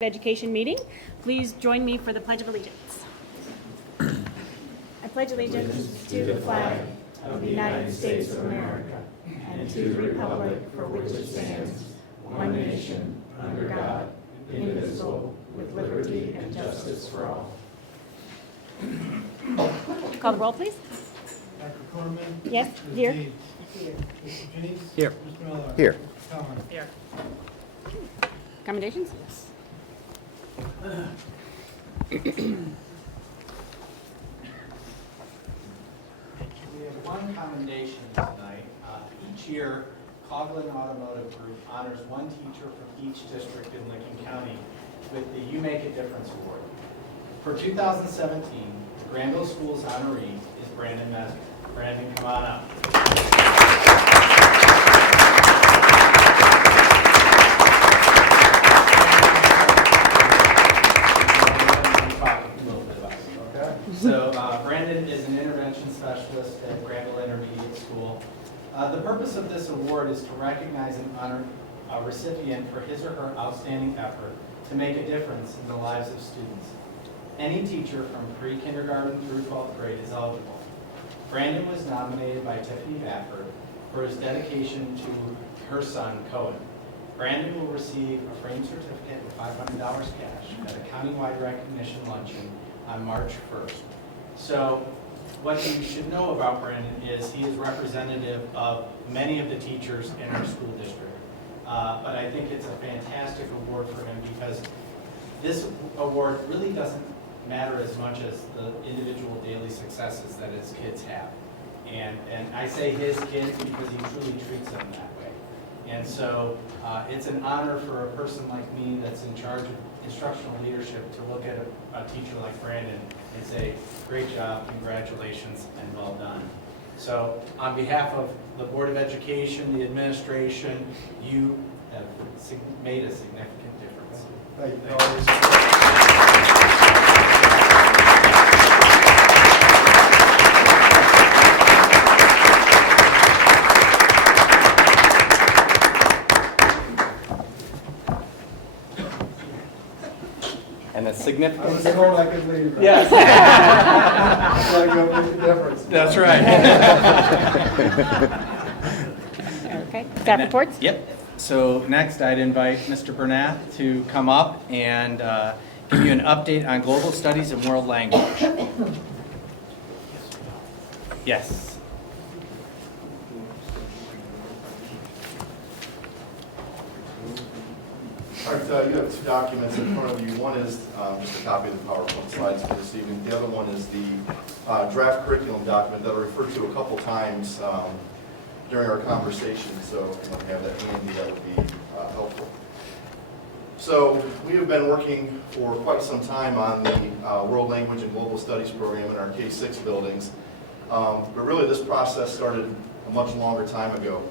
Education meeting. Please join me for the Pledge of Allegiance. I pledge allegiance to the flag of the United States of America and to the republic for which it stands, one nation, under God, indivisible, with liberty and justice for all. Call the roll, please. Dr. Corman? Yes, Ms. here. Deeds? Mr. Janice? Here. Mr. Miller? Here. Mr. Collins? Here. Commendations? We have one commendation tonight. Each year, Coughlin Automotive Group honors one teacher from each district in Licking County with the You Make a Difference Award. For 2017, the Granville School's honoree is Brandon Mesner. Brandon, come on up. So Brandon is an intervention specialist at Granville Intermediate School. The purpose of this award is to recognize and honor a recipient for his or her outstanding effort to make a difference in the lives of students. Any teacher from pre-kindergarten through 12th grade is eligible. Brandon was nominated by Tiffany Bafford for his dedication to her son, Cohen. Brandon will receive a framed certificate of $500 cash at a countywide recognition luncheon on March 1st. So what you should know about Brandon is he is representative of many of the teachers in our school district. But I think it's a fantastic award for him because this award really doesn't matter as much as the individual daily successes that his kids have. And I say his kids because he truly treats them that way. And so it's an honor for a person like me that's in charge of instructional leadership to look at a teacher like Brandon and say, great job, congratulations, and well done. So on behalf of the Board of Education, the administration, you have made a significant difference. Thank you. And a significant I was told I could leave. Right? Yes. I go make a difference. That's right. Okay. Staff reports? Yep. So next, I'd invite Mr. Bernath to come up and give you an update on global studies and world language. Yes. All right, you have two documents in front of you. One is just a copy of the PowerPoint slides for this evening. The other one is the draft curriculum document that I referred to a couple times during our conversation. So if you have that handy, that would be helpful. So we have been working for quite some time on the World Language and Global Studies program in our K-6 buildings. But really this process started a much longer time ago.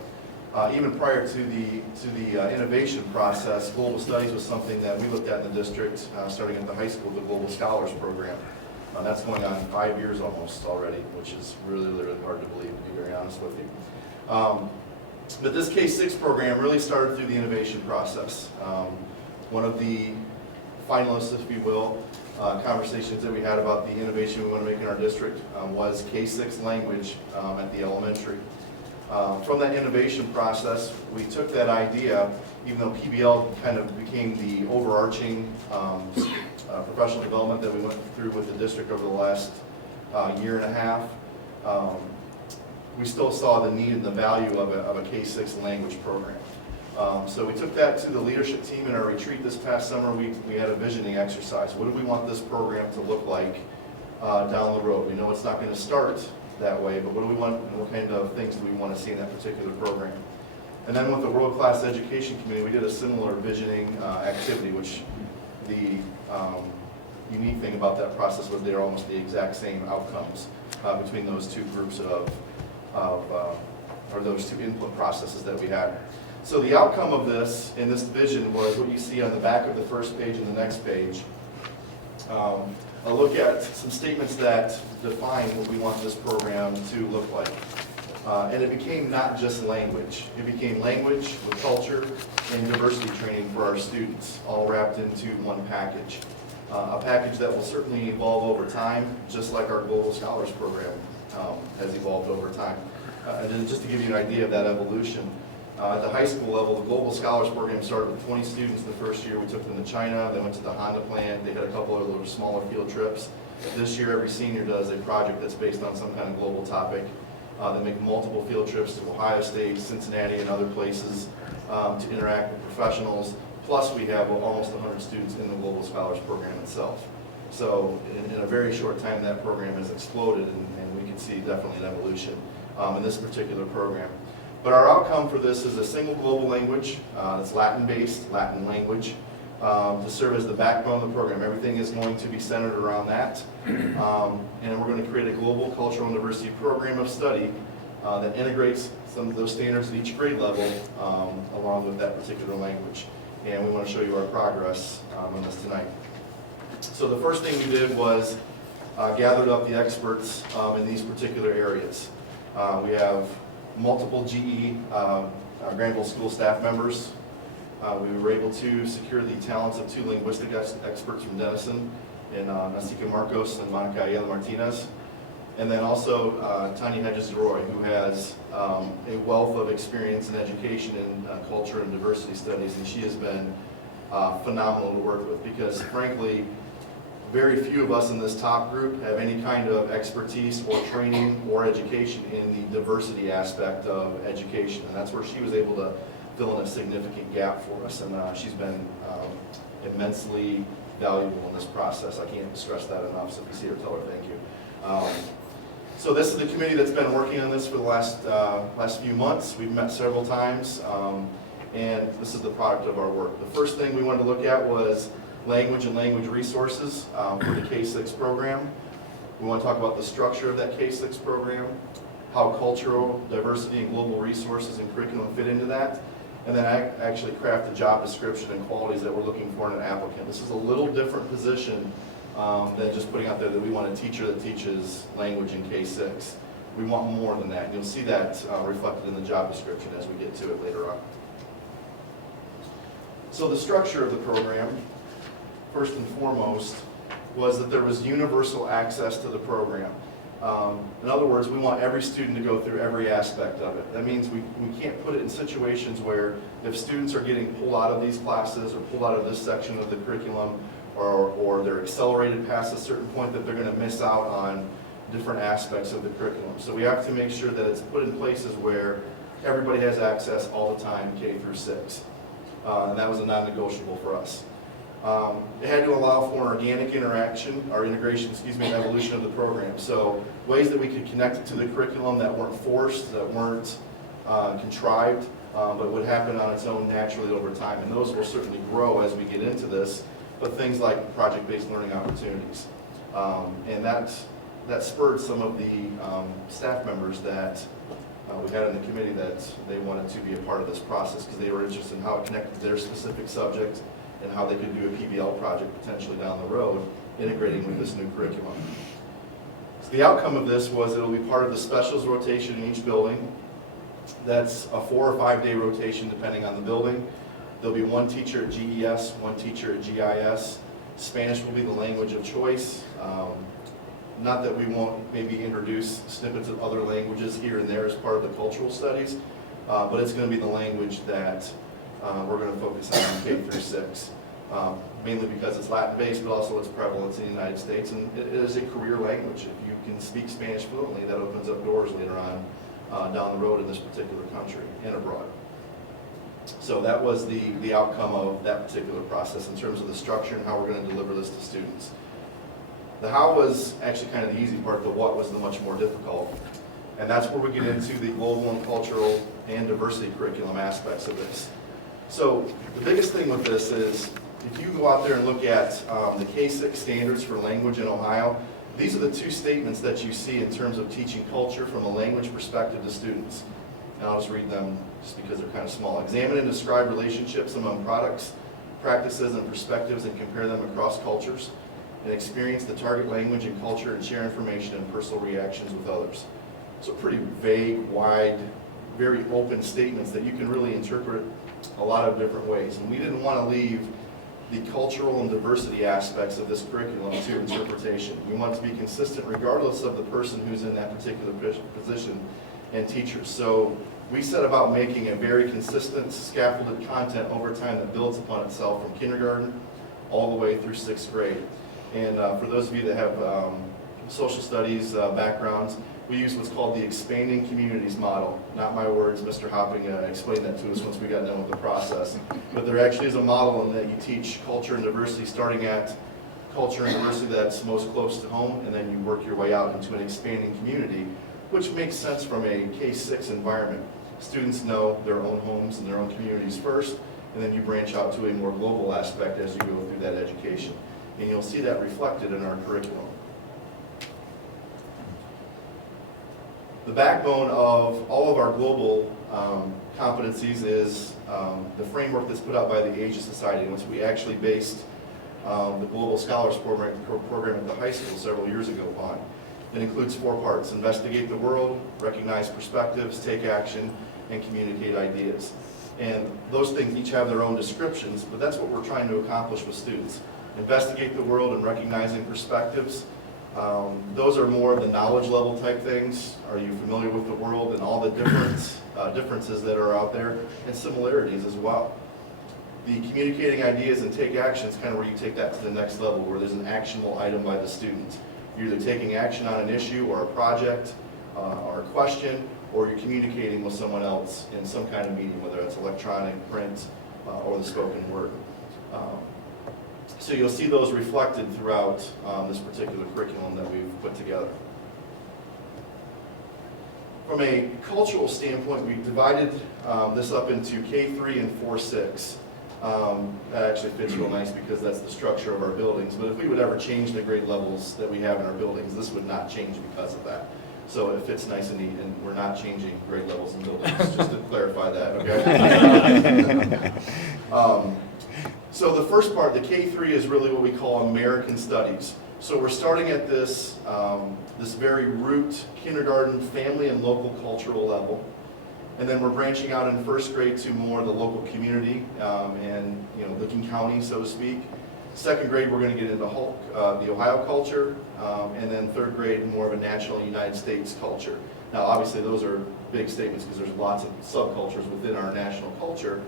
Even prior to the innovation process, global studies was something that we looked at in the district, starting at the high school, the Global Scholars Program. That's going on 5 years almost already, which is really, really hard to believe, to be very honest with you. But this K-6 program really started through the innovation process. One of the finalists, if you will, conversations that we had about the innovation we want to make in our district was K-6 language at the elementary. From that innovation process, we took that idea, even though PBL kind of became the overarching professional development that we went through with the district over the last year and a half, we still saw the need and the value of a K-6 language program. So we took that to the leadership team in our retreat this past summer. We had a visioning exercise. What do we want this program to look like down the road? We know it's not going to start that way, but what do we want and what kind of things do we want to see in that particular program? And then with the World Class Education Committee, we did a similar visioning activity, which the unique thing about that process was they're almost the exact same outcomes between those two groups or those two input processes that we had. So the outcome of this, in this vision, was what you see on the back of the first page and the next page. A look at some statements that define what we want this program to look like. And it became not just language. It became language with culture and diversity training for our students, all wrapped into one package. A package that will certainly evolve over time, just like our Global Scholars Program has evolved over time. And then just to give you an idea of that evolution, at the high school level, the Global Scholars Program started with 20 students the first year. We took them to China, they went to the Honda plant, they had a couple of little smaller field trips. This year, every senior does a project that's based on some kind of global topic. They make multiple field trips to Ohio State, Cincinnati, and other places to interact with professionals. Plus, we have almost 100 students in the Global Scholars Program itself. So in a very short time, that program has exploded, and we can see definitely an evolution in this particular program. But our outcome for this is a single global language that's Latin-based, Latin language, to serve as the backbone of the program. Everything is going to be centered around that. And we're going to create a global cultural and diversity program of study that integrates some of those standards at each grade level along with that particular language. And we want to show you our progress on this tonight. So the first thing we did was gathered up the experts in these particular areas. We have multiple GE Granville school staff members. We were able to secure the talents of 2 linguistic experts from Denison, in Nasika Marcos and Monica Ayala Martinez. And then also Tanya Hedges-Roy, who has a wealth of experience in education in culture and diversity studies, and she has been phenomenal to work with because, frankly, very few of us in this top group have any kind of expertise or training or education in the diversity aspect of education, and that's where she was able to fill in a significant gap for us, and she's been immensely valuable in this process. I can't stress that enough, so if you see her, tell her thank you. So this is the committee that's been working on this for the last few months. We've met several times, and this is the product of our work. The first thing we wanted to look at was language and language resources for the K-6 program. We want to talk about the structure of that K-6 program, how cultural diversity and global resources and curriculum fit into that, and then actually craft a job description and qualities that we're looking for in an applicant. This is a little different position than just putting out there that we want a teacher that teaches language in K-6. We want more than that, and you'll see that reflected in the job description as we get to it later on. So the structure of the program, first and foremost, was that there was universal access to the program. In other words, we want every student to go through every aspect of it. That means we can't put it in situations where if students are getting pulled out of these classes or pulled out of this section of the curriculum or they're accelerated past a certain point, that they're going to miss out on different aspects of the curriculum. So we have to make sure that it's put in places where everybody has access all the time, K through 6. And that was a non-negotiable for us. It had to allow for an organic interaction, or integration, and evolution of the program. So ways that we could connect it to the curriculum that weren't forced, that weren't contrived, but would happen on its own naturally over time. And those will certainly grow as we get into this, but things like project-based learning opportunities. And that spurred some of the staff members that we had in the committee that they wanted to be a part of this process because they were interested in how it connected to their specific subject and how they could do a PBL project potentially down the road, integrating with this new curriculum. So the outcome of this was it'll be part of the specials rotation in each building. That's a 4 or 5 day rotation depending on the building. There'll be 1 teacher at GES, 1 teacher at GIS. Spanish will be the language of choice. Not that we won't maybe introduce snippets of other languages here and there as part of the cultural studies, but it's going to be the language that we're going to focus on K through 6, mainly because it's Latin-based, but also its prevalence in the United States, and it is a career language. If you can speak Spanish fluently, that opens up doors later on down the road in this particular country and abroad. So that was the outcome of that particular process in terms of the structure and how we're going to deliver this to students. The how was actually kind of the easy part, the what was the much more difficult. And that's where we get into the global and cultural and diversity curriculum aspects of this. So the biggest thing with this is, if you go out there and look at the K-6 standards for language in Ohio, these are the 2 statements that you see in terms of teaching culture from a language perspective to students. And I'll just read them just because they're kind of small. Examine and describe relationships among products, practices, and perspectives and compare them across cultures. And experience the target language and culture and share information and personal reactions with others. So pretty vague, wide, very open statements that you can really interpret a lot of different ways. And we didn't want to leave the cultural and diversity aspects of this curriculum to interpretation. We want it to be consistent regardless of the person who's in that particular position and teachers. So we set about making a very consistent scaffolded content over time that builds upon itself from kindergarten all the way through 6th grade. And for those of you that have social studies backgrounds, we use what's called the expanding communities model. Not my words, Mr. Hopping explained that to us once we got done with the process. But there actually is a model in that you teach culture and diversity starting at culture and diversity that's most close to home, and then you work your way out into an expanding community, which makes sense from a K-6 environment. Students know their own homes and their own communities first, and then you branch out to a more global aspect as you go through that education. And you'll see that reflected in our curriculum. The backbone of all of our global competencies is the framework that's put out by the Asia Society, which we actually based the Global Scholars program at the high school several years ago on. It includes 4 parts: investigate the world, recognize perspectives, take action, and communicate ideas. And those things each have their own descriptions, but that's what we're trying to accomplish with students. Investigate the world and recognizing perspectives. Those are more of the knowledge level type things. Are you familiar with the world and all the differences that are out there, and similarities as well. The communicating ideas and take action is kind of where you take that to the next level, where there's an actionable item by the student. You're either taking action on an issue or a project or a question, or you're communicating with someone else in some kind of medium, whether it's electronic, print, or the spoken word. So you'll see those reflected throughout this particular curriculum that we've put together. From a cultural standpoint, we've divided this up into K3 and 4-6. That actually fits real nice because that's the structure of our buildings. But if we would ever change the grade levels that we have in our buildings, this would not change because of that. So it fits nice and neat, and we're not changing grade levels in buildings, just to clarify that, okay? So the first part, the K3, is really what we call American Studies. So we're starting at this, this very root kindergarten family and local cultural level. And then we're branching out in 1st grade to more the local community and Licking County, so to speak. 2nd grade, we're going to get into the Ohio culture, and then 3rd grade, more of a national United States culture. Now, obviously, those are big statements because there's lots of subcultures within our national culture.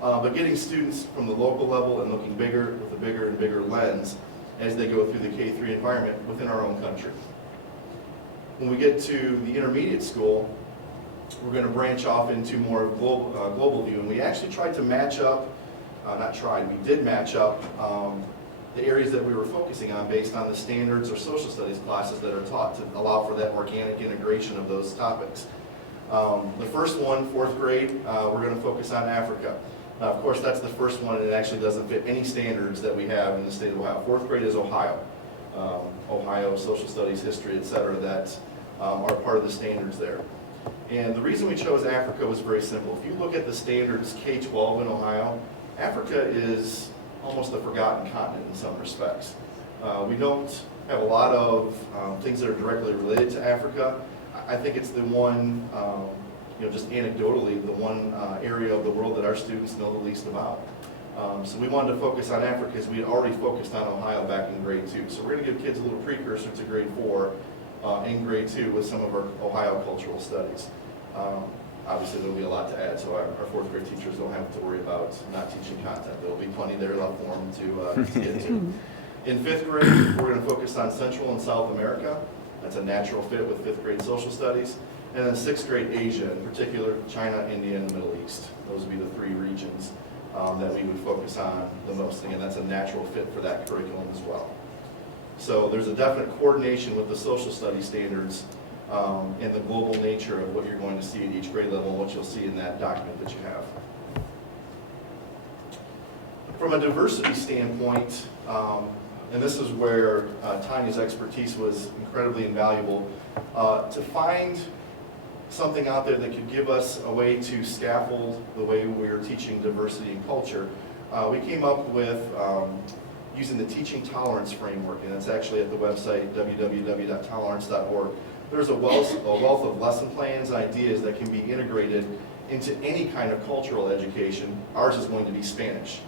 But getting students from the local level and looking bigger with a bigger and bigger lens as they go through the K3 environment within our own country. When we get to the intermediate school, we're going to branch off into more of global view. And we actually tried to match up, we did match up the areas that we were focusing on based on the standards or social studies classes that are taught to allow for that organic integration of those topics. The first one, 4th grade, we're going to focus on Africa. Now, of course, that's the first one, and it actually doesn't fit any standards that we have in the state of Ohio. 4th grade is Ohio. Ohio, social studies, history, etc., that are part of the standards there. And the reason we chose Africa was very simple. If you look at the standards K-12 in Ohio, Africa is almost a forgotten continent in some respects. We don't have a lot of things that are directly related to Africa. I think it's the one, just anecdotally, the one area of the world that our students know the least about. So we wanted to focus on Africa because we had already focused on Ohio back in grade 2. So we're going to give kids a little precursor to grade 4 in grade 2 with some of our Ohio cultural studies. Obviously, there will be a lot to add, so our 4th grade teachers don't have to worry about not teaching content. There will be plenty there left for them to get to. In 5th grade, we're going to focus on Central and South America. That's a natural fit with 5th grade social studies. And then 6th grade Asia, in particular China, India, and the Middle East. Those would be the 3 regions that we would focus on the most. Again, that's a natural fit for that curriculum as well. So there's a definite coordination with the social studies standards and the global nature of what you're going to see at each grade level and what you'll see in that document that you have. From a diversity standpoint, and this is where Tanya's expertise was incredibly invaluable, to find something out there that could give us a way to scaffold the way we're teaching diversity and culture. We came up with using the teaching tolerance framework, and it's actually at the website www.tolerance.org. there's a wealth of lesson plans and ideas that can be integrated into any kind of cultural education. Ours is going to be Spanish.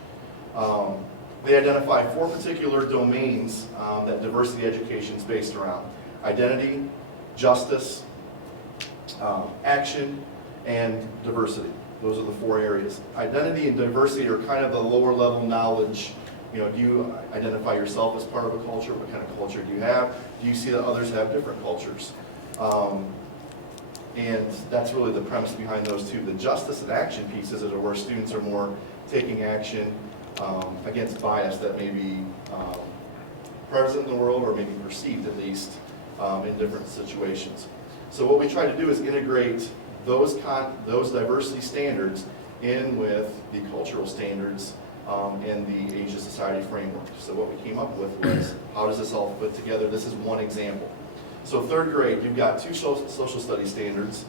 They identify 4 particular domains that diversity education is based around: identity, justice, action, and diversity. Those are the 4 areas. Identity and diversity are kind of the lower level knowledge. You know, do you identify yourself as part of a culture? What kind of culture do you have? Do you see that others have different cultures? And that's really the premise behind those 2. The justice and action pieces are where students are more taking action against bias that may be present in the world, or maybe perceived at least, in different situations. So what we try to do is integrate those diversity standards in with the cultural standards in the Asia Society framework. So what we came up with was, how does this all fit together? This is one example. So 3rd grade, you've got 2 social studies standards.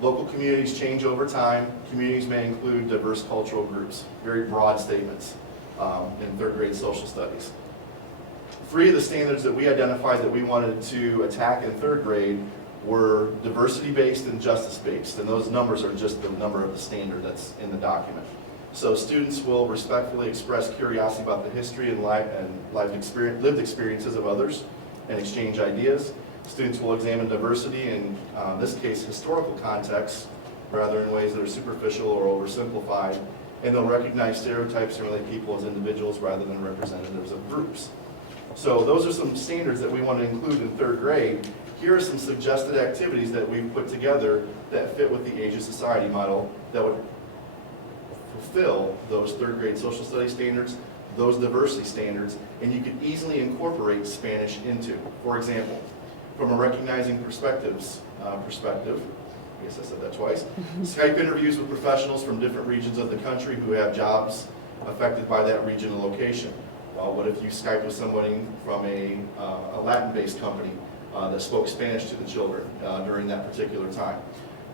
Local communities change over time. Communities may include diverse cultural groups. Very broad statements in 3rd grade social studies. 3 of the standards that we identified that we wanted to attack in 3rd grade were diversity-based and justice-based, and those numbers are just the number of the standard that's in the document. So students will respectfully express curiosity about the history and lived experiences of others and exchange ideas. Students will examine diversity in this case historical contexts rather in ways that are superficial or oversimplified, and they'll recognize stereotypes and relate people as individuals rather than representatives of groups. So those are some standards that we want to include in 3rd grade. Here are some suggested activities that we've put together that fit with the Asia Society model that would fulfill those 3rd grade social studies standards, those diversity standards, and you could easily incorporate Spanish into. For example, from a recognizing perspective, I guess I said that twice, Skype interviews with professionals from different regions of the country who have jobs affected by that region and location. What if you Skype with somebody from a Latin-based company that spoke Spanish to the children during that particular time?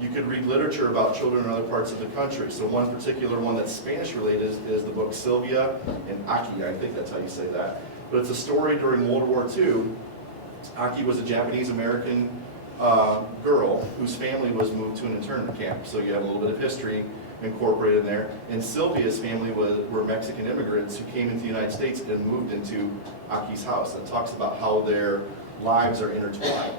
You could read literature about children in other parts of the country. So one particular one that's Spanish related is the book Sylvia and Aki, I think that's how you say that. But it's a story during World War II. Aki was a Japanese-American girl whose family was moved to an internment camp. So you have a little bit of history incorporated in there. And Sylvia's family were Mexican immigrants who came into the United States and moved into Aki's house. It talks about how their lives are intertwined.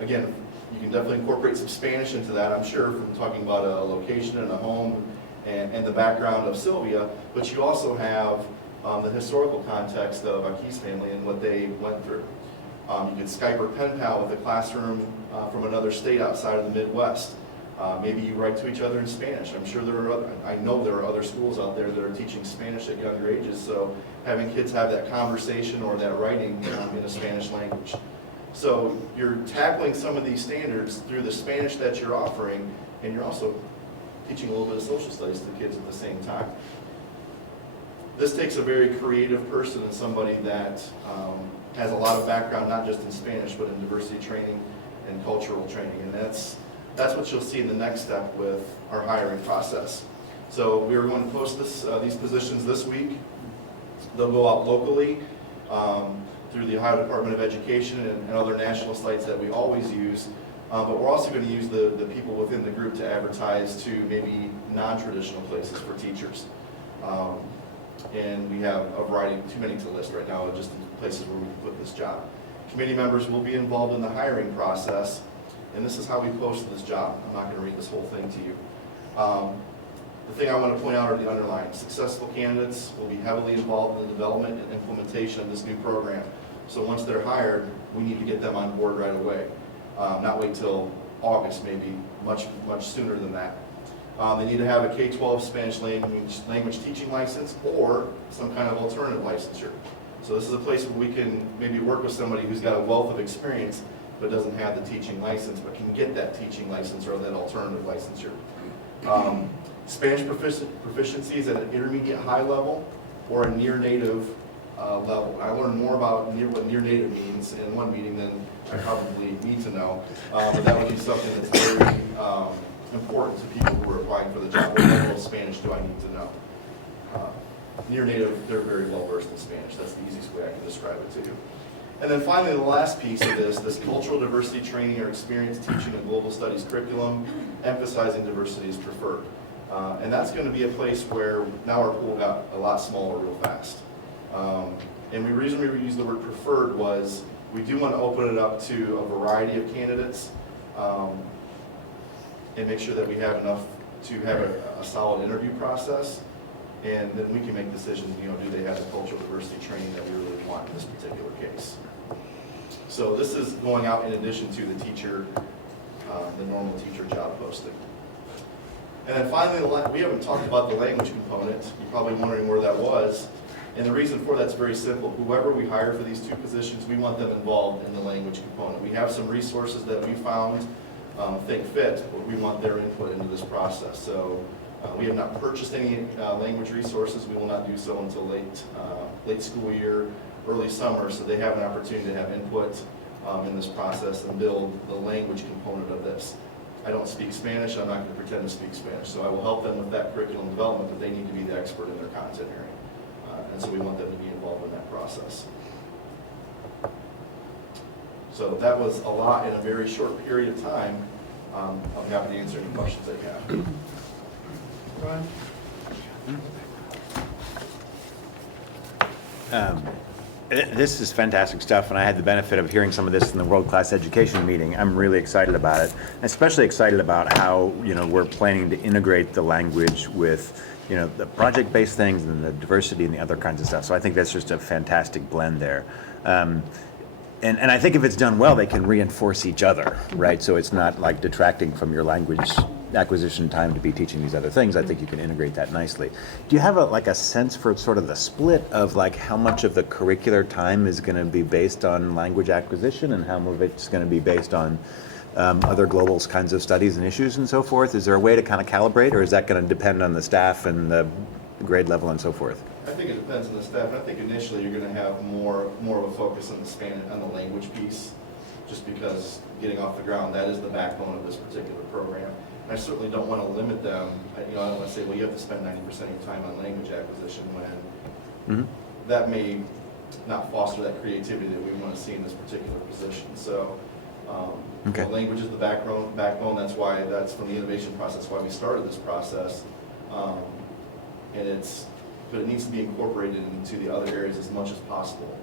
Again, you can definitely incorporate some Spanish into that, I'm sure, from talking about a location and a home and the background of Sylvia, but you also have the historical context of Aki's family and what they went through. You could Skype or pen pal with a classroom from another state outside of the Midwest. Maybe you write to each other in Spanish. I'm sure I know there are other schools out there that are teaching Spanish at younger ages, so having kids have that conversation or that writing in a Spanish language. So you're tackling some of these standards through the Spanish that you're offering, and you're also teaching a little bit of social studies to the kids at the same time. This takes a very creative person and somebody that has a lot of background, not just in Spanish, but in diversity training and cultural training, and that's what you'll see in the next step with our hiring process. So we are going to post these positions this week. They'll go out locally through the Ohio Department of Education and other national sites that we always use. But we're also going to use the people within the group to advertise to maybe non-traditional places for teachers. And we have a variety, too many to list right now, just places where we can put this job. Committee members will be involved in the hiring process, and this is how we posted this job. I'm not going to read this whole thing to you. The thing I want to point out are the underlines. Successful candidates will be heavily involved in the development and implementation of this new program. So once they're hired, we need to get them on board right away. Not wait till August, maybe much sooner than that. They need to have a K-12 Spanish language teaching license or some kind of alternative licensure. So this is a place where we can maybe work with somebody who's got a wealth of experience but doesn't have the teaching license, but can get that teaching license or that alternative licensure. Spanish proficiencies at an intermediate high level or a near native level. I learned more about what near native means in one meeting than I probably need to know, but that would be something that's very important to people who are applying for the job. What level of Spanish do I need to know? Near native, they're very well versed in Spanish. That's the easiest way I can describe it to you. And then finally, the last piece of this cultural diversity training or experience teaching a global studies curriculum, emphasizing diversity is preferred. And that's going to be a place where now our pool got a lot smaller real fast. And the reason we used the word preferred was we do want to open it up to a variety of candidates and make sure that we have enough to have a solid interview process. And then we can make decisions, do they have the cultural diversity training that we really want in this particular case. So this is going out in addition to the teacher, the normal teacher job posting. And then finally, we haven't talked about the language component. You're probably wondering where that was. And the reason for that's very simple. Whoever we hire for these two positions, we want them involved in the language component. We have some resources that we found think fit, but we want their input into this process. So we have not purchased any language resources. We will not do so until late school year, early summer, so they have an opportunity to have input in this process and build the language component of this. I don't speak Spanish. I'm not going to pretend to speak Spanish, so I will help them with that curriculum development, but they need to be the expert in their content area. And so we want them to be involved in that process. So that was a lot in a very short period of time. I'm happy to answer any questions that you have. Ron? This is fantastic stuff, and I had the benefit of hearing some of this in the World Class Education meeting. I'm really excited about it, especially excited about how we're planning to integrate the language with the project-based things and the diversity and the other kinds of stuff. So I think that's just a fantastic blend there. And I think if it's done well, they can reinforce each other, right? So it's not like detracting from your language acquisition time to be teaching these other things. I think you can integrate that nicely. Do you have a sense for sort of the split of how much of the curricular time is going to be based on language acquisition and how much of it's going to be based on other global kinds of studies and issues and so forth? Is there a way to kind of calibrate, or is that going to depend on the staff and the grade level and so forth? I think it depends on the staff. I think initially you're going to have more of a focus on the language piece, just because getting off the ground, that is the backbone of this particular program. And I certainly don't want to limit them. I don't want to say, well, you have to spend 90% of your time on language acquisition when that may not foster that creativity that we want to see in this particular position. So language is the backbone. That's from the innovation process, why we started this process. But it needs to be incorporated into the other areas as much as possible.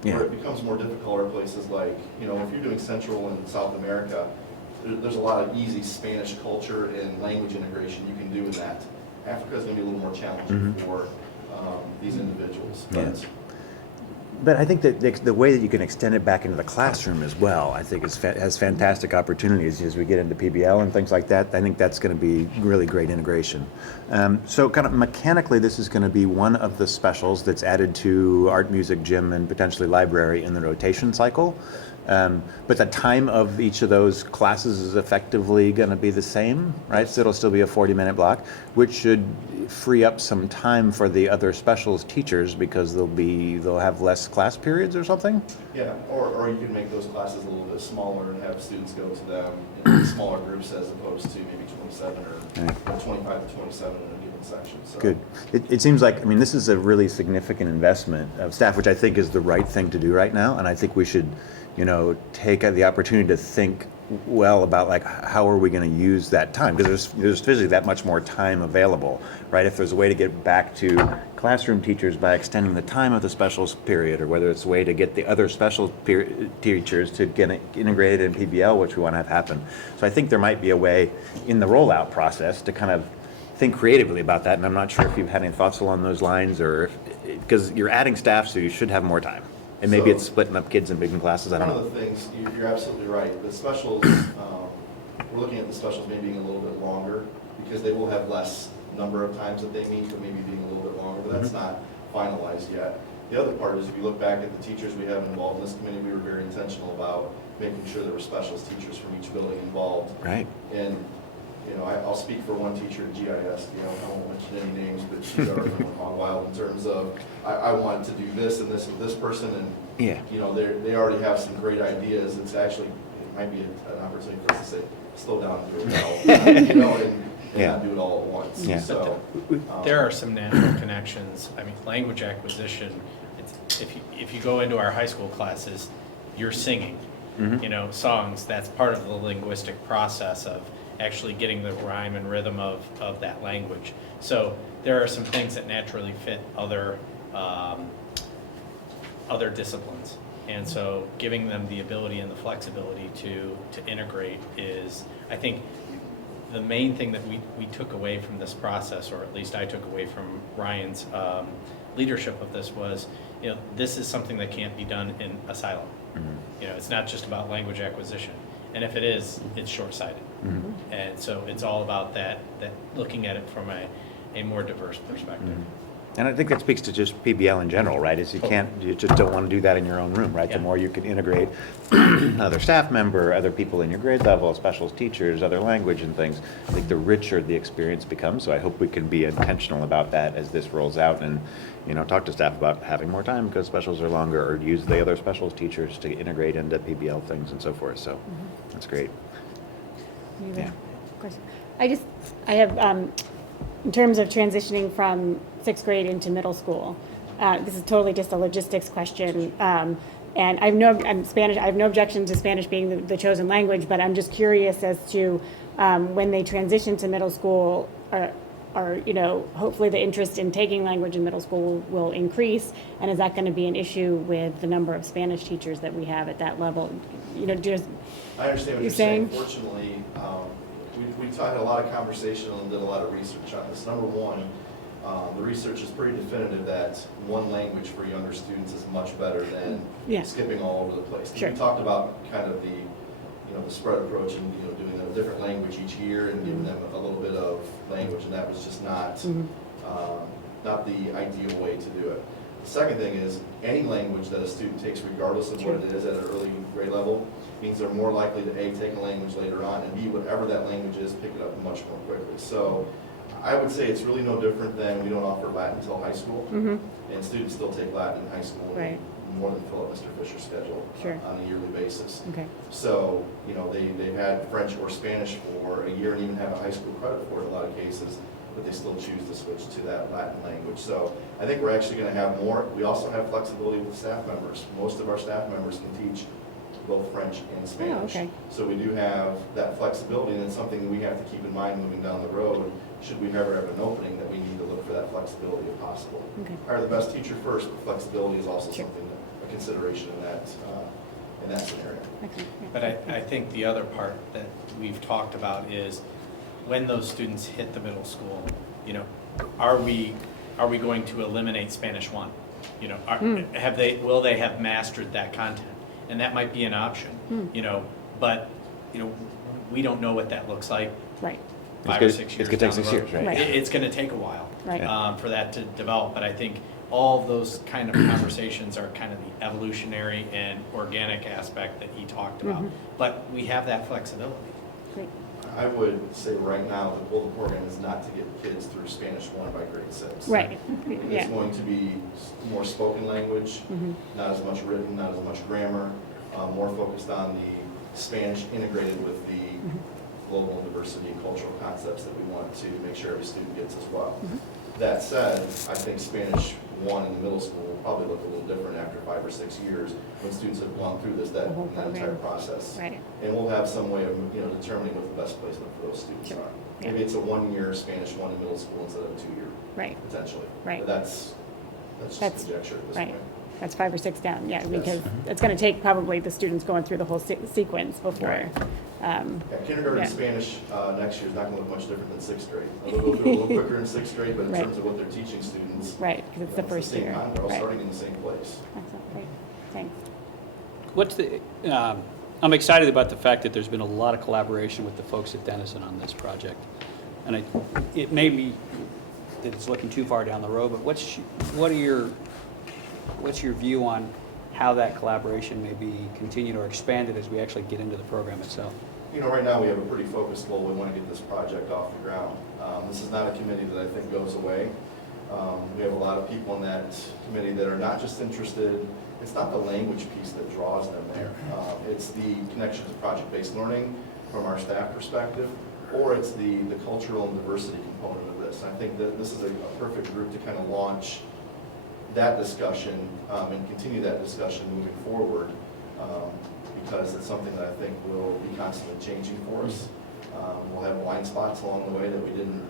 Where it becomes more difficult are places like, if you're doing Central and South America, there's a lot of easy Spanish culture and language integration you can do in that. Africa is going to be a little more challenging for these individuals. But I think that the way that you can extend it back into the classroom as well, I think has fantastic opportunities as we get into PBL and things like that. I think that's going to be really great integration. So kind of mechanically, this is going to be one of the specials that's added to art, music, gym, and potentially library in the rotation cycle. But the time of each of those classes is effectively going to be the same, right? So it'll still be a 40-minute block, which should free up some time for the other specials teachers because they'll have less class periods or something? Yeah, or you can make those classes a little bit smaller and have students go to them in smaller groups as opposed to maybe 27 or 25 to 27 in a given section. So. Good. It seems like, this is a really significant investment of staff, which I think is the right thing to do right now, and I think we should take the opportunity to think well about how are we going to use that time, because there's physically that much more time available, right? If there's a way to get back to classroom teachers by extending the time of the specials period, or whether it's a way to get the other special teachers to get integrated in PBL, which we want to have happen. So I think there might be a way in the rollout process to kind of think creatively about that, and I'm not sure if you've had any thoughts along those lines, or because you're adding staff, so you should have more time. And maybe it's splitting up kids in big classes, I don't know. One of the things, you're absolutely right. The specials, we're looking at the specials maybe being a little bit longer because they will have less number of times that they meet, but maybe being a little bit longer, but that's not finalized yet. The other part is if you look back at the teachers we have involved in this committee, we were very intentional about making sure there were specialist teachers from each building involved. Right. And I'll speak for one teacher at GIS, I won't mention any names, but she's already gone wild in terms of, I want to do this and this with this person, and they already have some great ideas. It might be an opportunity for us to say, slow down and do it well, and not do it all at once. Yeah. So, There are some natural connections. Language acquisition, if you go into our high school classes, you're singing, songs. That's part of the linguistic process of actually getting the rhyme and rhythm of that language. So there are some things that naturally fit other disciplines. And so giving them the ability and the flexibility to integrate is, I think, the main thing that we took away from this process, or at least I took away from Ryan's leadership of this, was, this is something that can't be done in a silo. It's not just about language acquisition. And if it is, it's short-sighted. And so it's all about that looking at it from a more diverse perspective. And I think that speaks to just PBL in general, right? Is you just don't want to do that in your own room, right? Yeah. The more you can integrate other staff member, other people in your grade level, specialist teachers, other language and things, I think the richer the experience becomes. So I hope we can be intentional about that as this rolls out, and talk to staff about having more time because specials are longer, or use the other specialist teachers to integrate into PBL things and so forth. So that's great. Yeah. Question. I have, in terms of transitioning from 6th grade into middle school, this is totally just a logistics question. And I'm Spanish. I have no objection to Spanish being the chosen language, but I'm just curious as to when they transition to middle school, hopefully the interest in taking language in middle school will increase, and is that going to be an issue with the number of Spanish teachers that we have at that level? Just I understand what you're saying. Fortunately, we had a lot of conversation and did a lot of research on this. Number one, the research is pretty definitive that one language for younger students is much better than skipping all over the place. Sure. We talked about kind of the spread approach and doing a different language each year and giving them a little bit of language, and that was just not the ideal way to do it. The second thing is any language that a student takes, regardless of what it is at an early grade level, means they're more likely to A, take a language later on, and B, whatever that language is, pick it up much more quickly. So I would say it's really no different than we don't offer Latin until high school, and students still take Latin in high school. Right. More than fill up Mr. Fisher's schedule on a yearly basis. Okay. So, they've had French or Spanish for a year and even have a high school credit for it in a lot of cases, but they still choose to switch to that Latin language. So I think we're actually going to have more. We also have flexibility with staff members. Most of our staff members can teach both French and Spanish. Oh, okay. So we do have that flexibility, and it's something we have to keep in mind moving down the road. Should we ever have an opening, that we need to look for that flexibility if possible. Okay. Hire the best teacher first, but flexibility is also something a consideration in that scenario. Okay. Yeah. But I think the other part that we've talked about is when those students hit the middle school, are we going to eliminate Spanish 1? Will they have mastered that content? And that might be an option, but we don't know what that looks like. Right. 5 or 6 years. It's going to take 6 years, right? Right. It's going to take a while, Right. for that to develop. But I think all of those kind of conversations are kind of the evolutionary and organic aspect that he talked about. But we have that flexibility. Great. I would say right now, the goal of the program is not to get kids through Spanish 1 by grade 6. Right. It's going to be more spoken language, not as much written, not as much grammar, more focused on the Spanish integrated with the global and diversity and cultural concepts that we want to make sure every student gets as well. That said, I think Spanish 1 in the middle school will probably look a little different after 5 or 6 years when students have gone through that entire process. Right. And we'll have some way of determining what the best placement for those students Sure. are. Yeah. Maybe it's a 1-year Spanish 1 in middle school instead of a 2-year, Right. potentially. Right. But that's just conjecture at this right. point. That's 5 or 6 down, Yes. because it's going to take probably the students going through the whole sequence before. Right. Kindergarten Yeah. Spanish next year is not going to look much different than 6th grade. They'll go through a little quicker in 6th grade, but in Right. terms of what they're teaching students, Right, because it's the first same year. time. They're all Right. starting in the same place. Excellent, great, thanks. I'm excited about the fact that there's been a lot of collaboration with the folks at Denison on this project. And it may be that it's looking too far down the road, but what's your view on how that collaboration may be continued or expanded as we actually get into the program itself? Right now we have a pretty focused goal. We want to get this project off the ground. This is not a committee that I think goes away. We have a lot of people in that committee that are not just interested. It's not the language piece that draws them there. It's the connection to project-based learning from our staff perspective, or it's the cultural and diversity component of this. And I think that this is a perfect group to kind of launch that discussion and continue that discussion moving forward, because it's something that I think will be constantly changing for us. We'll have blind spots along the way that we didn't,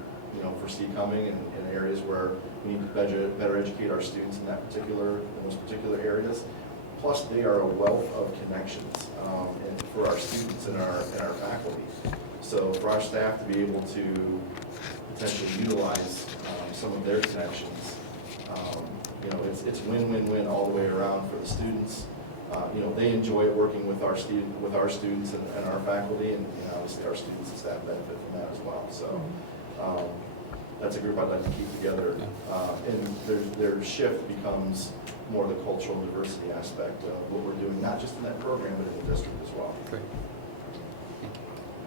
foresee coming, and in areas where we need to better educate our students in those particular areas. Plus, they are a wealth of connections and for our students and our faculty. So for our staff to be able to potentially utilize some of their connections, it's win-win-win all the way around for the students. They enjoy working with our students and our faculty, and obviously our students and staff benefit from that as well. So that's a group I'd like to keep together. And their shift becomes more the cultural diversity aspect of what we're doing, not just in that program, but in the district as well. Great.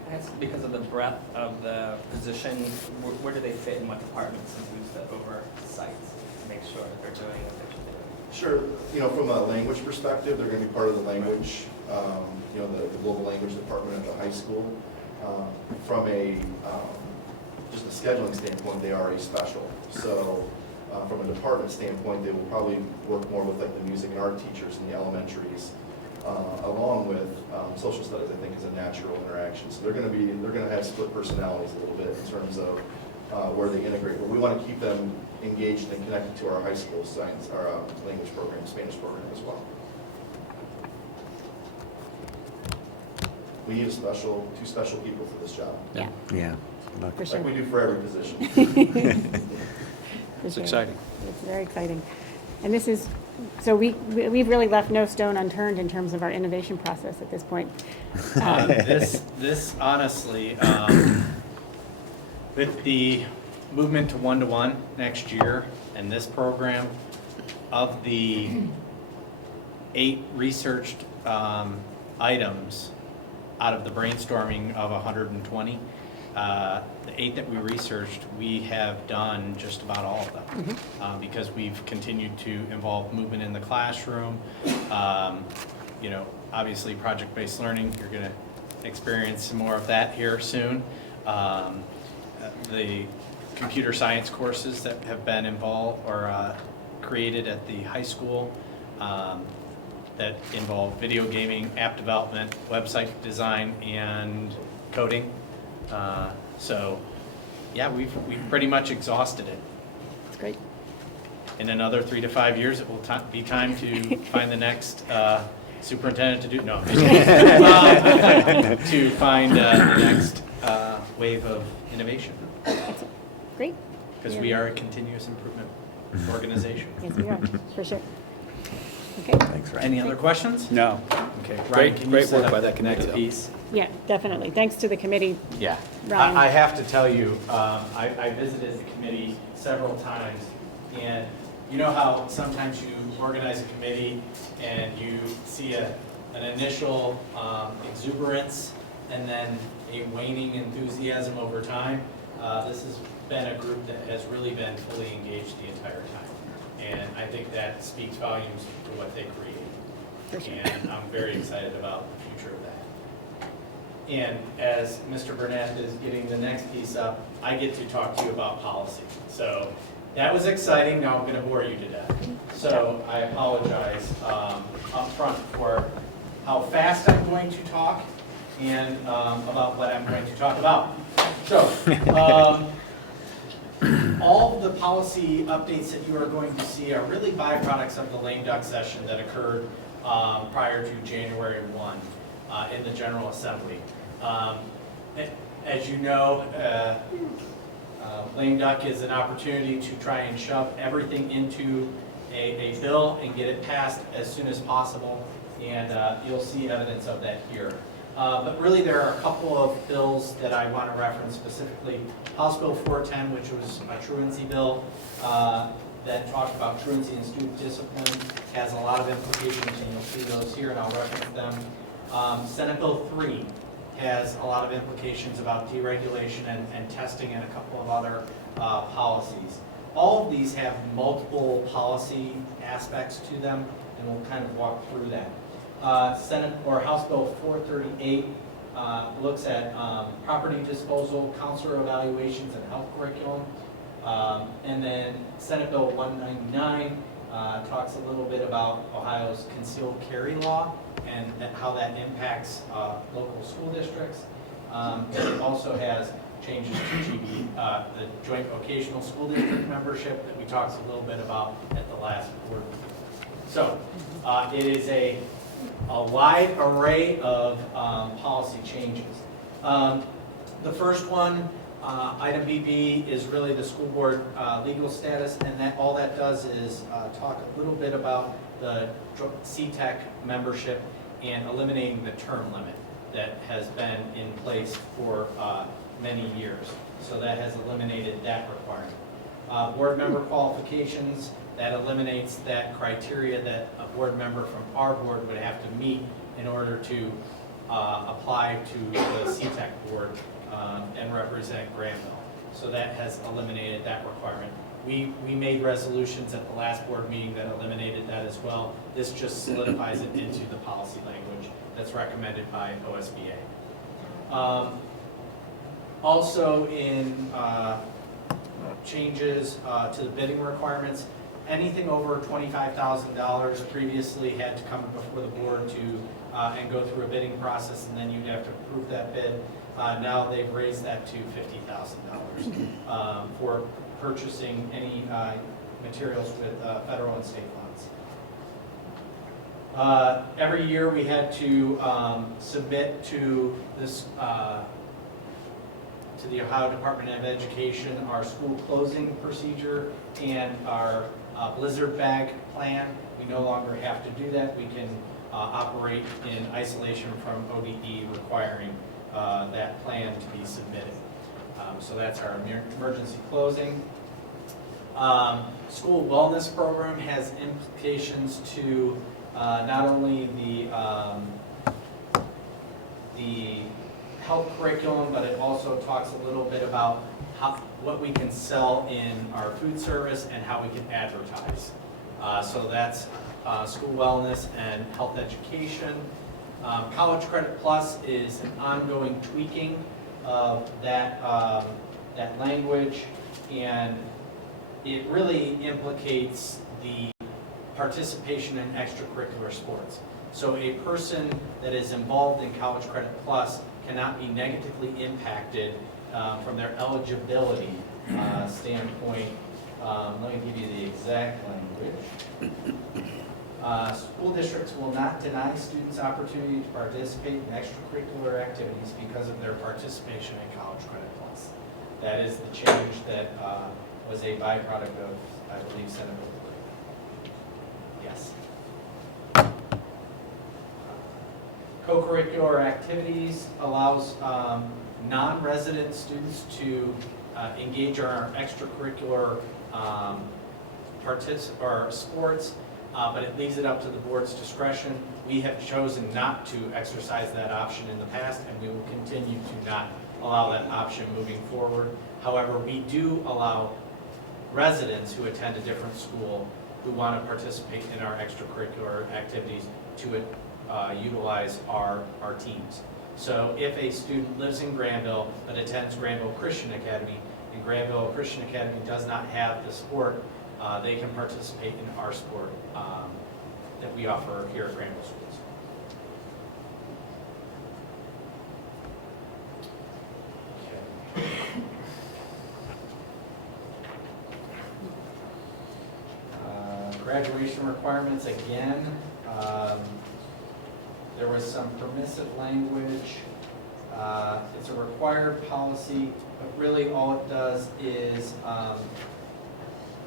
That's because of the breadth of the position. Where do they fit in what departments, and who's the oversight to make sure that they're doing what they should do? Sure. From a language perspective, they're going to be part of the language, the global language department at the high school. From just a scheduling standpoint, they are a special. So from a department standpoint, they will probably work more with like the music and art teachers in the elementaries, along with social studies. I think is a natural interaction. So they're going to have split personalities a little bit in terms of where they integrate. But we want to keep them engaged and connected to our high school science, our language program, Spanish program as well. We need two special people for this job. Yeah, Yeah. for sure. Like we do for every position. For It's sure. exciting. It's very exciting. And this is, so we've really left no stone unturned in terms of our innovation process at this point. This honestly, with the movement to one-to-one next year and this program, of the 8 researched items out of the brainstorming of 120, the 8 that we researched, we have done just about all of them, because we've continued to involve movement in the classroom. Obviously project-based learning, you're going to experience some more of that here soon. The computer science courses that have been involved or created at the high school that involve video gaming, app development, website design, and coding. So, yeah, we've pretty much exhausted it. It's great. In another 3 to 5 years, it will be time to find the next superintendent to do, no, I'm just kidding. To find the next wave of innovation. Great. Because we are a continuous improvement organization. Yes, we are, for sure. Okay, Thanks, Ryan. Any other questions? No. Okay, Ryan, Great- can you great set work up by the that committee, next though. piece? yeah, definitely. Thanks to the committee. Yeah. Ryan. I have to tell you, I visited the committee several times, and you know how sometimes you organize a committee and you see an initial exuberance and then a waning enthusiasm over time? This has been a group that has really been fully engaged the entire time. And I think that speaks volumes to what they created. For sure. And I'm very excited about the future of that. And as Mr. Burnett is getting the next piece up, I get to talk to you about policy. So that was exciting. Now I'm going to bore you to death. So I apologize up front for how fast I'm going to talk and about what I'm going to talk about. So all the policy updates that you are going to see are really byproducts of the lame duck session that occurred prior to January 1 in the General Assembly. As you know, lame duck is an opportunity to try and shove everything into a bill and get it passed as soon as possible, and you'll see evidence of that here. But really there are a couple of bills that I want to reference specifically. House Bill 410, which was a truancy bill that talked about truancy and student discipline, has a lot of implications, and you'll see those here, and I'll reference them. Senate Bill 3 has a lot of implications about deregulation and testing and a couple of other policies. All of these have multiple policy aspects to them, and we'll kind of walk through that. Senate or House Bill 438 looks at property disposal, counselor evaluations, and health curriculum. And then Senate Bill 199 talks a little bit about Ohio's concealed carry law and how that impacts local school districts. It also has changes to GB, the joint vocational school district membership that we talked a little bit about at the last board meeting. So it is a wide array of policy changes. The first one, item BB, is really the school board legal status, and all that does is talk a little bit about the CTEC membership and eliminating the term limit that has been in place for many years. So that has eliminated that requirement. Board member qualifications, that eliminates that criteria that a board member from our board would have to meet in order to apply to the CTEC board and represent Granville. So that has eliminated that requirement. We made resolutions at the last board meeting that eliminated that as well. This just solidifies it into the policy language that's recommended by OSBA. Also in changes to the bidding requirements, anything over $25,000 previously had to come before the board to and go through a bidding process, and then you'd have to approve that bid. Now they've raised that to $50,000 for purchasing any materials with federal and state funds. Every year we had to submit to this to the Ohio Department of Education our school closing procedure and our blizzard bag plan. We no longer have to do that. We can operate in isolation from ODE requiring that plan to be submitted. So that's our emergency closing. School wellness program has implications to not only the health curriculum, but it also talks a little bit about what we can sell in our food service and how we can advertise. So that's school wellness and health education. College Credit Plus is an ongoing tweaking of that language, and it really implicates the participation in extracurricular sports. So a person that is involved in College Credit Plus cannot be negatively impacted from their eligibility standpoint. Let me give you the exact language. School districts will not deny students opportunity to participate in extracurricular activities because of their participation in College Credit Plus. That is the change that was a byproduct of, I believe, Senate Bill 3. Yes. Co-curricular activities allows non-resident students to engage in our extracurricular sports, but it leaves it up to the board's discretion. We have chosen not to exercise that option in the past, and we will continue to not allow that option moving forward. However, we do allow residents who attend a different school who want to participate in our extracurricular activities to utilize our teams. So if a student lives in Granville but attends Granville Christian Academy, and Granville Christian Academy does not have the sport, they can participate in our sport that we offer here at Granville Schools. Graduation requirements again. There was some permissive language. It's a required policy, but really all it does is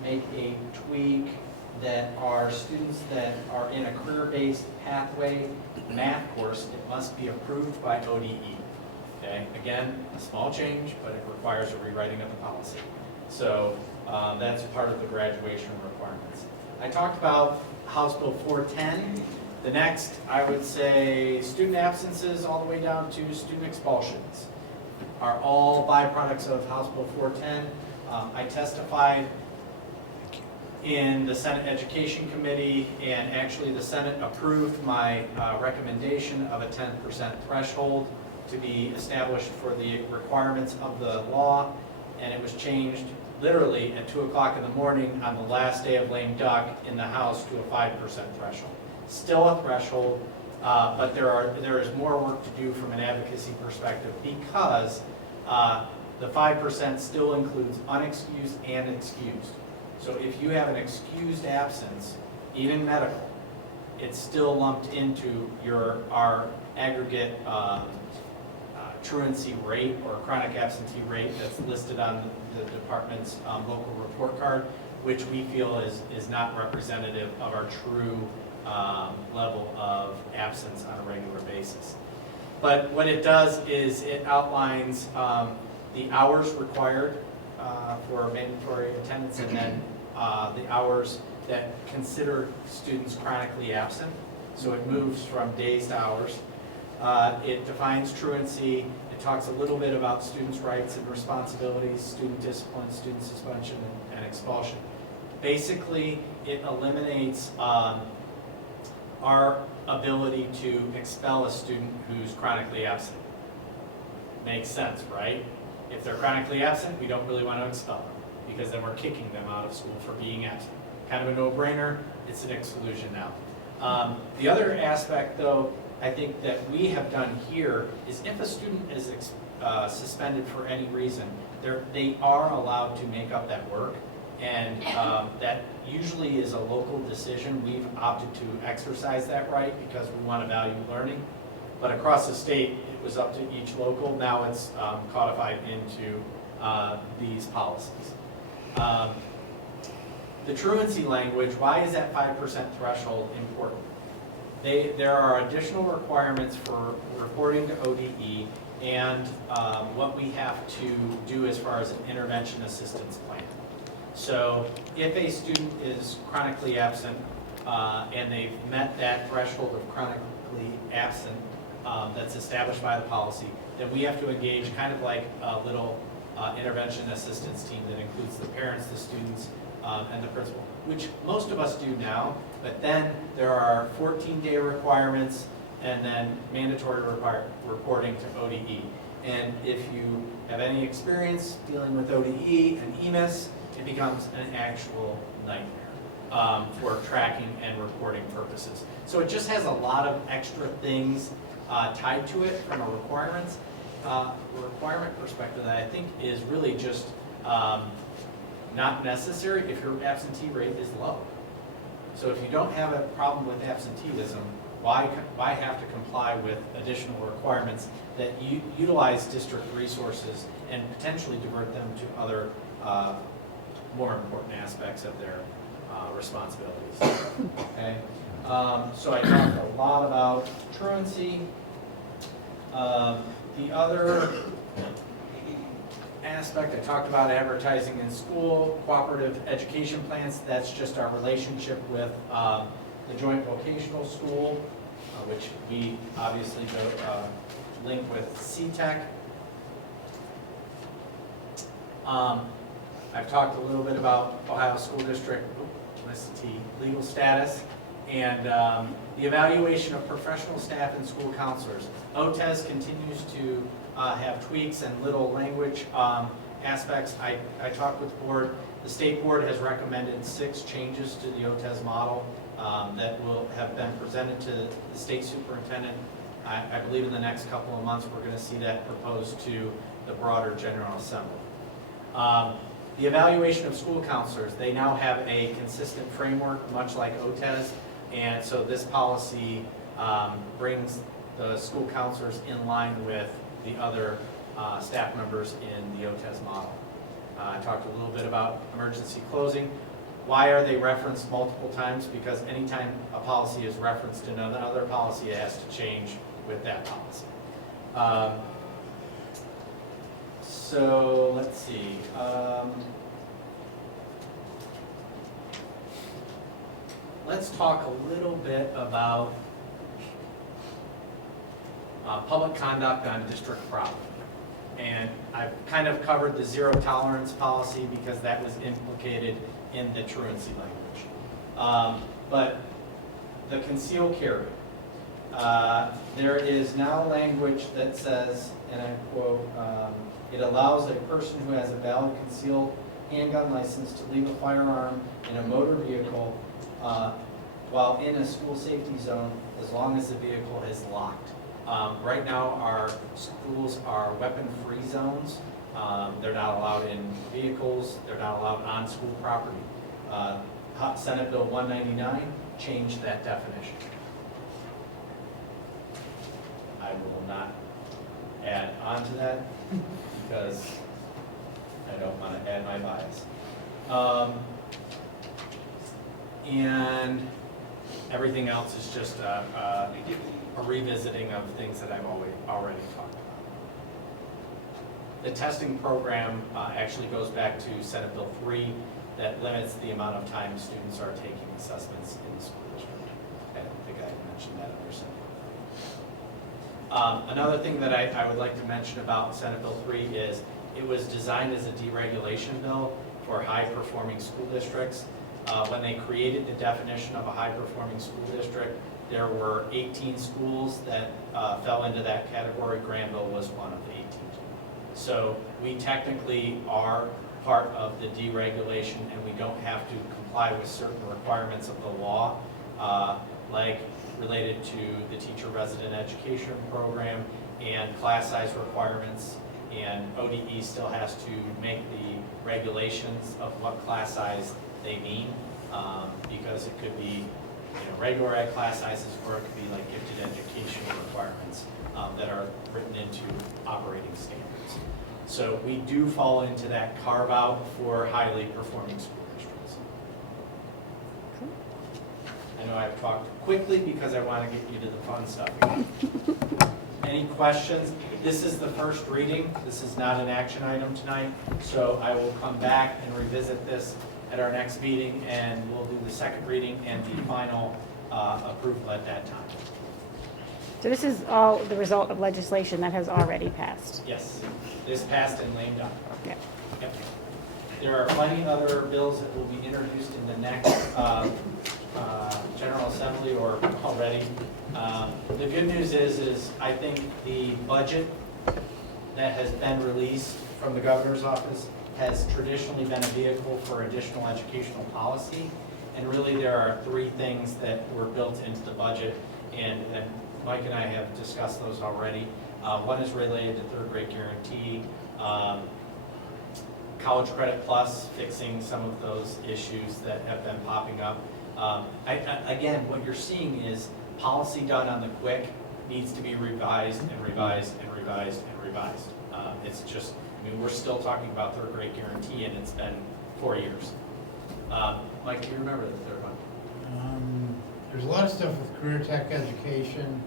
make a tweak that our students that are in a career-based pathway math course, it must be approved by ODE. Okay, again, a small change, but it requires a rewriting of the policy. So that's part of the graduation requirements. I talked about House Bill 410. The next, I would say, student absences all the way down to student expulsions are all byproducts of House Bill 410. I testified in the Senate Education Committee, and actually the Senate approved my recommendation of a 10% threshold to be established for the requirements of the law, and it was changed literally at 2 o'clock in the morning on the last day of lame duck in the house to a 5% threshold. Still a threshold, but there is more work to do from an advocacy perspective because the 5% still includes unexcused and excused. So if you have an excused absence, even medical, it's still lumped into our aggregate truancy rate or chronic absentee rate that's listed on the department's local report card, which we feel is not representative of our true level of absence on a regular basis. But what it does is it outlines the hours required for mandatory attendance and then the hours that consider students chronically absent. So it moves from days to hours. It defines truancy. It talks a little bit about students' rights and responsibilities, student discipline, student suspension, and expulsion. Basically, it eliminates our ability to expel a student who's chronically absent. Makes sense, right? If they're chronically absent, we don't really want to expel them because then we're kicking them out of school for being absent. Kind of a no-brainer. It's an exclusion now. The other aspect, though, I think that we have done here is if a student is suspended for any reason, they are allowed to make up that work, and that usually is a local decision. We've opted to exercise that right because we want to value learning, but across the state, it was up to each local. Now it's codified into these policies. The truancy language, why is that 5% threshold important? There are additional requirements for reporting to ODE and what we have to do as far as an intervention assistance plan. So if a student is chronically absent and they've met that threshold of chronically absent that's established by the policy, then we have to engage kind of like a little intervention assistance team that includes the parents, the students, and the principal, which most of us do now, but then there are 14-day requirements and then mandatory reporting to ODE. And if you have any experience dealing with ODE and EMIS, it becomes an actual nightmare for tracking and reporting purposes. So it just has a lot of extra things tied to it from a requirement perspective that I think is really just not necessary if your absentee rate is low. So if you don't have a problem with absenteeism, why have to comply with additional requirements that utilize district resources and potentially divert them to other more important aspects of their responsibilities? Okay. So I talked a lot about truancy. The other aspect, I talked about advertising in school, cooperative education plans. That's just our relationship with the joint vocational school, which we obviously link with CTEC. I've talked a little bit about Ohio School District legal status and the evaluation of professional staff and school counselors. OTES continues to have tweaks and little language aspects. I talked with the board. The state board has recommended 6 changes to the OTES model that will have been presented to the state superintendent. I believe in the next couple of months we're going to see that proposed to the broader General Assembly. The evaluation of school counselors, they now have a consistent framework, much like OTES, and so this policy brings the school counselors in line with the other staff members in the OTES model. I talked a little bit about emergency closing. Why are they referenced multiple times? Because anytime a policy is referenced in another policy, it has to change with that policy. So let's see. Let's talk a little bit about public conduct on district property. And I've kind of covered the zero tolerance policy because that was implicated in the truancy language. But the concealed carry. There is now language that says, and I quote, it allows a person who has a valid concealed handgun license to leave a firearm in a motor vehicle while in a school safety zone, as long as the vehicle is locked. Right now, our schools are weapon-free zones. They're not allowed in vehicles, they're not allowed on school property. Senate Bill 199 changed that definition. I will not add on to that because I don't want to add my bias. And everything else is just a revisiting of things that I've already talked about. The testing program actually goes back to Senate Bill 3 that limits the amount of time students are taking assessments in the school district. I don't think I mentioned that under Senate Bill 3. Another thing that I would like to mention about Senate Bill 3 is it was designed as a deregulation bill for high-performing school districts. When they created the definition of a high-performing school district, there were 18 schools that fell into that category. Granville was one of the 18. So we technically are part of the deregulation, and we don't have to comply with certain requirements of the law, like related to the teacher resident education program and class size requirements. And ODE still has to make the regulations of what class size they mean, because it could be regular ed class sizes, or it could be like gifted education requirements that are written into operating standards. So we do fall into that carve out for highly performing school districts. I know I've talked quickly because I want to get you to the fun stuff. Any questions? This is the first reading. This is not an action item tonight. So I will come back and revisit this at our next meeting, and we'll do the second reading and the final approval at that time. So this is all the result of legislation that has already passed. Yes, this passed and lame duck. Yeah. Yep. There are plenty of other bills that will be introduced in the next General Assembly or already. The good news is I think the budget that has been released from the governor's office has traditionally been a vehicle for additional educational policy. And really there are three things that were built into the budget, and Mike and I have discussed those already. One is related to third grade guarantee, College Credit Plus, fixing some of those issues that have been popping up. Again, what you're seeing is policy done on the quick needs to be revised and revised and revised and revised. It's just, I mean, we're still talking about third grade guarantee, and it's been 4 years. Mike, do you remember the third one? There's a lot of stuff with career tech education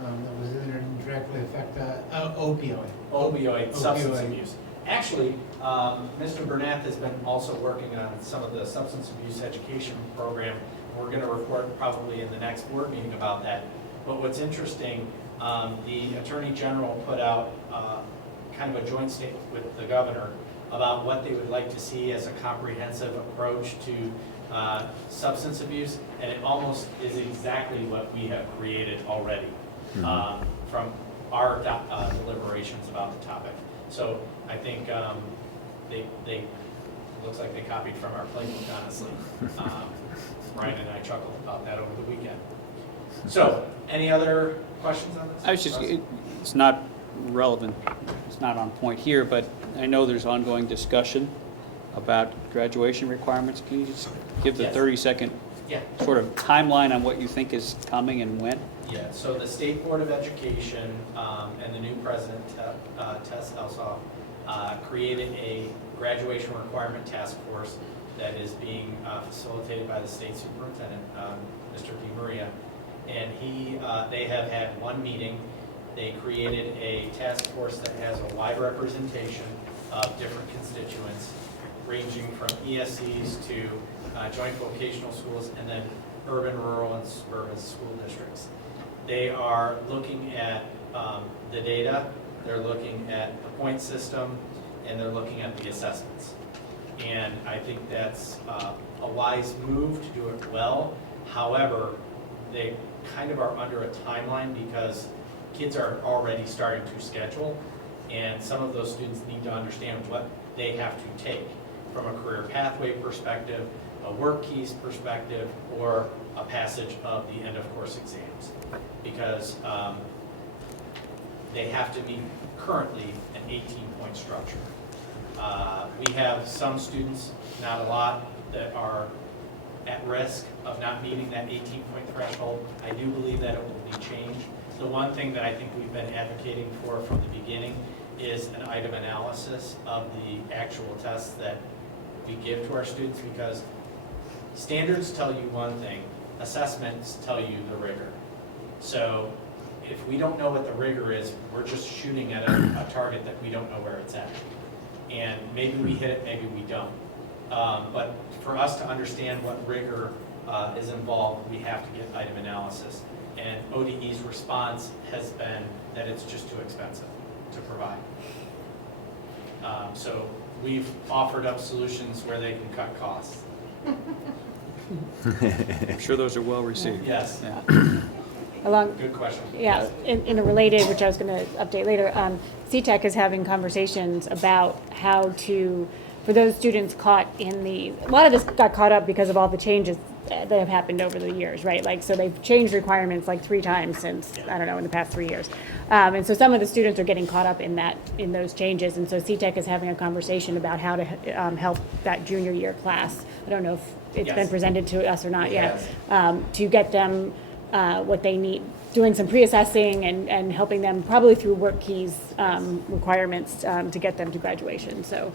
that was in there and directly affect Opioid substance abuse. Actually, Mr. Bernath has been also working on some of the substance abuse education program. We're going to report probably in the next board meeting about that. But what's interesting, the Attorney General put out kind of a joint statement with the governor about what they would like to see as a comprehensive approach to substance abuse, and it almost is exactly what we have created already from our deliberations about the topic. So I think they looks like they copied from our playbook, honestly. Ryan and I chuckled about that over the weekend. So, any other questions on this? I was just, it's not relevant, it's not on point here, but I know there's ongoing discussion about graduation requirements. Can you just give the Yes. 30-second Yeah. sort of timeline on what you think is coming and when? Yeah, so the State Board of Education and the new president, Tess Elsoff, created a graduation requirement task force that is being facilitated by the state superintendent, Mr. DiMaria. And they have had one meeting. They created a task force that has a wide representation of different constituents, ranging from ESCs to joint vocational schools, and then urban, rural, and suburban school districts. They are looking at the data, they're looking at the point system, and they're looking at the assessments. And I think that's a wise move to do it well. However, they kind of are under a timeline because kids are already starting to schedule, and some of those students need to understand what they have to take. from a career pathway perspective, a work keys perspective, or a passage of the end of course exams. Because they have to meet currently an 18-point structure. We have some students, not a lot, that are at risk of not meeting that 18-point threshold. I do believe that it will be changed. The one thing that I think we've been advocating for from the beginning is an item analysis of the actual tests that we give to our students, because standards tell you one thing, assessments tell you the rigor. So if we don't know what the rigor is, we're just shooting at a target that we don't know where it's at. And maybe we hit it, maybe we don't. But for us to understand what rigor is involved, we have to get item analysis. And ODE's response has been that it's just too expensive to provide. So we've offered up solutions where they can cut costs. I'm sure those are well received. Yes, Yeah. Along, good question. yeah, in a related, which I was going to update later, CTEC is having conversations about how to, for those students caught in a lot of this got caught up because of all the changes that have happened over the years, right? Like, so they've changed requirements like 3 times since, I don't know, in the past 3 years. And so some of the students are getting caught up in those changes. And so CTEC is having a conversation about how to help that junior year class. I don't know if it's been presented to us or not yet, to get them what they need, doing some pre-assessing and helping them probably through work keys requirements to get them to graduation. So,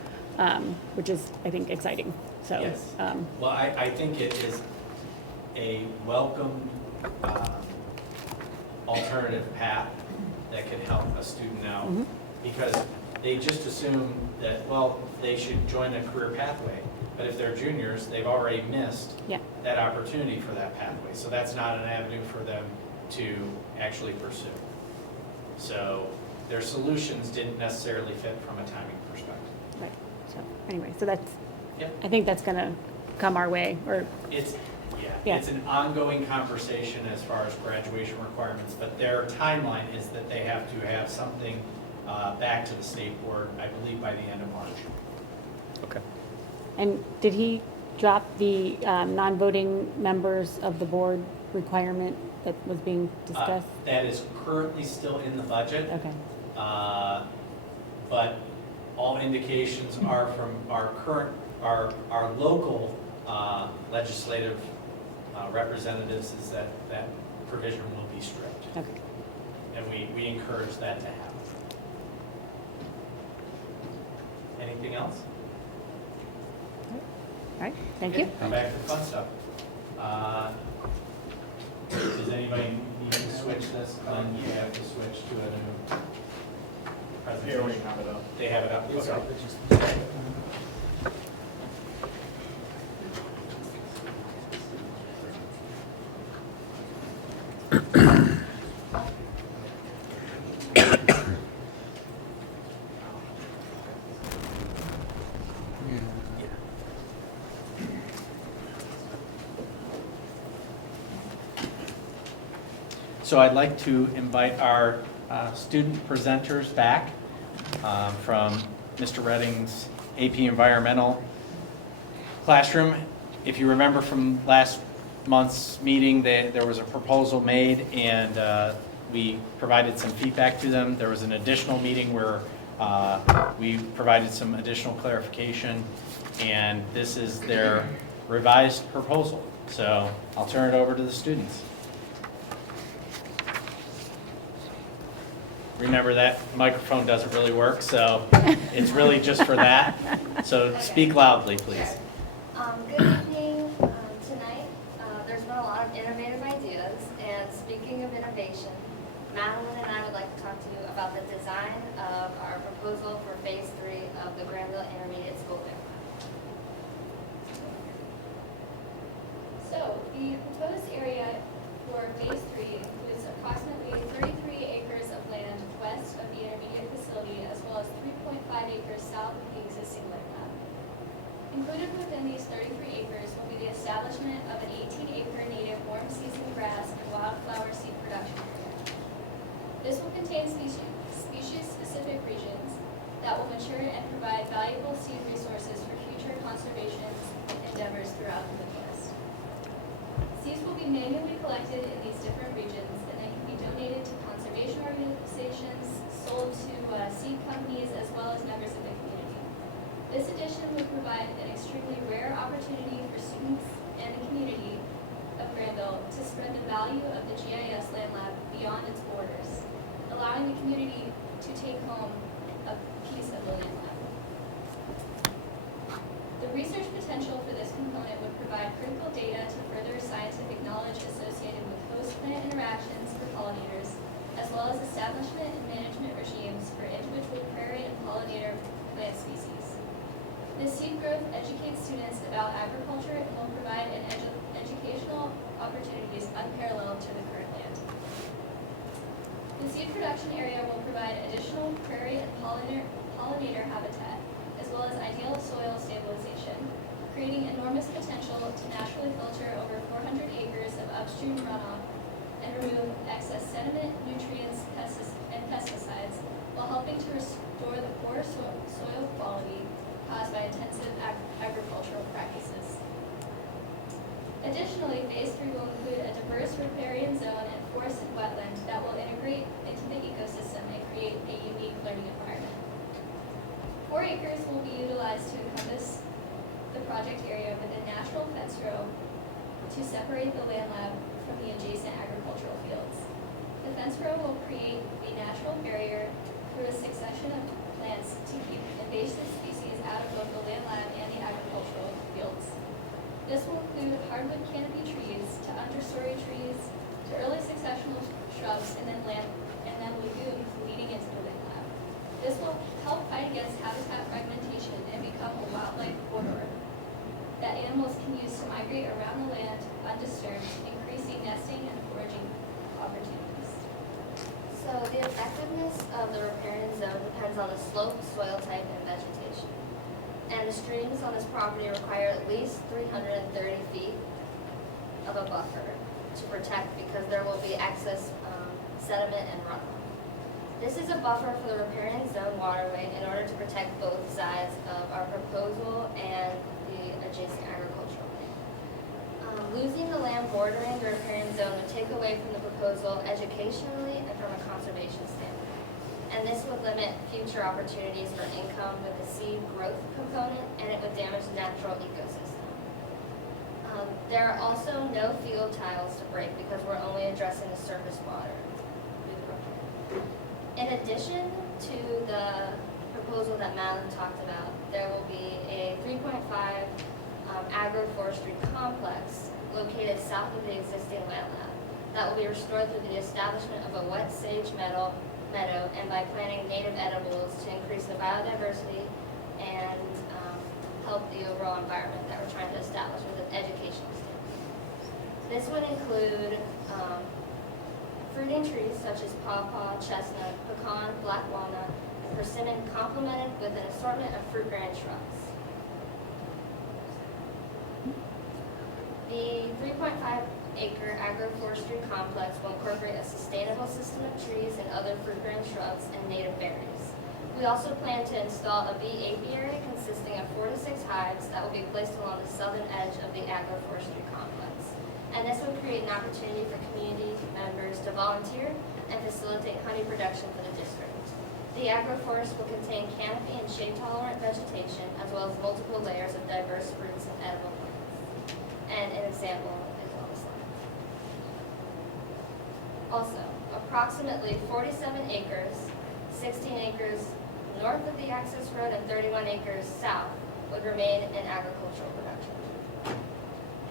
which is, I think, exciting. So, Yes. Well, I think it is a welcome alternative path that could help a student out, because they just assume that, well, they should join a career pathway. But if they're juniors, they've already missed that opportunity for that pathway. So that's not an avenue for them to actually pursue. So their solutions didn't necessarily fit from a timing perspective. right. So anyway, so that's, Yep. I think that's going to come our way. Or It's, Yeah. it's an ongoing conversation as far as graduation requirements, but their timeline is that they have to have something back to the state board, I believe, by the end of March. Okay. And did he drop the non-voting members of the board requirement that was being discussed? That is currently still in the budget. Okay. But all indications are from our local legislative representatives is that that provision will be stripped. Okay. And we encourage that to happen. Anything else? All right. Thank you. Come back to the fun stuff. Does anybody need to switch this? Glenn, you have to switch to a new presentation. Here we have it up. They have it up? It's Okay. up, it's just- So I'd like to invite our student presenters back from Mr. Redding's AP Environmental classroom. If you remember from last month's meeting, there was a proposal made and we provided some feedback to them. There was an additional meeting where we provided some additional clarification, and this is their revised proposal. So I'll turn it over to the students. Remember, that microphone doesn't really work, so it's really just for that. So speak loudly, please. Good evening. Tonight, there's been a lot of innovative ideas, and speaking of innovation, Madeline and I would like to talk to you about the design of our proposal for Phase 3 of the Granville Intermediate School Building. So, the proposed area for Phase 3 includes approximately 33 acres of land west of the intermediate facility, as well as 3.5 acres south of the existing lake. Included within these 33 acres will be the establishment of an 18-acre native warm season grass and wildflower seed production area. This will contain species-specific regions that will mature and provide valuable seed resources for future conservation Seeds will be manually collected in these different regions and then can be donated to conservation organizations, sold to seed companies, as well as members of the community. This addition would provide an extremely rare opportunity for students and the community of Granville to spread the value of the GIS Land Lab beyond its borders, allowing the community to take home a piece of the land lab. The research potential for this component would provide critical data to further scientific knowledge associated with host plant interactions for pollinators, as well as establishment and management regimes for individual prairie and pollinator plant species. This seed growth educates students about agriculture and will provide educational opportunities unparalleled to the current land. The seed production area will provide additional prairie and pollinator habitat, as well as ideal soil stabilization, creating enormous potential to naturally filter over 400 acres of upstream runoff and remove excess sediment, nutrients, and pesticides, while helping to restore the poor soil quality caused by intensive agricultural practices. Additionally, Phase 3 will include a diverse riparian zone and forested wetland that will integrate into the ecosystem and create a unique learning environment. 4 acres will be utilized to encompass the project area with a natural fence row to separate the land lab from the adjacent agricultural fields. The fence row will create a natural barrier through a succession of plants to keep invasive species out of both the land lab and the agricultural fields. This will include hardwood canopy trees to understory trees to early successional shrubs and then legumes leading into the land lab. This will help fight against habitat fragmentation and become a wildlife corridor that animals can use to migrate around the land undisturbed, increasing nesting and foraging opportunities. So the effectiveness of the riparian zone depends on the slope, soil type, and vegetation. And the streams on this property require at least 330 feet of a buffer to protect because there will be excess sediment and runoff. This is a buffer for the riparian zone waterway in order to protect both sides of our proposal and the adjacent agricultural land. Losing the land bordering the riparian zone would take away from the proposal educationally and from a conservation standpoint. And this would limit future opportunities for income with the seed growth component, and it would damage the natural ecosystem. There are also no field tiles to break because we're only addressing the surface water. In addition to the proposal that Madeline talked about, there will be a 3.5 agroforestry complex located south of the existing land lab that will be restored through the establishment of a wet sage meadow and by planting native edibles to increase the biodiversity and help the overall environment that we're trying to establish with an educational standpoint. This would include fruiting trees such as pawpaw, chestnut, pecan, black walnut, and persimmon, complemented with an assortment of fruit-bearing shrubs. The 3.5-acre agroforestry complex will incorporate a sustainable system of trees and other fruit-bearing shrubs and native berries. We also plan to install a bee apiary consisting of 4 to 6 hives that will be placed along the southern edge of the agroforestry complex. And this would create an opportunity for community members to volunteer and facilitate honey production for the district. The agroforest will contain canopy and shade-tolerant vegetation, as well as multiple layers of diverse fruits and edible plants. And an example is on the slide. Also, approximately 47 acres, 16 acres north of the access road and 31 acres south would remain in agricultural production,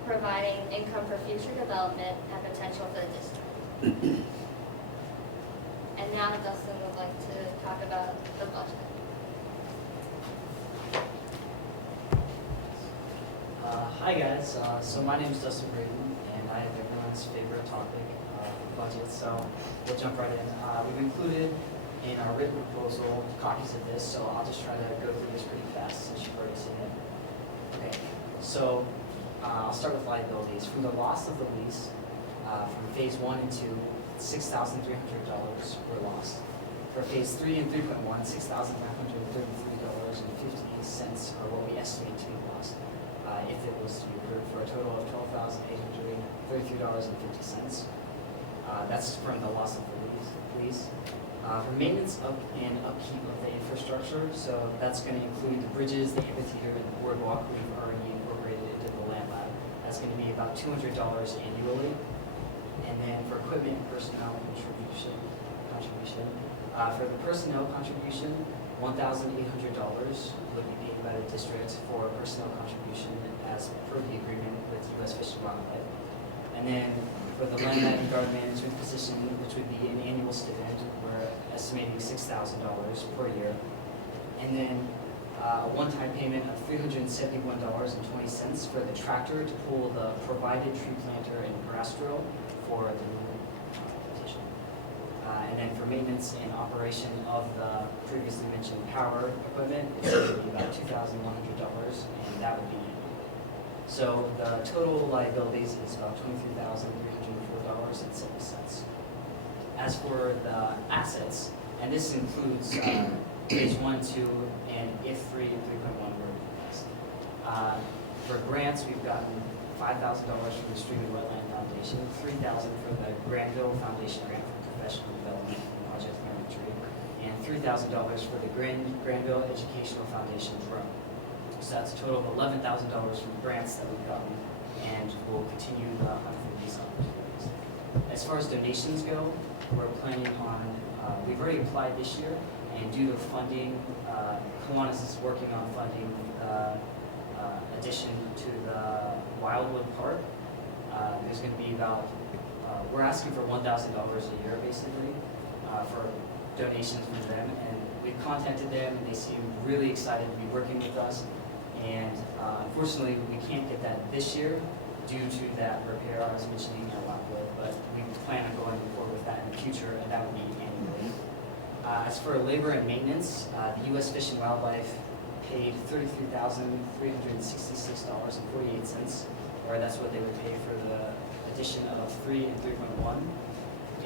providing income for future development and potential for the district. And now Dustin would like to talk about the budget. Hi guys, so my name is Dustin Braden, and I have everyone's favorite topic, budget, so we'll jump right in. We've included in our written proposal copies of this, so I'll just try to go through this pretty fast since you've already seen it. Okay, so I'll start with liabilities. From the loss of the lease, from phase 1 and 2, $6,300 were lost. For phase 3 and 3.1, $6,933.58 are what we estimate to be lost. if it was to be approved, for a total of $12,833.50. That's from the loss of lease. For maintenance and upkeep of the infrastructure, so that's going to include the bridges, the amphitheater, and the boardwalk we've already incorporated into the land lab. That's going to be about $200 annually. And then for equipment and personnel contribution, for the personnel contribution, $1,800 would be paid by the district for personnel contribution as per the agreement with U.S. Fish and Wildlife. And then for the land and guard management position, which would be an annual stipend, we're estimating $6,000 per year. And then a one-time payment of $371.20 for the tractor to pull the provided tree planter and grass drill for the new petition. And then for maintenance and operation of the previously mentioned power equipment, it's going to be about $2,100, and that would be annual. So the total liabilities is about $23,304.70. As for the assets, and this includes phase 1, 2, and if 3 and 3.1 were passed. For grants, we've gotten $5,000 from the Stream and Wetland Foundation, $3,000 from the Granville Foundation grant for professional development and project manager, and $3,000 for the Granville Educational Foundation grant. So that's a total of $11,000 from grants that we've gotten, and we'll continue the hunt for these opportunities. As far as donations go, we're planning on, we've already applied this year, and due to funding, Kiwanis is working on funding addition to the Wildwood Park. There's going to be about, we're asking for $1,000 a year basically for donations from them, and we've contacted them and they seem really excited to be working with us. And unfortunately, we can't get that this year due to that repair I was mentioning at Wildwood, but we plan on going forward with that in the future, and that will be annually. As for labor and maintenance, the U.S. Fish and Wildlife paid $33,366.48, or that's what they would pay for the addition of 3 and 3.1.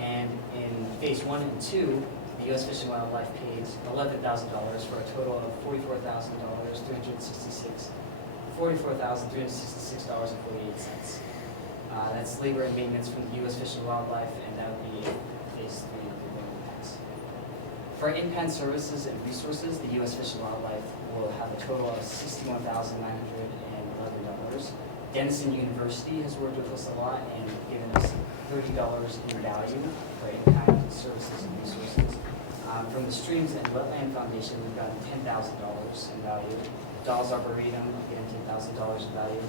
And in phase 1 and 2, the U.S. Fish and Wildlife paid $11,000 for a total of $44,366.48. That's labor and maintenance from the U.S. Fish and Wildlife, and that would be phase 3 and 3.1 tax. For in-kind services and resources, the U.S. Fish and Wildlife will have a total of $61,911. Denison University has worked with us a lot and given us $30 in value for in-kind services and resources. From the Streams and Wetland Foundation, we've gotten $10,000 in value. Dawes Arboretum, again, $10,000 in value.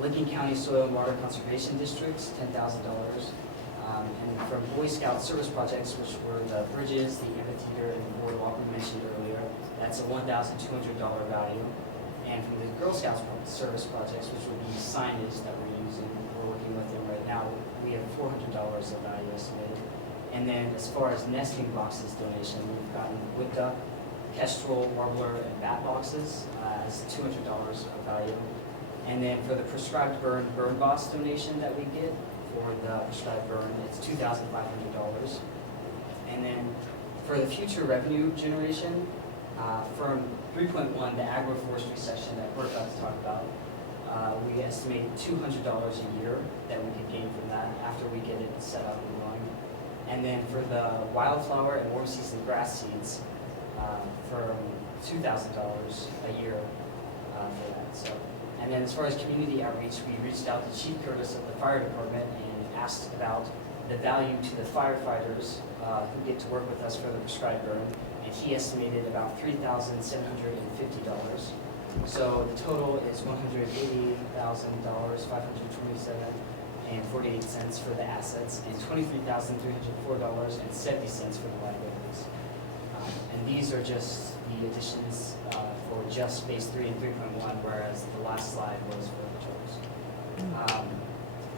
Lincoln County Soil and Water Conservation Districts, $10,000. And from Boy Scout service projects, which were the bridges, the amphitheater, and the boardwalk we mentioned earlier, that's a $1,200 value. And from the Girl Scouts service projects, which would be signage that we're using, we're working with them right now, we have $400 of value estimated. And then as far as nesting boxes donation, we've gotten wood duck, kestrel, warbler, and bat boxes as $200 of value. And then for the prescribed burn boss donation that we get for the prescribed burn, it's $2,500. And then for the future revenue generation, from 3.1, the agroforestry section that we're about to talk about, we estimate $200 a year that we could gain from that after we get it set up and going. And then for the wildflower and warm season grass seeds, from $2,000 a year for that. So, and then as far as community outreach, we reached out to Chief Curtis of the fire department and asked about the value to the firefighters who get to work with us for the prescribed burn, and he estimated about $3,750. So the total is $180,527.48 for the assets, and $23,304.70 for the liabilities. And these are just the additions for just phase 3 and 3.1, whereas the last slide was for the totals.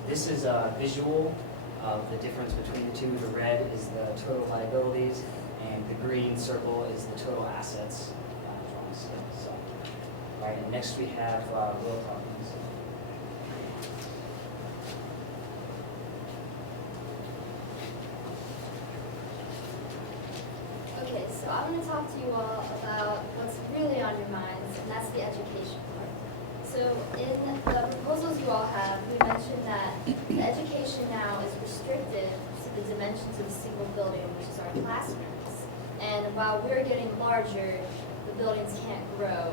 This is a visual of the difference between the two. The red is the total liabilities, and the green circle is the total assets. So, all right, and next we have Will Hawkins. Okay, so I'm going to talk to you all about what's really on your minds, and that's the education part. So in the proposals you all have, we mentioned that the education now is restricted to the dimensions of a single building, which is our classrooms. And while we're getting larger, the buildings can't grow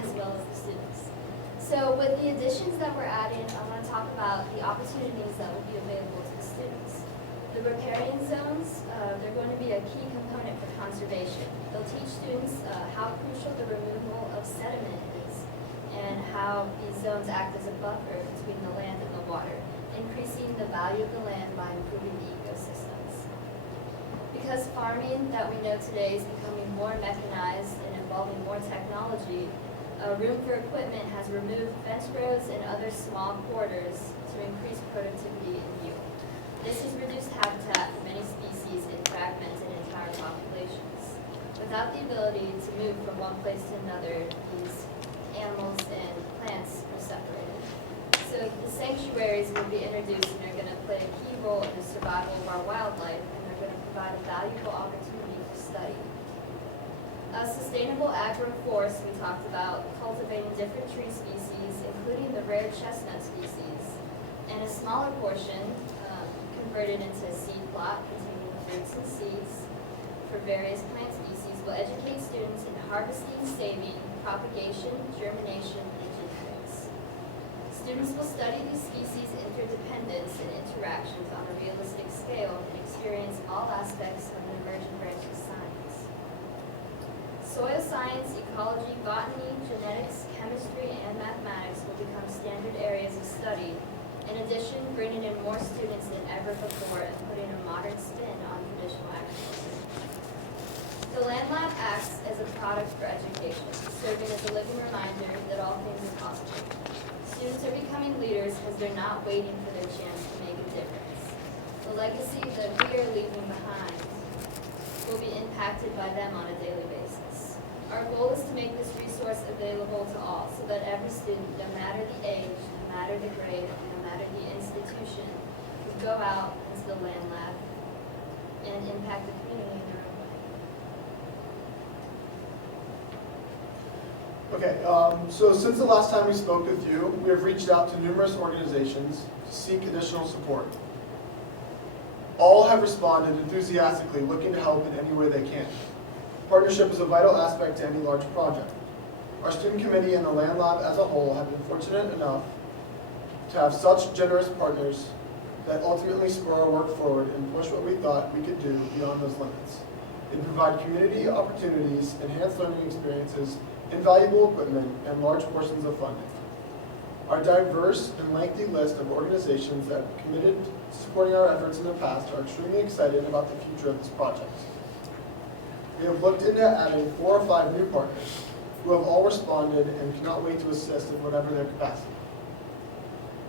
as well as the students. So with the additions that we're adding, I want to talk about the opportunities that will be available to the students. The riparian zones, they're going to be a key component for conservation. They'll teach students how crucial the removal of sediment is and how these zones act as a buffer between the land and the water, increasing the value of the land by improving the ecosystems. Because farming that we know today is becoming more mechanized and involving more technology, room for equipment has removed fence rows and other small corridors to increase productivity and yield. This has reduced habitat for many species and fragmented entire populations. Without the ability to move from one place to another, these animals and plants are separated. So the sanctuaries will be introduced and are going to play a key role in the survival of our wildlife, and they're going to provide a valuable opportunity for study. Sustainable agroforest, we talked about cultivating different tree species, including the rare chestnut species, and a smaller portion converted into a seed plot containing fruits and seeds for various plant species will educate students in harvesting, saving, propagation, germination, and genetics. Students will study these species' interdependence and interactions on a realistic scale and experience all aspects of an emerging branch of science. Soil science, ecology, botany, genetics, chemistry, and mathematics will become standard areas of study. In addition, bringing in more students than ever before and putting a modern spin on traditional agriculture. The Land Lab acts as a product for education, serving as a living reminder that all things are possible. Students are becoming leaders as they're not waiting for their chance to make a difference. The legacy that we are leaving behind will be impacted by them on a daily basis. Our goal is to make this resource available to all so that every student, no matter the age, no matter the grade, and no matter the institution, can go out into the Land Lab and impact the community in their own way. Okay, so since the last time we spoke with you, we have reached out to numerous organizations to seek additional support. All have responded enthusiastically, looking to help in any way they can. Partnership is a vital aspect to any large project. Our student committee and the Land Lab as a whole have been fortunate enough to have such generous partners that ultimately spur our work forward and push what we thought we could do beyond those limits. They provide community opportunities, enhanced learning experiences, invaluable equipment, and large portions of funding. Our diverse and lengthy list of organizations that have committed to supporting our efforts in the past are extremely excited about the future of this project. We have looked into adding 4 or 5 new partners who have all responded and cannot wait to assist in whatever their capacity.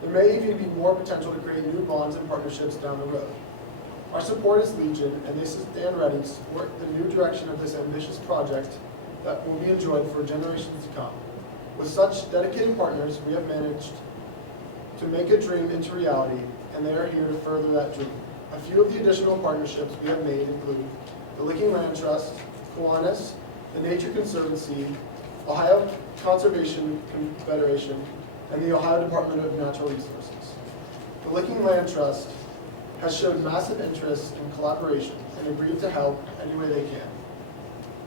There may even be more potential to create new bonds and partnerships down the road. Our support is legion, and they stand ready to support the new direction of this ambitious project that will be enjoyed for generations to come. With such dedicated partners, we have managed to make a dream into reality, and they are here to further that dream. A few of the additional partnerships we have made include the Licking Land Trust, Kiwanis, the Nature Conservancy, Ohio Conservation Confederation, and the Ohio Department of Natural Resources. The Licking Land Trust has shown massive interest in collaboration and agreed to help any way they can.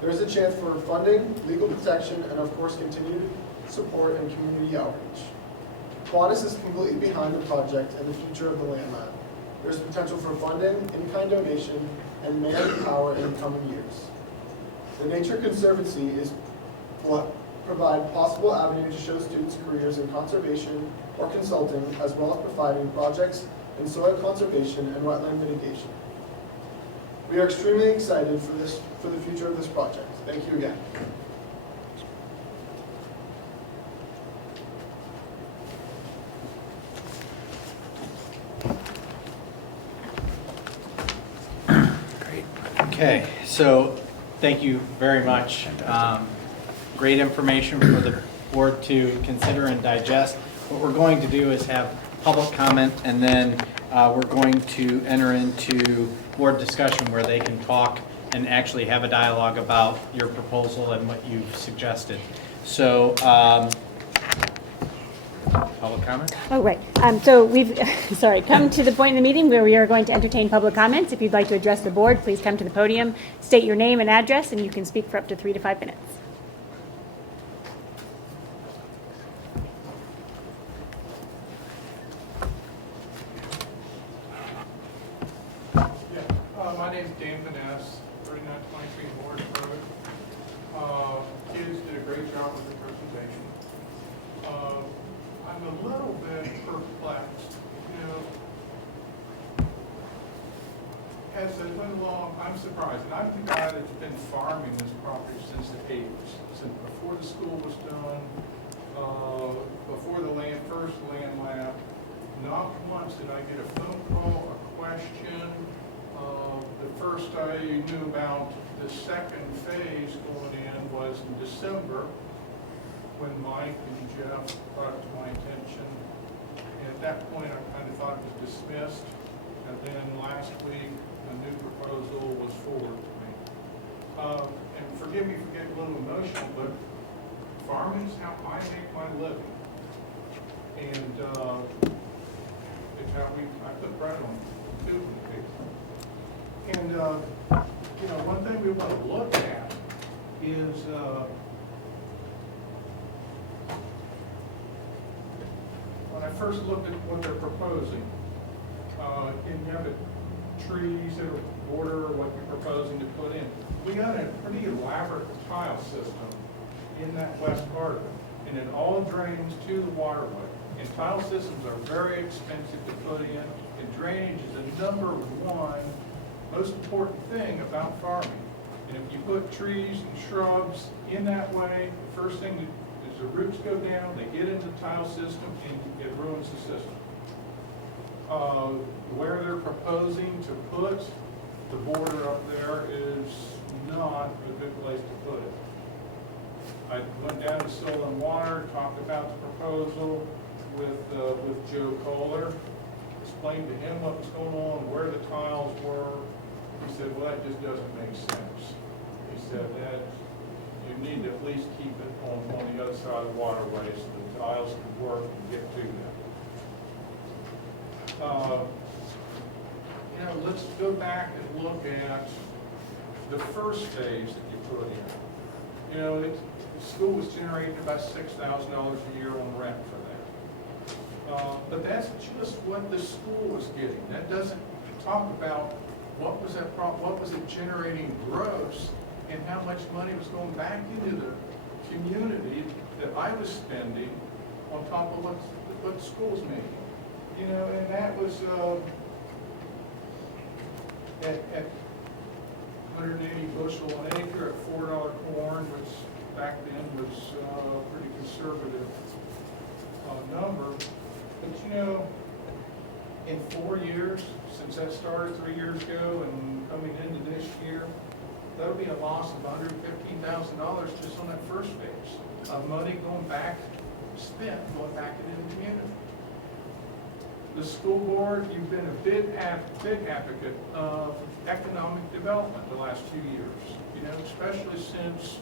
There is a chance for funding, legal protection, and of course continued support and community outreach. Kiwanis is completely behind the project and the future of the Land Lab. There is potential for funding, in-kind donation, and manpower in the coming years. The Nature Conservancy will provide possible avenues to show students careers in conservation or consulting, as well as providing projects in soil conservation and wetland mitigation. We are extremely excited for the future of this project. Thank you again. Great. Okay, so thank you very much. Great information for the board to consider and digest. What we're going to do is have public comment, and then we're going to enter into board discussion where they can talk and actually have a dialogue about your proposal and what you've suggested. So public comment? Oh, right. So we've, sorry, come to the point in the meeting where we are going to entertain public comments. If you'd like to address the board, please come to the podium, state your name and address, and you can speak for up to 3 to 5 minutes. My name's Dan Vaness, 3923 Morris Road. Kids did a great job with the presentation. I'm a little bit perplexed, as it went along, I'm surprised, and I'm the guy that's been farming this property since the 80s, since before the school was done, before the first land lab. Not once did I get a phone call, a question. The first I knew about the second phase going in was in December, when Mike and Jeff brought it to my attention. And at that point, I kind of thought it was dismissed. And then last week, a new proposal was forwarded to me. And forgive me for getting a little emotional, but farming is how I make my living. And it's how I put bread on food in the table. And, one thing we want to look at is when I first looked at what they're proposing, and you have the trees that are border what you're proposing to put in. We got a pretty elaborate tile system in that west part of it, and it all drains to the waterway. And tile systems are very expensive to put in, and drainage is the number one most important thing about farming. And if you put trees and shrubs in that way, the first thing is the roots go down, they get into the tile system, and it ruins the system. Where they're proposing to put the border up there is not a good place to put it. I went down to Soil and Water, talked about the proposal with Joe Kohler, explained to him what was going on, where the tiles were. He said, well, that just doesn't make sense. He said that you need to at least keep it on the other side of the waterway so the tiles can work and get to them. Let's go back and look at the first phase that you put in. The school was generating about $6,000 a year on rent for that. But that's just what the school was getting. That doesn't talk about what was it generating gross and how much money was going back into the community that I was spending on top of what the school's making. And that was at 180 bushel an acre at $4 corn, which back then was a pretty conservative number. But in 4 years, since that started 3 years ago and coming into this year, that'll be a loss of $115,000 just on that first phase of money going back into the community. The school board, you've been a big advocate of economic development the last 2 years, especially since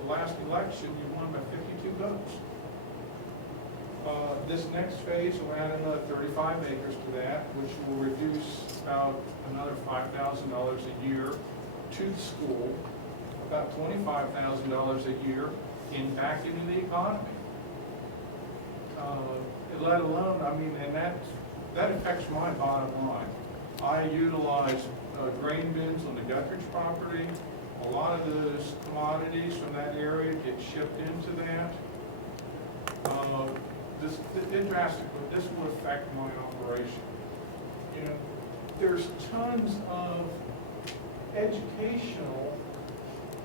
the last election, you won by 52 votes. This next phase will add another 35 acres to that, which will reduce about another $5,000 a year to the school, about $25,000 a year back into the economy. Let alone, and that affects my bottom line. I utilize grain bins on the Guthridge property. A lot of those commodities from that area get shipped into that. This will affect my operation. There's tons of educational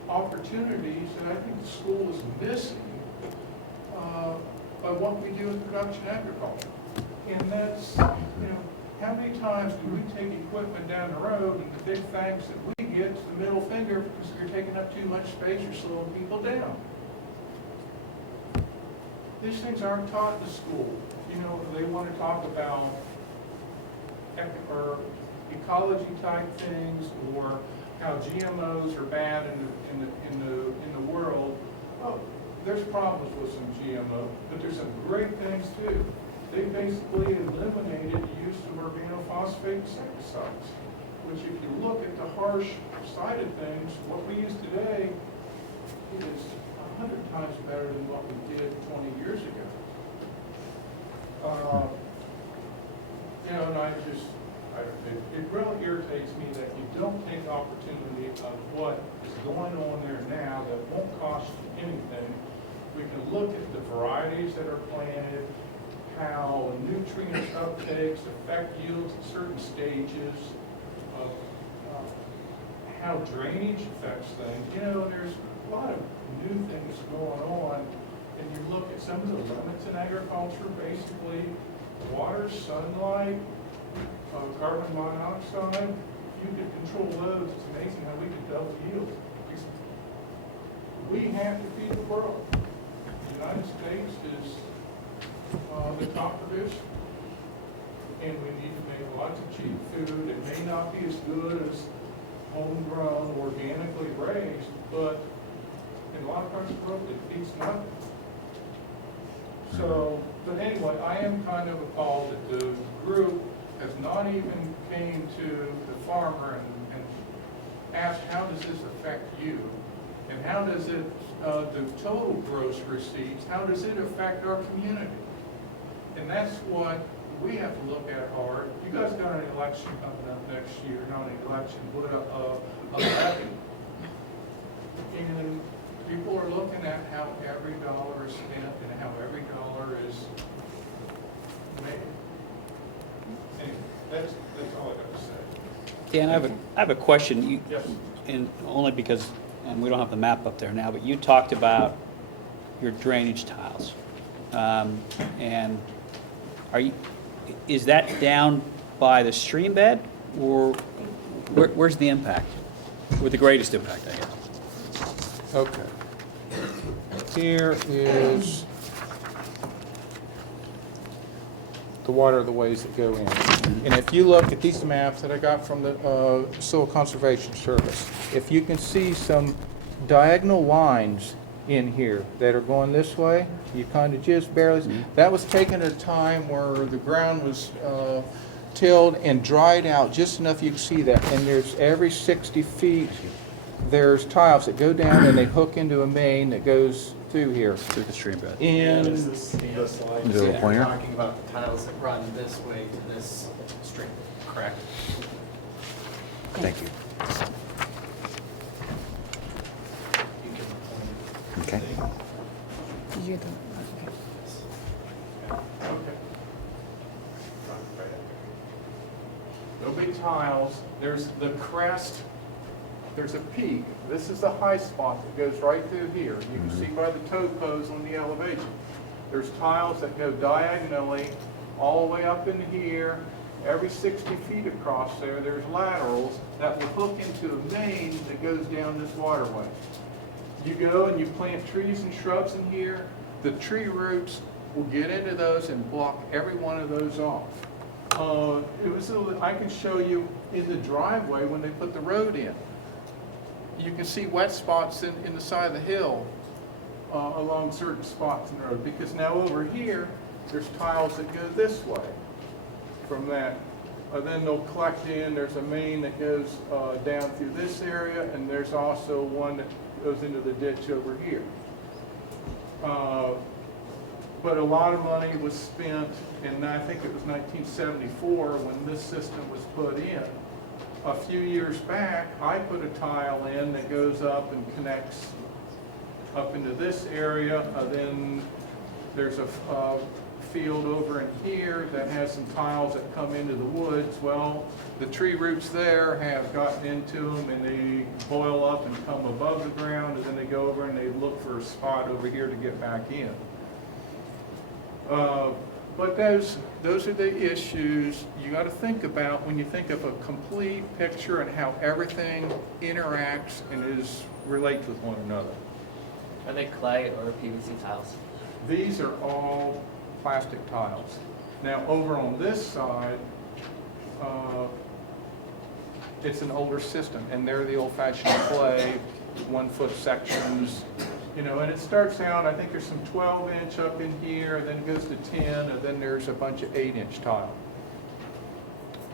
opportunities that I think the school is missing by what we do in production agriculture. And that's, how many times do we take equipment down the road and the big thanks that we get is the middle finger because you're taking up too much space, you're slowing people down. These things aren't taught in the school. They want to talk about ecology type things or how GMOs are bad in the world. Oh, there's problems with some GMO, but there's some great things too. They basically eliminated the use of organophosphate insecticides, which if you look at the harsh side of things, what we use today is 100 times better than what we did 20 years ago. You know, and it really irritates me that you don't take opportunity of what is going on there now that won't cost you anything. We can look at the varieties that are planted, how nutrient uptakes affect yields at certain stages, of how drainage affects things. You know, there's a lot of new things going on, and you look at some of the limits in agriculture, basically water, sunlight, carbon monoxide. If you could control those, it's amazing how we could double yields. We have to feed the world. The United States is the top producer, and we need to make lots of cheap food. It may not be as good as homegrown, organically raised, but in a lot of parts of the world, it beats nothing. So, but anyway, I am kind of appalled that the group has not even came to the farmer and asked, how does this affect you? And how does it, the total gross receipts, how does it affect our community? And that's what we have to look at hard. You guys got an election coming up next year, not an election, but a levy. And people are looking at how every dollar is spent and how every dollar is made. Anyway, that's all I got to say. Dan, I have a question. Yes. And only because, and we don't have the map up there now, but you talked about your drainage tiles. And is that down by the stream bed, or where's the impact? Or the greatest impact, I guess? Okay. Here is the waterways that go in. And if you look at these maps that I got from the Soil Conservation Service, if you can see some diagonal lines in here that are going this way, you kind of just barely, that was taken at a time where the ground was tilled and dried out just enough you can see that. And there's every 60 feet, there's tiles that go down and they hook into a main that goes through here. Through the stream bed. And Is the slide Is there a pointer? talking about the tiles that run this way to this stream, correct? Thank you. Okay. no big tiles. There's the crest. There's a peak. This is the high spot that goes right through here. You can see by the topos on the elevation. There's tiles that go diagonally all the way up in here. Every 60 feet across there, there's laterals that will hook into a main that goes down this waterway. You go and you plant trees and shrubs in here. The tree roots will get into those and block every one of those off. I can show you in the driveway when they put the road in. You can see wet spots in the side of the hill along certain spots in the road, because now over here, there's tiles that go this way from that. Then they'll collect in, there's a main that goes down through this area, and there's also one that goes into the ditch over here. But a lot of money was spent, and I think it was 1974 when this system was put in. A few years back, I put a tile in that goes up and connects up into this area. Then there's a field over in here that has some tiles that come into the woods. Well, the tree roots there have gotten into them, and they boil up and come above the ground, and then they go over and they look for a spot over here to get back in. But those are the issues you got to think about when you think of a complete picture and how everything interacts and relates with one another. Are they clay or PVC tiles? These are all plastic tiles. Now over on this side, it's an older system, and they're the old-fashioned clay, 1-foot sections, You know, and it starts out, I think there's some 12-inch up in here, and then it goes to 10, and then there's a bunch of 8-inch tile.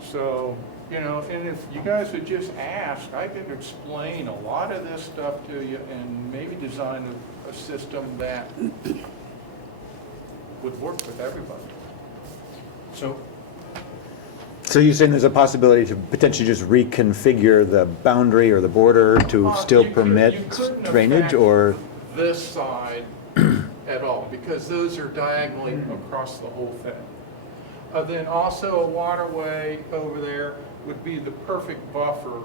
So, you know, and if you guys would just ask, I could explain a lot of this stuff to you and maybe design a system that would work with everybody. So you're saying there's a possibility to potentially just reconfigure the boundary or the border to still You permit couldn't drainage, affect or? this side at all, because those are diagonally across the whole thing. Then also a waterway over there would be the perfect buffer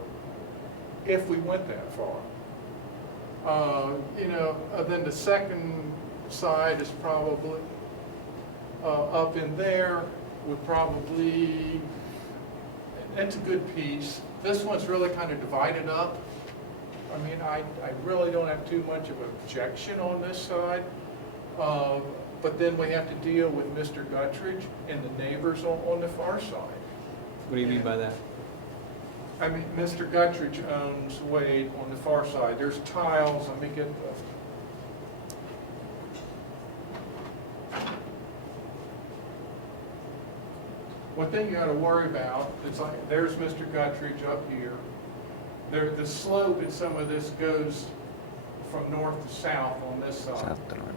if we went that far. You know, then the second side is probably up in there would probably, that's a good piece. This one's really kind of divided up. I mean, I really don't have too much of an objection on this side. But then we have to deal with Mr. Guttridge and the neighbors on the far side. What do you mean by that? I mean, Mr. Guttridge owns Wade on the far side. There's tiles, let me get the... One thing you gotta worry about, it's like, there's Mr. Guttridge up here. The slope in some of this goes from north to south on this side. South to north.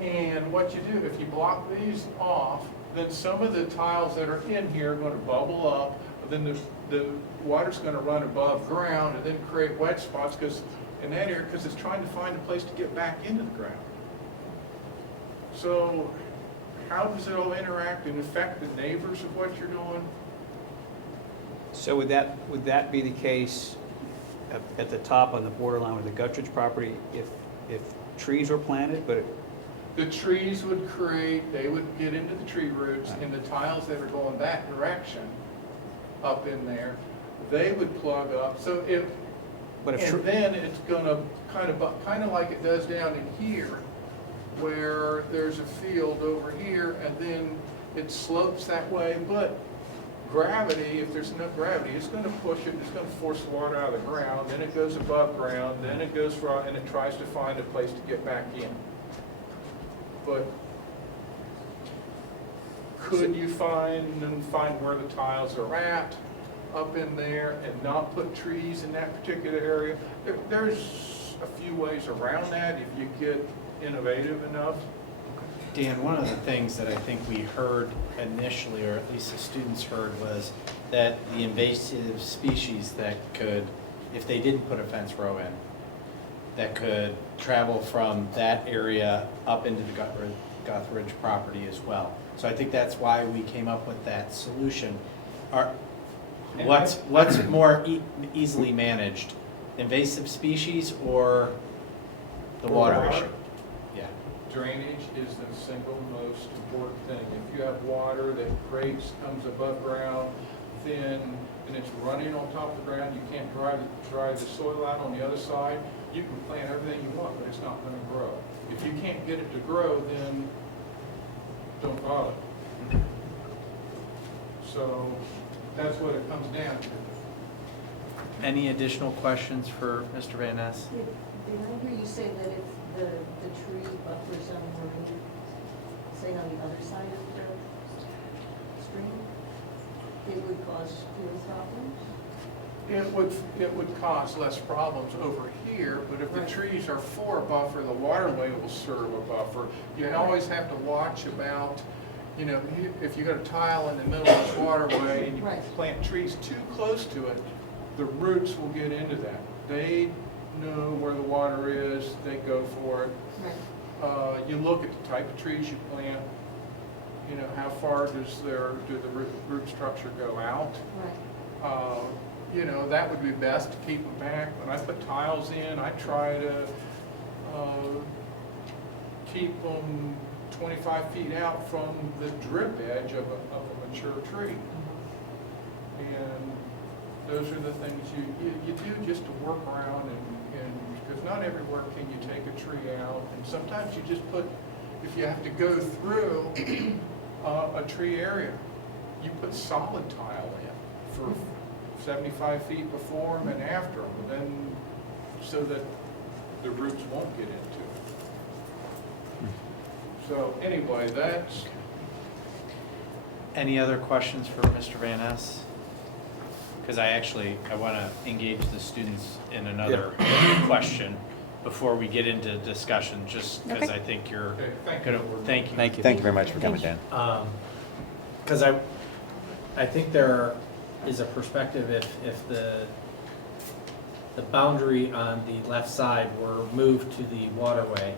And what you do, if you block these off, then some of the tiles that are in here are gonna bubble up, then the water's gonna run above ground and then create wet spots because in that area, because it's trying to find a place to get back into the ground. So how does it all interact and affect the neighbors of what you're doing? So would that be the case at the top on the borderline with the Guttridge property if trees were planted, but The trees would create, they would get into the tree roots, and the tiles that are going that direction up in there, they would plug up. So and then it's gonna kind of like it does down in here, where there's a field over here, and then it slopes that way, but gravity, if there's enough gravity, it's gonna push it, it's gonna force the water out of the ground, then it goes above ground, then it goes from, and it tries to find a place to get back in. But could you find where the tiles are at up in there and not put trees in that particular area? There's a few ways around that if you get innovative enough. Dan, one of the things that I think we heard initially, or at least the students heard, was that the invasive species that could, if they didn't put a fence row in, that could travel from that area up into the Guthridge property as well. So I think that's why we came up with that solution. What's more easily managed, invasive species or the water issue? Yeah. Drainage is the single most important thing. If you have water that comes above ground, then, and it's running on top of the ground, you can't dry the soil out on the other side. You can plant everything you want, but it's not going to grow. If you can't get it to grow, then don't bother. So that's what it comes down to. Any additional questions for Mr. Van Ness? Did I hear you say that if the tree buffer zone were in, say, on the other side of the stream, it would cause fewer problems? It would cause less problems over here, but if the trees are for a buffer, the waterway will serve a buffer. You always have to watch about, you know, if you got a tile in the middle of this waterway and you plant trees too close to it, the roots will get into that. They know where the water is, they go for it. You look at the type of trees you plant, you know, how far do the root structure go out? You know, that would be best to keep them back. When I put tiles in, I try to keep them 25 feet out from the drip edge of a mature tree. And those are the things you do just to work around, and because not everywhere can you take a tree out. And sometimes you just put, if you have to go through a tree area, you put solid tile in for 75 feet before them and after them, and then so that the roots won't get into it. So anyway, that's, Any other questions for Mr. Van Ness? Because I want to engage the students in another question before we get into discussion, just because I think you're okay, thank going you. to, thank you. Thank you very much for coming, Dan. Because I think there is a perspective if the boundary on the left side were moved to the waterway,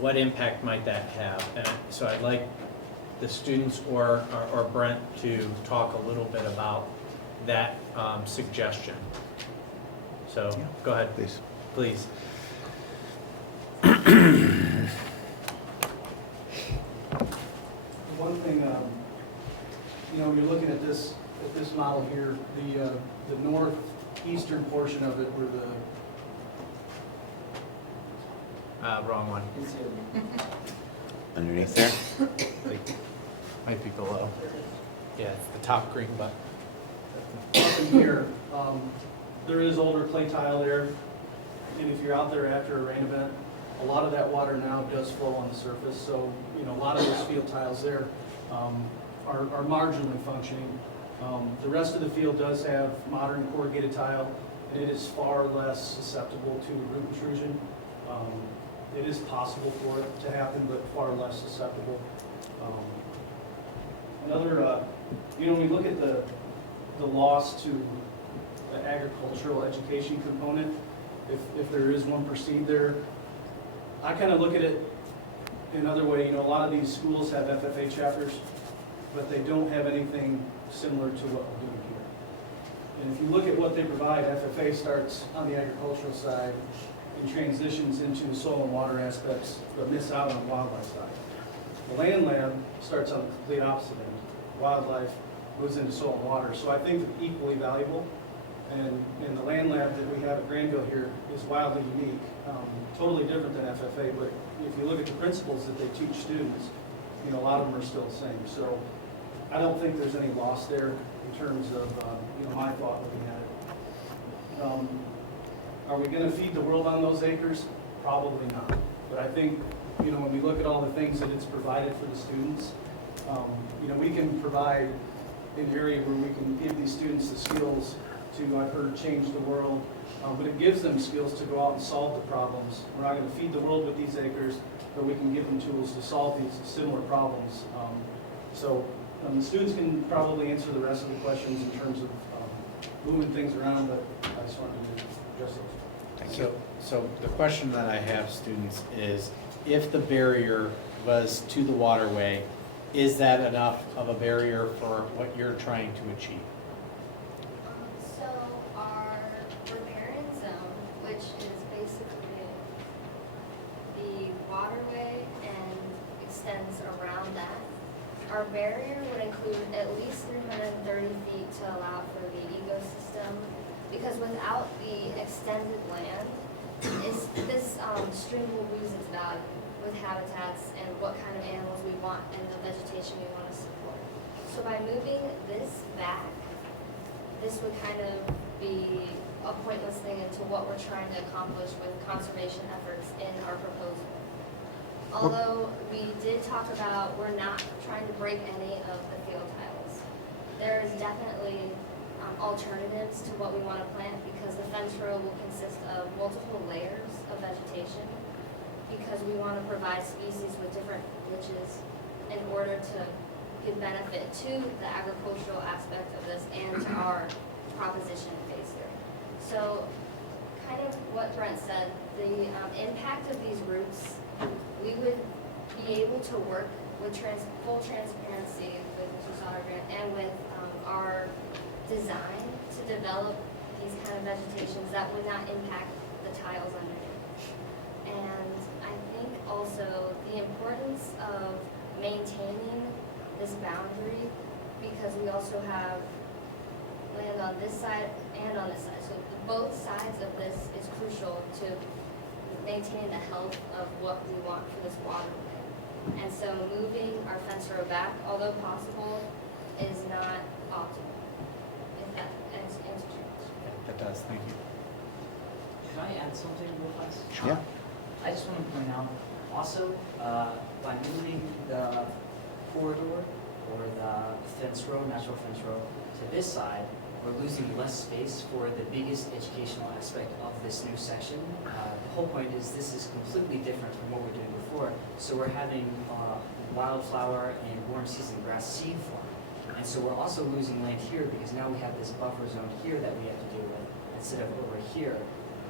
what impact might that have? And so I'd like the students or Brent to talk a little bit about that suggestion. So go ahead, Please. please. One thing, when you're looking at this model here, the northeastern portion of it where the Wrong one. Underneath there? Might be below. Yeah, it's the top green button. up in here, there is older clay tile there, and if you're out there after a rain event, a lot of that water now does flow on the surface, so, a lot of those field tiles there are marginally functioning. The rest of the field does have modern corrugated tile, and it is far less susceptible to root intrusion. It is possible for it to happen, but far less susceptible. Another, when we look at the loss to the agricultural education component, if there is one perceived there, I kind of look at it another way. A lot of these schools have FFA chapters, but they don't have anything similar to what we're doing here. And if you look at what they provide, FFA starts on the agricultural side and transitions into soil and water aspects, but miss out on the wildlife side. The land lab starts on the complete opposite end. Wildlife goes into soil and water. So I think they're equally valuable. And the land lab that we have at Granville here is wildly unique, totally different than FFA, but if you look at the principles that they teach students, a lot of them are still the same. So I don't think there's any loss there in terms of, my thought looking at it. Are we gonna feed the world on those acres? Probably not. But I think, when we look at all the things that it's provided for the students, we can provide an area where we can give these students the skills to, I've heard, change the world, but it gives them skills to go out and solve the problems. We're not going to feed the world with these acres, but we can give them tools to solve these similar problems. So the students can probably answer the rest of the questions in terms of moving things around, but I just wanted to address those. Thank you. So the question that I have, students, is if the barrier was to the waterway, is that enough of a barrier for what you're trying to achieve? So our Riparian Zone, which is basically the waterway and extends around that, our barrier would include at least 330 feet to allow for the ecosystem, because without the extended land, this stream will lose its value with habitats and what kind of animals we want and the vegetation we want to support. So by moving this back, this would kind of be a pointless thing into what we're trying to accomplish with conservation efforts in our proposal. Although we did talk about we're not trying to break any of the field tiles. There is definitely alternatives to what we want to plant, because the fence row will consist of multiple layers of vegetation, because we want to provide species with different niches in order to give benefit to the agricultural aspect of this and to our proposition in phase 3. So kind of what Brent said, the impact of these routes, we would be able to work with full transparency with Susanna Grant and with our design to develop these kind of vegetations that would not impact the tiles underneath. And I think also the importance of maintaining this boundary, because we also have land on this side and on this side. So both sides of this is crucial to maintain the health of what we want for this waterway. And so moving our fence row back, although possible, is not optimal. If that answers your question. That does, thank you. Can I add something real fast? Yeah. I just want to point out, Also, by moving the corridor or the fence row, natural fence row, to this side, we're losing less space for the biggest educational aspect of this new section. The whole point is this is completely different from what we're doing before. So we're having wildflower and warm season grass seed form. And so we're also losing land here because now we have this buffer zone here that we have to deal with instead of over here.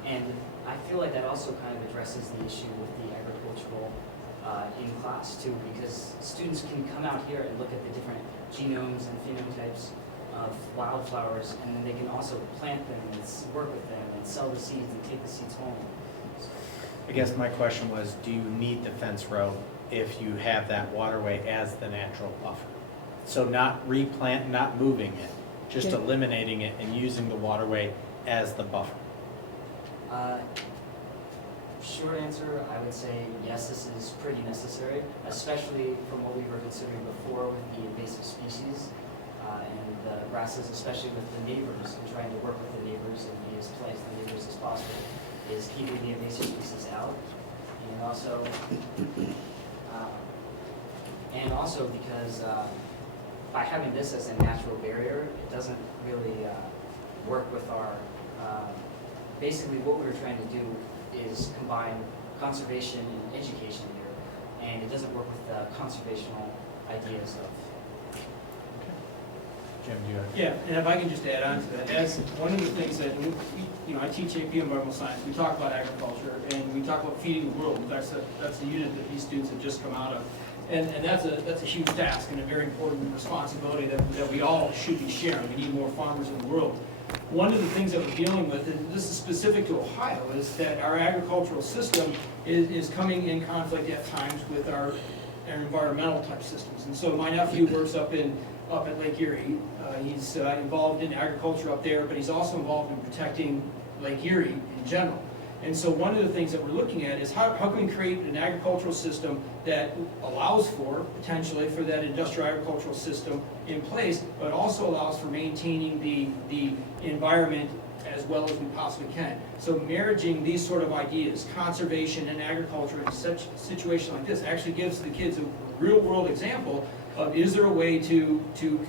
And I feel like that also kind of addresses the issue with the agricultural in class too, because students can come out here and look at the different genomes and phenotypes of wildflowers, and then they can also plant them and work with them and sell the seeds and take the seeds home. I guess my question was, do you need the fence row if you have that waterway as the natural buffer? So not not moving it, just eliminating it and using the waterway as the buffer. Short answer, I would say yes, this is pretty necessary, especially from what we were considering before with the invasive species and the grasses, especially with the neighbors and trying to work with the neighbors and be as polite to the neighbors as possible, is keeping the invasive species out. And also because by having this as a natural barrier, it doesn't really work with our, basically what we were trying to do is combine conservation and education here, and it doesn't work with the conservational ideas of. Jim, do you have? Yeah, and if I can just add on to that, as one of the things that, I teach AP Environmental Science, we talk about agriculture, and we talk about feeding the world. That's the unit that these students have just come out of. And that's a huge task and a very important responsibility that we all should be sharing. We need more farmers in the world. One of the things that we're dealing with, and this is specific to Ohio, is that our agricultural system is coming in conflict at times with our environmental type systems. And so my nephew works up at Lake Erie. He's involved in agriculture up there, but he's also involved in protecting Lake Erie in general. And so one of the things that we're looking at is how can we create an agricultural system that allows for, potentially, for that industrial agricultural system in place, but also allows for maintaining the environment as well as we possibly can. So marrying these sort of ideas, conservation and agriculture in such a situation like this, actually gives the kids a real world example of, is there a way to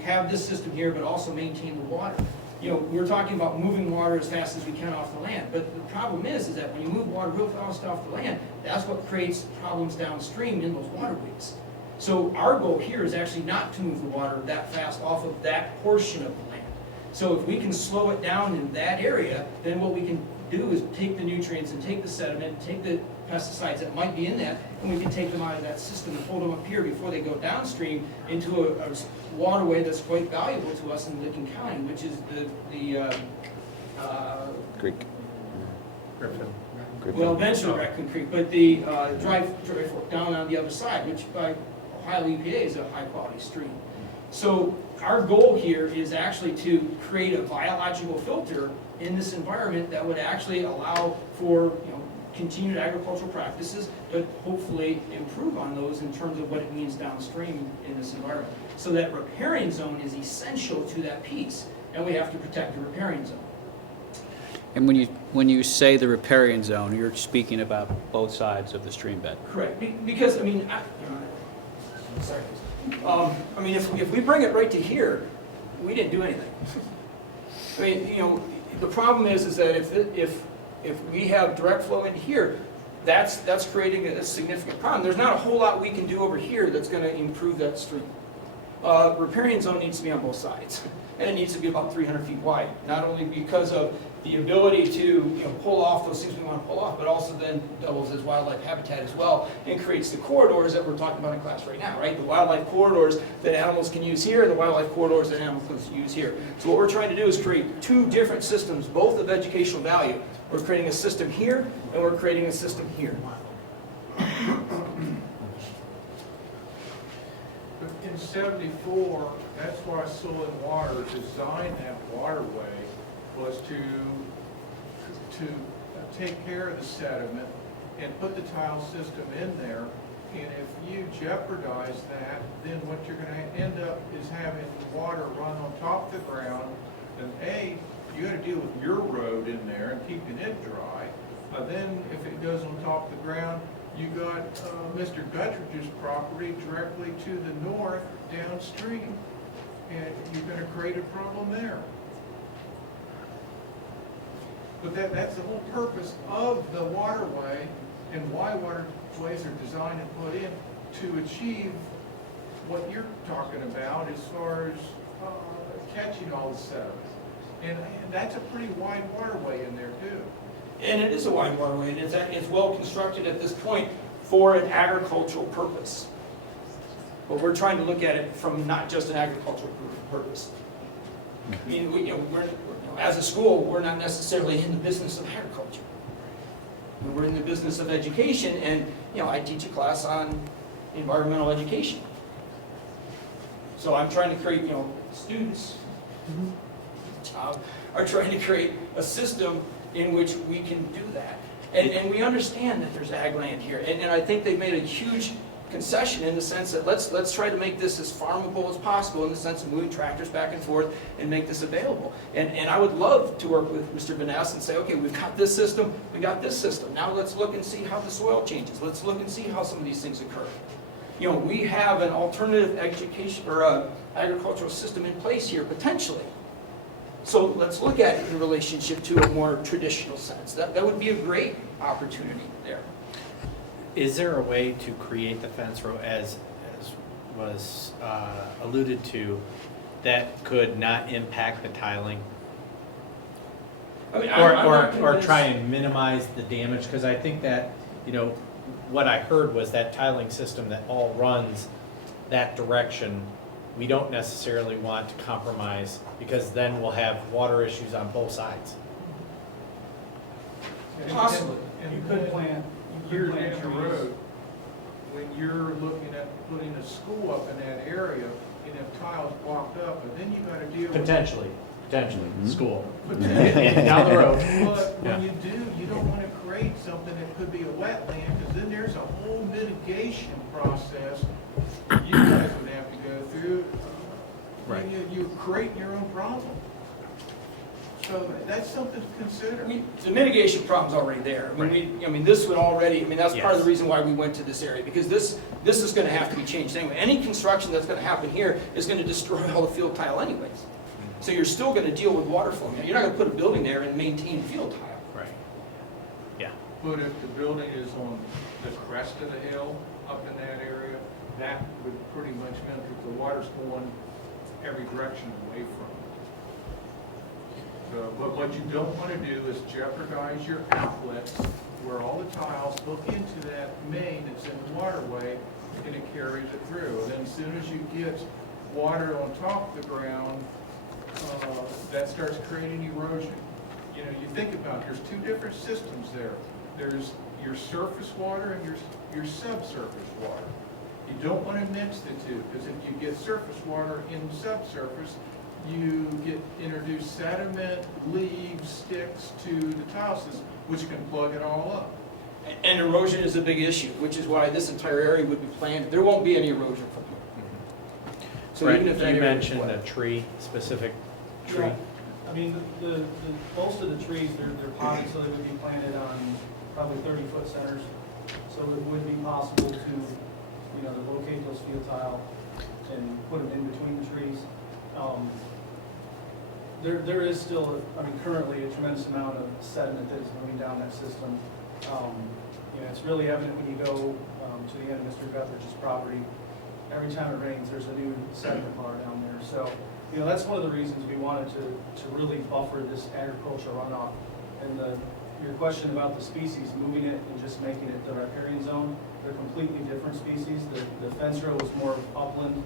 have this system here but also maintain the water? We're talking about moving water as fast as we can off the land, but the problem is that when you move water real fast off the land, that's what creates problems downstream in those waterways. So our goal here is actually not to move the water that fast off of that portion of the land. So if we can slow it down in that area, then what we can do is take the nutrients and take the sediment, take the pesticides that might be in that, and we can take them out of that system and hold them up here before they go downstream into a waterway that's quite valuable to us in Licking County, which is the Creek. Griffin. well, eventually Raccoon Creek, but the dry fork down on the other side, which by Ohio EPA is a high quality stream. So our goal here is actually to create a biological filter in this environment that would actually allow for continued agricultural practices, but hopefully improve on those in terms of what it means downstream in this environment. So that riparian zone is essential to that piece, and we have to protect the riparian zone. And when you say the riparian zone, you're speaking about both sides of the stream bed. Correct, because sorry. If we bring it right to here, we didn't do anything. The problem is that if we have direct flow in here, that's creating a significant problem. There's not a whole lot we can do over here that's going to improve that stream. Riparian zone needs to be on both sides, and it needs to be about 300 feet wide, not only because of the ability to pull off those things we want to pull off, but also then doubles as wildlife habitat as well, and creates the corridors that we're talking about in class right now, right? The wildlife corridors that animals can use here, the wildlife corridors that animals can use here. So what we're trying to do is create two different systems, both of educational value. We're creating a system here, and we're creating a system here. In '74, that's why Soil and Water designed that waterway, was to take care of the sediment and put the tile system in there. And if you jeopardize that, then what you're going to end up is having water run on top of the ground. And you got to deal with your road in there and keeping it dry. Then if it goes on top of the ground, You got Mr. Guttridge's property directly to the north downstream, and you're gonna create a problem there. But that's the whole purpose of the waterway and why waterways are designed and put in to achieve what you're talking about as far as catching all the sediment. And that's a pretty wide waterway in there too. And it is a wide waterway, and it's well constructed at this point for an agricultural purpose. But we're trying to look at it from not just an agricultural purpose. I mean, as a school, we're not necessarily in the business of agriculture. We're in the business of education, and I teach a class on environmental education. So I'm trying to create, students are trying to create a system in which we can do that. And we understand that there's ag land here, and I think they've made a huge concession in the sense that let's try to make this as farmable as possible in the sense of moving tractors back and forth and make this available. And I would love to work with Mr. Vaness and say, okay, we've got this system, we got this system. Now let's look and see how the soil changes. Let's look and see how some of these things occur. We have an alternative education or agricultural system in place here potentially. So let's look at it in relationship to a more traditional sense. That would be a great opportunity there. Is there a way to create the fence row as was alluded to that could not impact the tiling? I mean, or try and minimize the damage? Because I think that, what I heard was that tiling system that all runs that direction, we don't necessarily want to compromise because then we'll have water issues on both sides. Possibly. You could plant years down the road, when you're looking at putting a school up in that area, and if tiles blocked up, and then you gotta deal with. Potentially, school. Potentially. Down the road. But when you do, you don't wanna create something that could be a wetland, because then there's a whole mitigation process you guys would have to go through. Right. And you create your own problem. So that's something to consider. The mitigation problem's already there. This would already, that's part of the reason why we went to this area, because this is gonna have to be changed anyway. Any construction that's gonna happen here is gonna destroy all the field tile anyways. So you're still gonna deal with water flow. You're not gonna put a building there and maintain field tile. Right. Yeah. But if the building is on the crest of the hill, up in that area, that would pretty much mean that the water's going every direction away from it. So, but what you don't want to do is jeopardize your outlets where all the tiles hook into that main that's in the waterway and it carries it through. And then as soon as you get water on top of the ground, that starts creating erosion. You think about it, there's two different systems there. There's your surface water and your subsurface water. You don't want to mix the two, because if you get surface water in subsurface, you get introduced sediment, leaves, sticks to the tile system, which can plug it all up. And erosion is a big issue, which is why this entire area would be planned. There won't be any erosion from here. So Brent, even if that you area mentioned was a tree, specific tree. Yeah. I mean, the most of the trees, they're potted, so they would be planted on probably 30-foot centers. So it would be possible to, to locate those field tile and put them in between the trees. There is still, currently a tremendous amount of sediment that is moving down that system. It's really evident when you go to the end of Mr. Guthridge's property. Every time it rains, there's a new sediment bar down there. So, that's one of the reasons we wanted to really buffer this agricultural runoff. And your question about the species, moving it and just making it the riparian zone, they're completely different species. The fence row is more upland,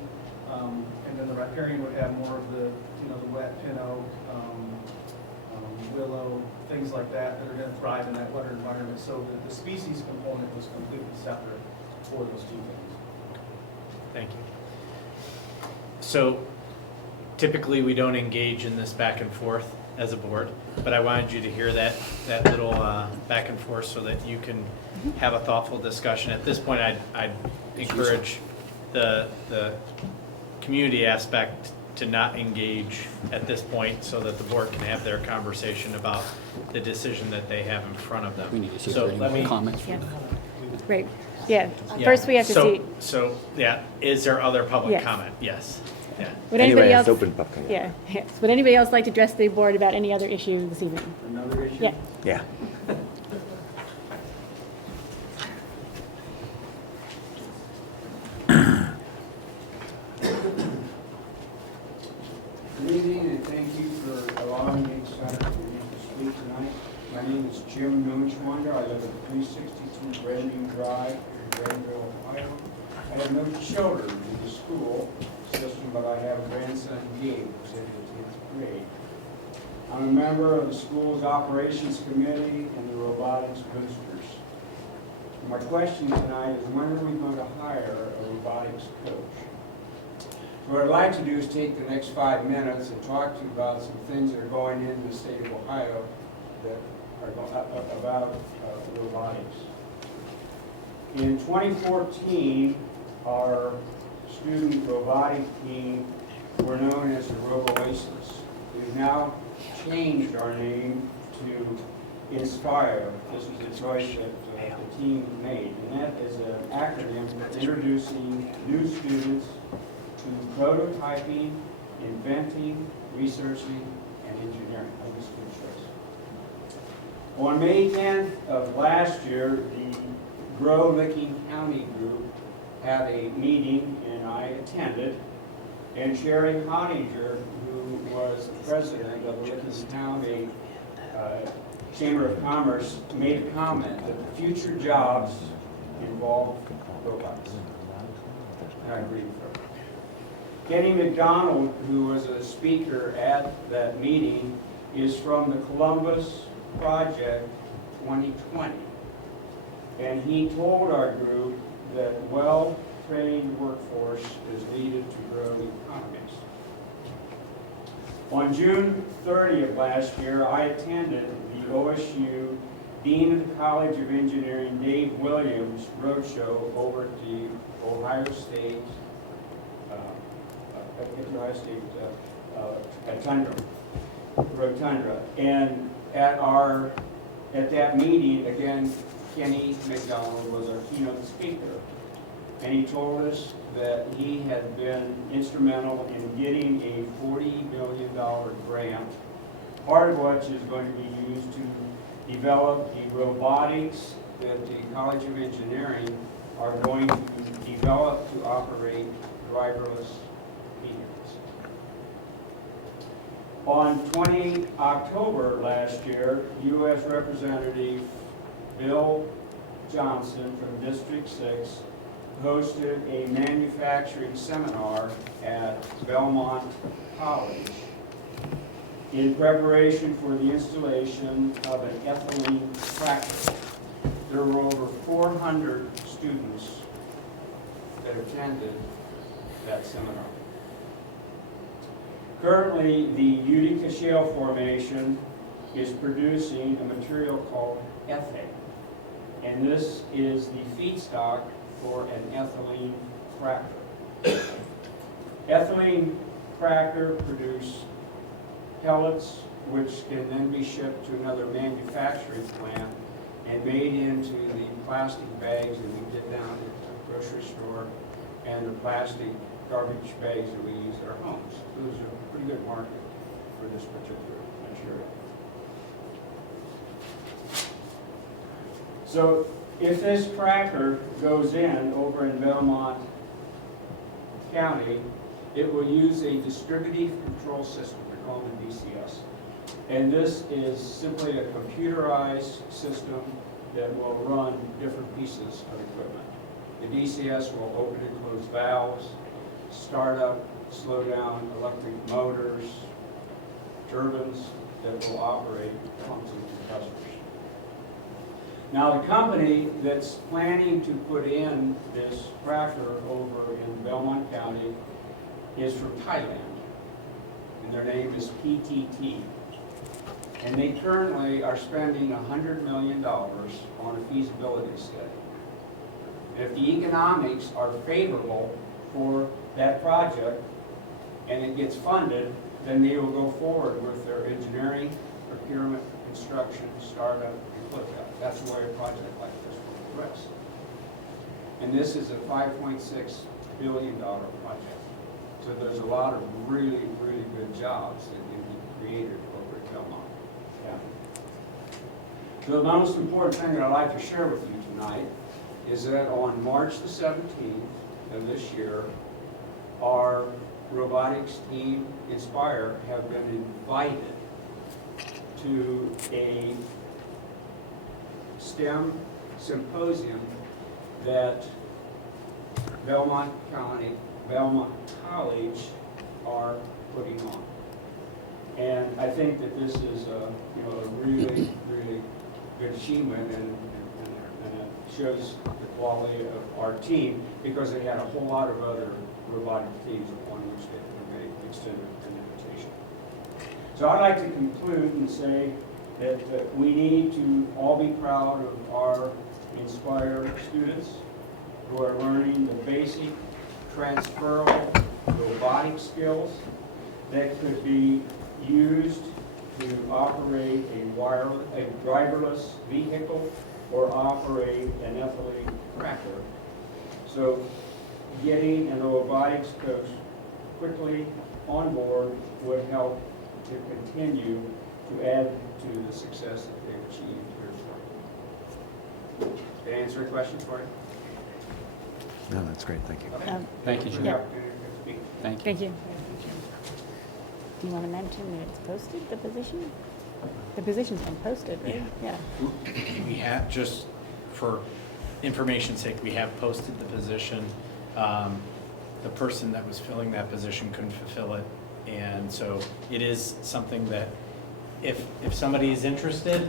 and then the riparian would have more of the wet pin oak, willow, things like that are going to thrive in that wetter environment. So the species component was completely separate for those two things. Thank you. So typically we don't engage in this back and forth as a board, but I wanted you to hear that little back and forth so that you can have a thoughtful discussion. At this point, I'd encourage the community aspect to not engage at this point so that the board can have their conversation about the decision that they have in front of them. We need to see if So there are let any me comments from Yeah. the Right, yeah. Yeah. First, we have to see. So, yeah, is there other public Yes. comment? Yes, yeah. Would Anyway, anybody it's else? open public. Yeah, yes. Would anybody else like to address the board about any other issue this evening? Another issue? Yeah. Yeah. Good evening, and thank you for allowing me to speak tonight. My name is Jim Nunschwander. I live at 362 Granville Drive in Granville, Ohio. I have no children in the school system, but I have a grandson, Gabe, who's in the 10th grade. I'm a member of the school's operations committee and the robotics boosters. My question tonight is, when are we going to hire a robotics coach? What I'd like to do is take the next 5 minutes and talk to you about some things that are going in the state of Ohio that are about robotics. In 2014, our student robotic team were known as the RoboAces. We've now changed our name to Inspire. This is a choice that the team made, and that is an acronym for introducing new students to prototyping, inventing, researching, and engineering. That was a good choice. On May 10th of last year, the Grow-Licking County group had a meeting, and I attended. And Sherry Honinger, who was the president of the Licking County Chamber of Commerce, made a comment that the future jobs involve robots. And I agree with her. Kenny McDonald, who was a speaker at that meeting, is from the Columbus Project 2020. And he told our group that well-trained workforce is needed to grow economies. On June 30th last year, I attended the OSU Dean of the College of Engineering, Dave Williams, roadshow over at the Ohio State Rotunda. And at that meeting, again, Kenny McDonald was our keynote speaker. And he told us that he had been instrumental in getting a $40 million grant, part of which is going to be used to develop the robotics that the College of Engineering are going to develop to operate driverless vehicles. On 20 October last year, U.S. Representative Bill Johnson from District 6 hosted a manufacturing seminar at Belmont College in preparation for the installation of an ethylene cracker. There were over 400 students that attended that seminar. Currently, the Utica Shale Formation is producing a material called ethane, and this is the feedstock for an ethylene cracker. Ethylene cracker produce pellets which can then be shipped to another manufacturing plant and made into the plastic bags that we get down at the grocery store and the plastic garbage bags that we use at our homes. There's a pretty good market for this particular material. So if this cracker goes in over in Belmont County, it will use a distributed control system. We call it DCS. And this is simply a computerized system that will run different pieces of equipment. The DCS will open and close valves, start up, slow down electric motors, turbines that will operate pumps and compressors. Now the company that's planning to put in this cracker over in Belmont County is from Thailand, and their name is PTT. And they currently are spending $100 million on a feasibility study. If the economics are favorable for that project and it gets funded, then they will go forward with their engineering, procurement, construction, startup, and closeout. That's the way a project like this will progress. And this is a $5.6 billion project. So there's a lot of really, really good jobs that can be created over at Belmont County. So the most important thing that I'd like to share with you tonight is that on March the 17th of this year, our robotics team, Inspire, have been invited to a STEM symposium that Belmont College are putting on. And I think that this is a really, really good achievement, and it shows the quality of our team, because they had a whole lot of other robotic teams upon which they extended an invitation. So I'd like to conclude and say that we need to all be proud of our Inspire students who are learning the basic transferable robotic skills that could be used to operate a driverless vehicle or operate an ethylene cracker. So getting a robotics coach quickly on board would help to continue to add to the success that they've achieved here. Did I answer your questions for you? No, that's great, thank you. Okay. Thank you, For Jim. the opportunity to speak. Thank you. Thank you. Do you want to mention that it's posted, the position? The position's been posted, right? Yeah. We have, just for information's sake, we have posted the position. The person that was filling that position couldn't fulfill it. And so it is something that if somebody is interested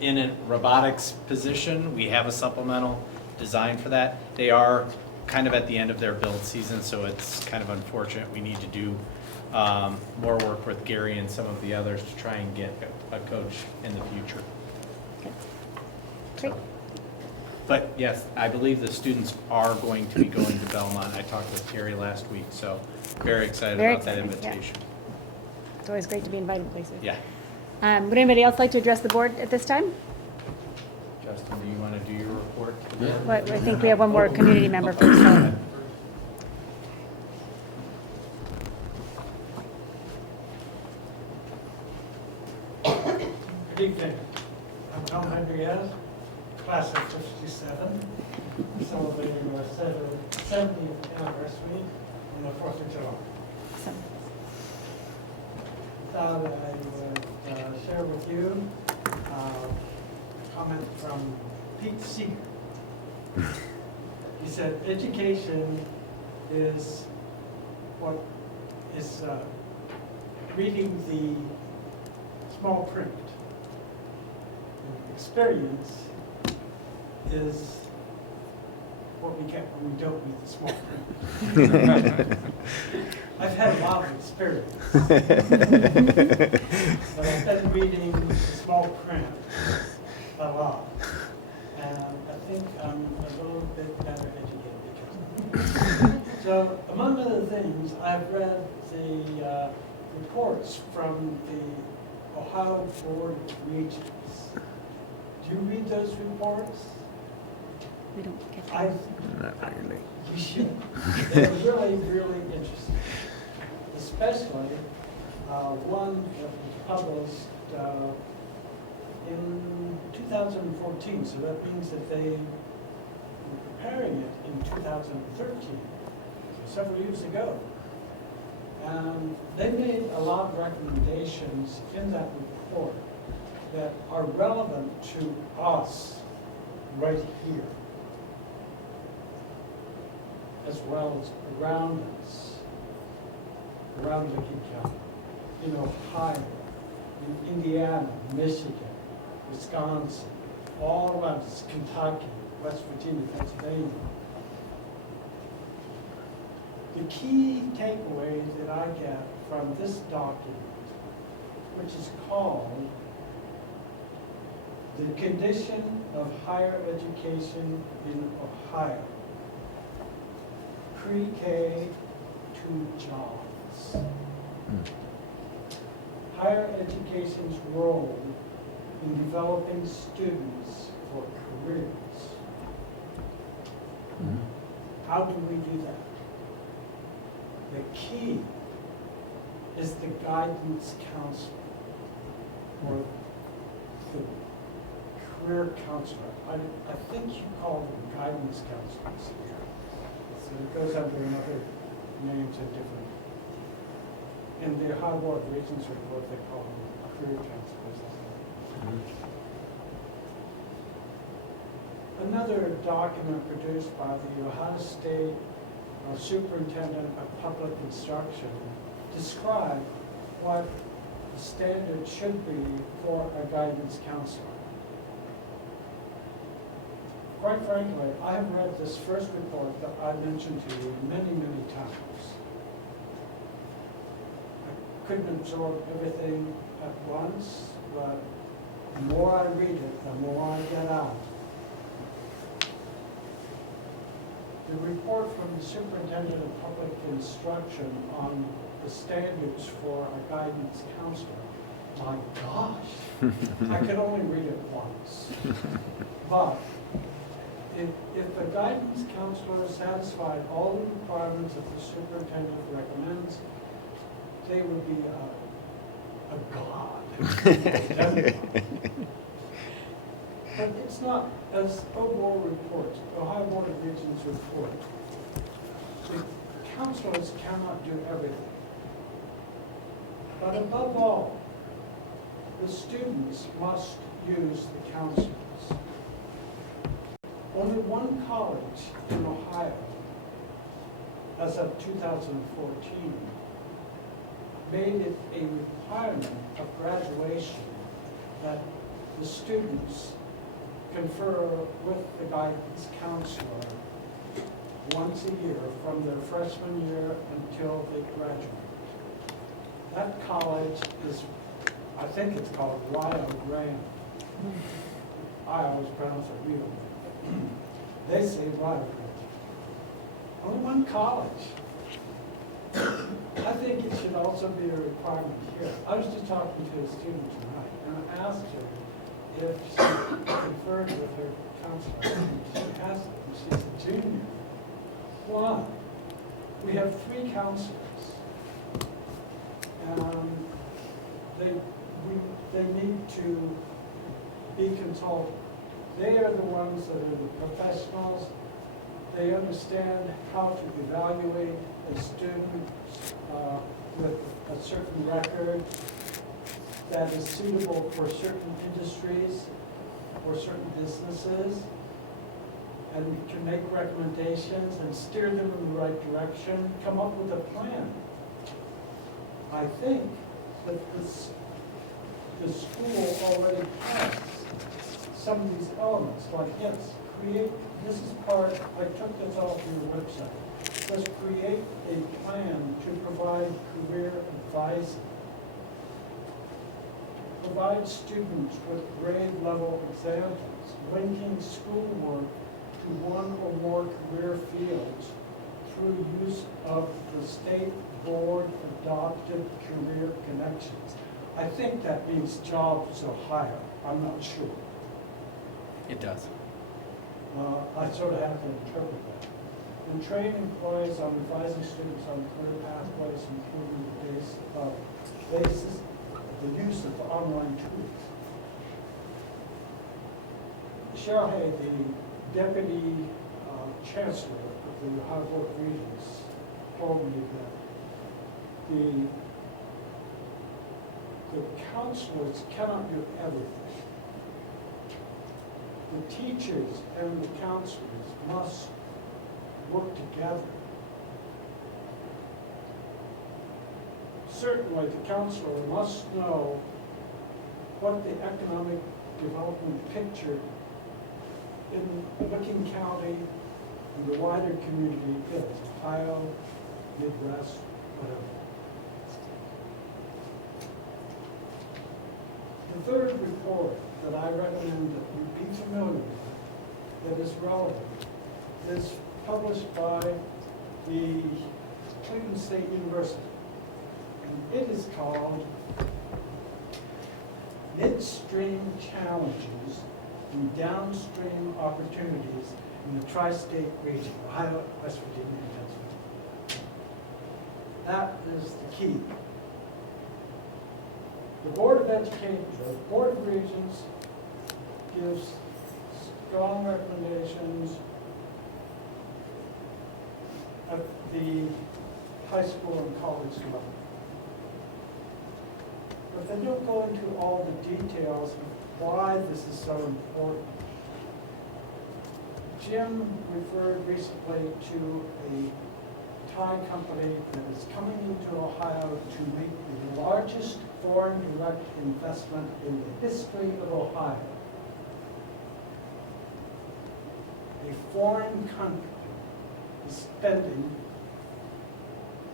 in a robotics position, we have a supplemental design for that. They are kind of at the end of their build season, so it's kind of unfortunate. We need to do more work with Gary and some of the others to try and get a coach in the future. Okay. Great. But yes, I believe the students are going to be going to Belmont. I talked with Gary last week, so very excited Very about that exciting, yeah. invitation. It's always great to be invited places. Yeah. Would anybody else like to address the board at this time? Justin, do you want to do your report? What, I think we have one more community member first. So. Good evening. I'm Tom Henriette, class of 57, celebrating our 70th anniversary on the 4th of July. Awesome. Thought I would share with you a comment from Pete Seeger. He said, education is what is reading the small print. And experience is what we get when we don't read the small print. I've had a lot of experience, but I've been reading the small print a lot. And I think I'm a little bit better educated because of it. So, among other things, I've read the reports from the Ohio Board of Regents. Do you read those reports? We don't get Not really. You should. They're really, really interesting. Especially one that was published in 2014, so that means that they were preparing it in 2013, so several years ago. And they made a lot of recommendations in that report that are relevant to us right here, as well as around us, around Lincoln County, in Ohio, in Indiana, Michigan, Wisconsin, all around us, Kentucky, West Virginia, Pennsylvania. The key takeaway that I get from this document, which is called The Condition of Higher Education in Ohio, Pre-K to Jobs. Higher education's role in developing students for careers. How do we do that? The key is the guidance counselor or the career counselor. I think you call them guidance counselors here. So it goes under another name to different. In the Ohio Board of Regents report, they call them career counselors. Another document produced by the Ohio State Superintendent of Public Instruction described what the standard should be for a guidance counselor. Quite frankly, I have read this first report that I mentioned to you many, many times. I couldn't absorb everything at once, but the more I read it, the more I get out. The report from the Superintendent of Public Instruction on the standards for a guidance counselor, my gosh, I could only read it once. But if the guidance counselor satisfied all the requirements that the superintendent recommends, they would be a god. But it's not, as OBOR reports, Ohio Board of Regents report, the counselors cannot do everything. But above all, the students must use the counselors. Only one college in Ohio, as of 2014, made it a requirement of graduation that the students confer with the guidance counselor once a year from their freshman year until they graduate. That college is, I think it's called Rio Grande. I always pronounce it Rio. They say Rio Grande. Only one college. I think it should also be a requirement here. I was just talking to a student tonight, and I asked her if she conferred with her counselor. She hasn't, and she's a junior. Why? We have 3 counselors. And they need to be consulted. They are the ones that are the professionals. They understand how to evaluate a student with a certain record that is suitable for certain industries or certain businesses, and can make recommendations and steer them in the right direction, come up with a plan. I think that the school already has some of these elements, like, yes, this is part, I took this off your website. Let's create a plan to provide career advice. Provide students with grade level examples, linking schoolwork to one or more career fields through use of the state board adopted career connections. I think that means Jobs Ohio, I'm not sure. It does. I sort of have to interpret that. And train employees on advising students on career pathways, including the basis the use of online tools. Cheryl Hay, the Deputy Chancellor of the Ohio Board of Regents, told me that the counselors cannot do everything. The teachers and the counselors must work together. Certainly, the counselor must know what the economic development picture in Licking County and the wider community is, Ohio, Midwest, whatever. The third report that I recommend that you be familiar with, that is relevant, is published by the Cleveland State University. And it is called Midstream Challenges and Downstream Opportunities in the tri-state region, Ohio, West Virginia, and Pennsylvania. That is the key. The Board of Education, the Board of Regents gives strong recommendations at the high school and college level. But they don't go into all the details of why this is so important. Jim referred recently to a Thai company that is coming into Ohio to make the largest foreign direct investment in the history of Ohio. A foreign country is spending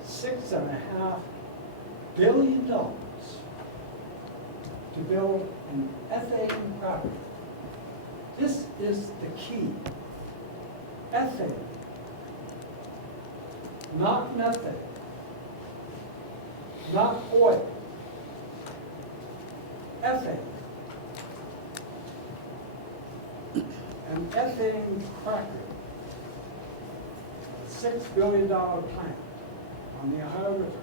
$6.5 billion to build an ethane cracker. This is the key. Ethane, not methane, not oil. Ethane. An ethane cracker, a $6 billion plant on the Ohio River,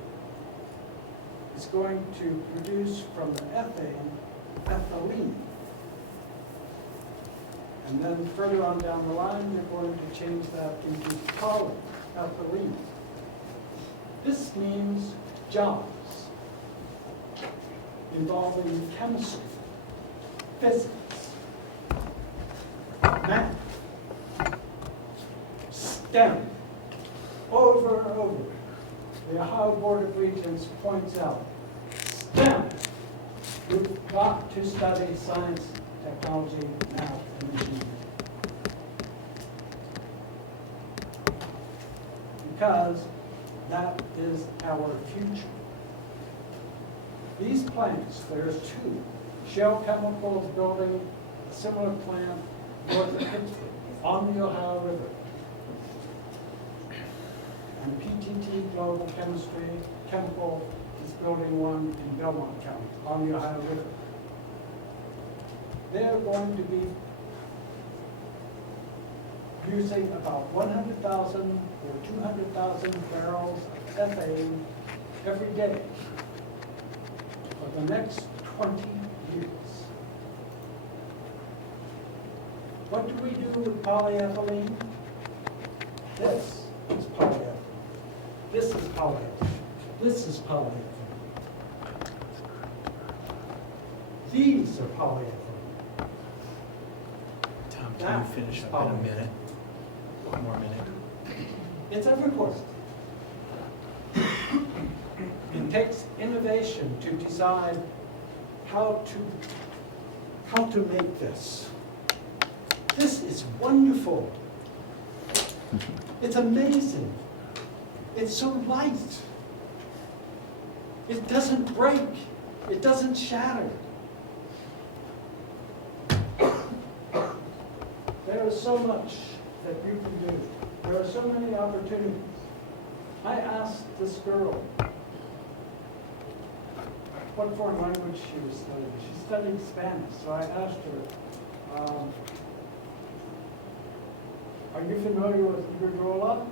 is going to produce from the ethane, ethylene. And then further on down the line, they're going to change that into polyethylene. This means jobs involving chemistry, physics, math, STEM. Over and over, the Ohio Board of Regents points out, STEM, you've got to study science, technology, math, and engineering. Because that is our future. These plants, there's two. Shell Chemical is building a similar plant north of Pittsburgh on the Ohio River. And PTT Global Chemical is building one in Belmont County on the Ohio River. They're going to be using about 100,000 or 200,000 barrels of ethane every day for the next 20 years. What do we do with polyethylene? This is polyethylene. This is polyethylene. This is polyethylene. These are polyethylene. Tom, can you finish up in a minute? One more minute. It's everywhere. It takes innovation to decide how to make this. This is wonderful. It's amazing. It's so light. It doesn't break. It doesn't shatter. There is so much that you can do. There are so many opportunities. I asked this girl what foreign language she was studying. She's studying Spanish, so I asked her, are you familiar with Iberdrola?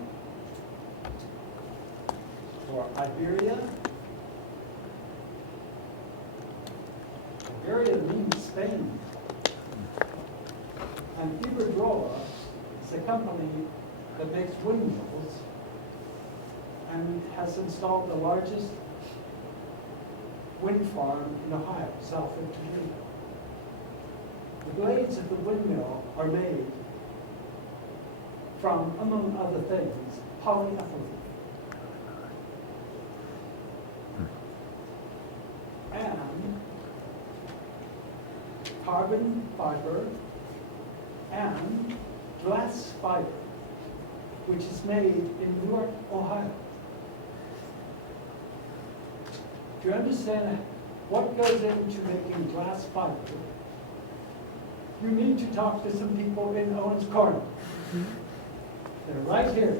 Or Iberia? Iberia means Spain. And Iberdrola is a company that makes windmills and has installed the largest wind farm in Ohio, south of Toledo. The blades of the windmill are made from, among other things, polyethylene. And carbon fiber and glass fiber, which is made in Newark, Ohio. To understand what goes into making glass fiber, you need to talk to some people in Owens Corner. They're right here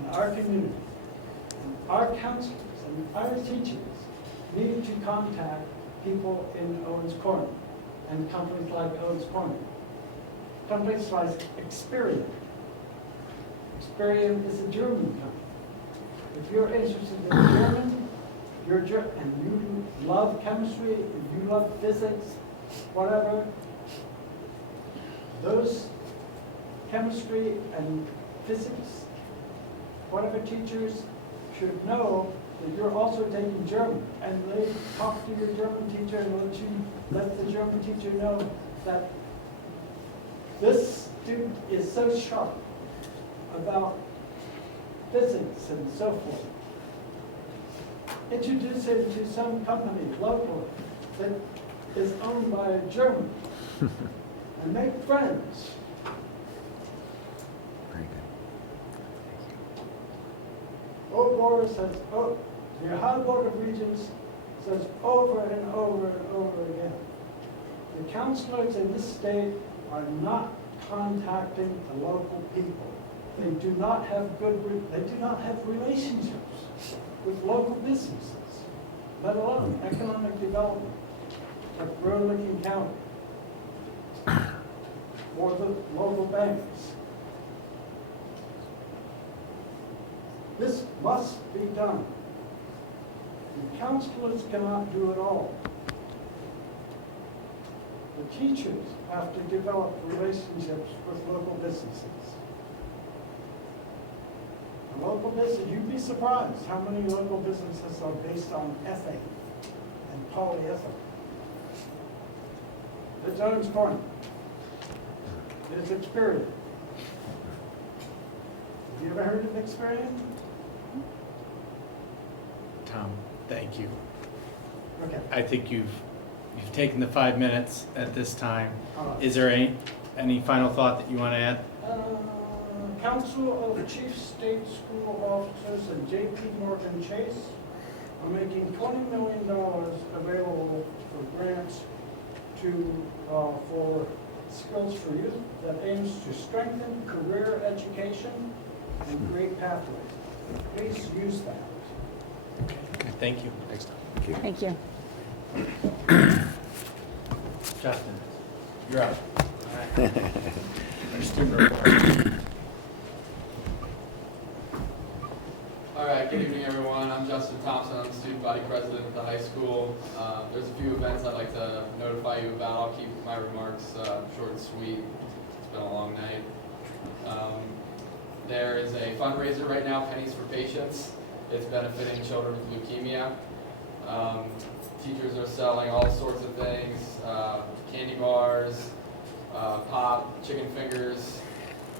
in our community. And our counselors and our teachers need to contact people in Owens Corner and companies like Owens Corner. Companies like Experian Experian is a German company. If you're interested in German, and you love chemistry, if you love physics, whatever, those chemistry and physics, whatever teachers should know that you're also taking German. And they talk to your German teacher and let the German teacher know that this student is so sharp about physics and so forth. Introduce him to some company locally that is owned by a German and make friends. Very good. Obor says, the High Board of Regents says over and over and over again, the counselors in this state are not contacting the local people. They do not have relationships with local businesses, let alone economic development of Burlington County or the local banks. This must be done. The counselors cannot do it all. The teachers have to develop relationships with local businesses. A local business, you'd be surprised how many local businesses are based on ethane and polyethylene. The Jones Corner is Experian. Have you ever heard of Experian? Tom, thank you. Okay. I think you've taken the 5 minutes at this time. All right. Is there any final thought that you want to add? Council of Chief State School Officers and J.P. Morgan Chase are making $20 million available for grants for Skills for Youth that aims to strengthen career education and create pathways. Please use that. Okay, thank you. Thanks, Tom. Thank you. Thank you. Justin, you're up. Our student report. All right, good evening, everyone. I'm Justin Thompson. I'm the student body president at the high school. There's a few events I'd like to notify you about. I'll keep my remarks short and sweet. It's been a long night. There is a fundraiser right now, Pennies for Patients. It's benefiting children with leukemia. Teachers are selling all sorts of things, candy bars, pop, chicken fingers.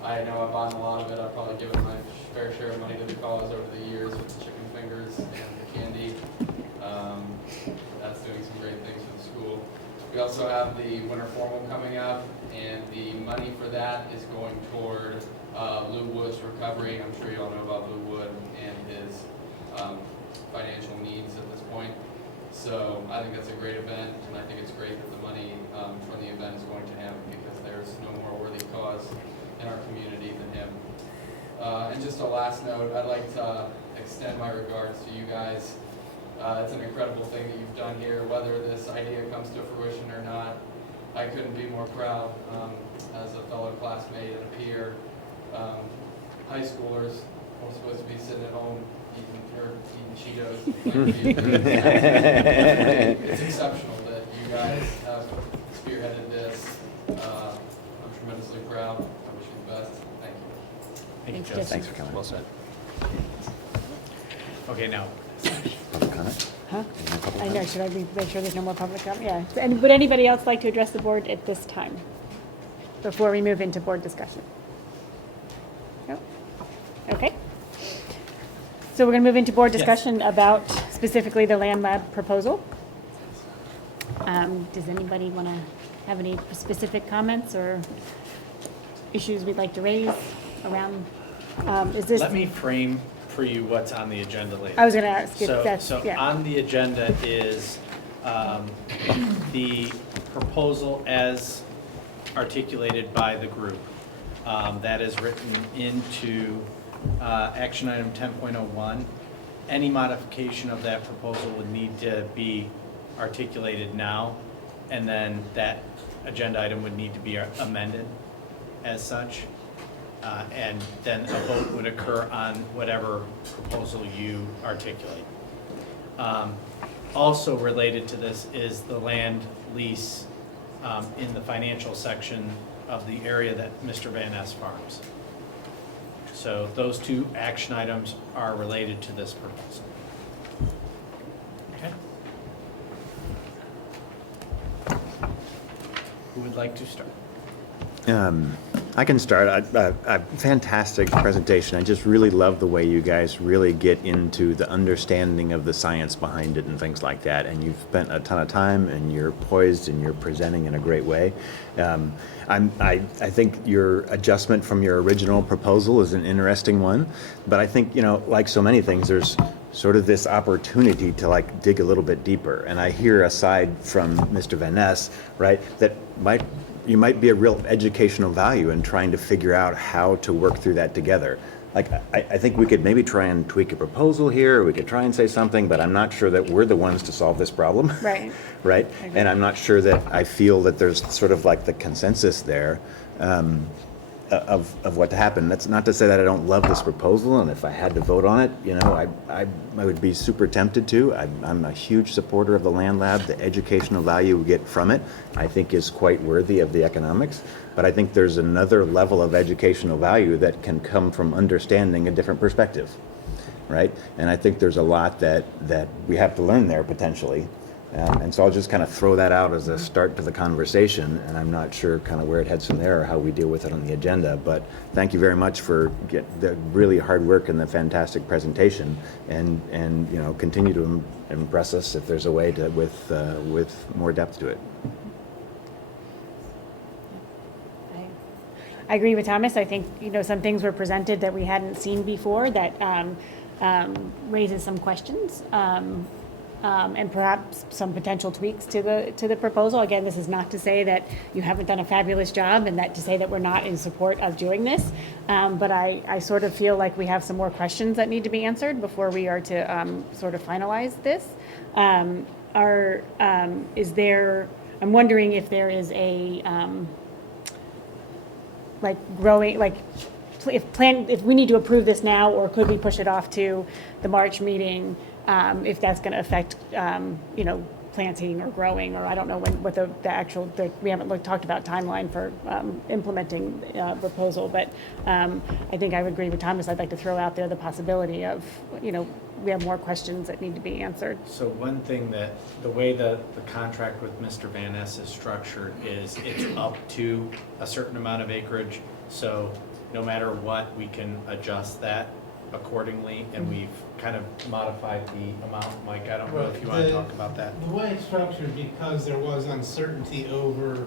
I know I've bought a lot of it. I've probably given my fair share of money to the cause over the years with the chicken fingers and the candy. That's doing some great things for the school. We also have the winter formal coming up, and the money for that is going toward Lou Wood's recovery. I'm sure you all know about Lou Wood and his financial needs at this point. So I think that's a great event, and I think it's great that the money from the event is going to him, because there's no more worthy cause in our community than him. And just a last note, I'd like to extend my regards to you guys. It's an incredible thing that you've done here. Whether this idea comes to fruition or not, I couldn't be more proud as a fellow classmate and a peer. High schoolers are supposed to be sitting at home eating Cheetos. It's exceptional that you guys have spearheaded this. I'm tremendously proud. I wish you the best. Thank you. Thank you, Thanks, Justin. Thanks for coming. Well said. Okay, now. Public comment? Huh? Any more public I know, comment? should I make sure there's no more public comment? Yeah. Would anybody else like to address the board at this time, before we move into board discussion? No? Okay. So we're going to move into board discussion about specifically the land lab proposal. Does anybody want to have any specific comments or issues we'd like to raise around, is this? Let me frame for you what's on the agenda later. I was going to ask if that's, So yeah. on the agenda is the proposal as articulated by the group. That is written into action item 10.01. Any modification of that proposal would need to be articulated now, and then that agenda item would need to be amended as such. And then a vote would occur on whatever proposal you articulate. Also related to this is the land lease in the financial section of the area that Mr. Van Ness farms. So those two action items are related to this proposal. Okay. Who would like to start? I can start. A fantastic presentation. I just really love the way you guys really get into the understanding of the science behind it and things like that. And you've spent a ton of time, and you're poised, and you're presenting in a great way. I think your adjustment from your original proposal is an interesting one. But I think, you know, like so many things, there's sort of this opportunity to like dig a little bit deeper. And I hear, aside from Mr. Van Ness, right, that you might be a real educational value in trying to figure out how to work through that together. Like, I think we could maybe try and tweak a proposal here, or we could try and say something, but I'm not sure that we're the ones to solve this problem. Right. Right? And I'm not sure that I feel that there's sort of like the consensus there of what to happen. That's not to say that I don't love this proposal, and if I had to vote on it, you know, I would be super tempted to. I'm a huge supporter of the land lab. The educational value we get from it, I think, is quite worthy of the economics. But I think there's another level of educational value that can come from understanding a different perspective, right? And I think there's a lot that we have to learn there potentially. And so I'll just kind of throw that out as a start to the conversation, and I'm not sure kind of where it heads from there or how we deal with it on the agenda. But thank you very much for the really hard work and the fantastic presentation, and you know, continue to impress us if there's a way to with more depth to it. I agree with Thomas. I think, you know, some things were presented that we hadn't seen before that raises some questions. And perhaps some potential tweaks to the proposal. Again, this is not to say that you haven't done a fabulous job, and that to say that we're not in support of doing this. But I sort of feel like we have some more questions that need to be answered before we are to sort of finalize this. I'm wondering if there is a if we need to approve this now, or could we push it off to the March meeting? If that's going to affect, you know, planting or growing, or I don't know what the actual, we haven't talked about timeline for implementing proposal, but I think I would agree with Thomas. I'd like to throw out there the possibility of, you know, we have more questions that need to be answered. So one thing that, the way the contract with Mr. Van Ness is structured is it's up to a certain amount of acreage. So no matter what, we can adjust that accordingly, and we've kind of modified the amount. Mike, I don't know if you want to talk about that. The way it's structured, because there was uncertainty over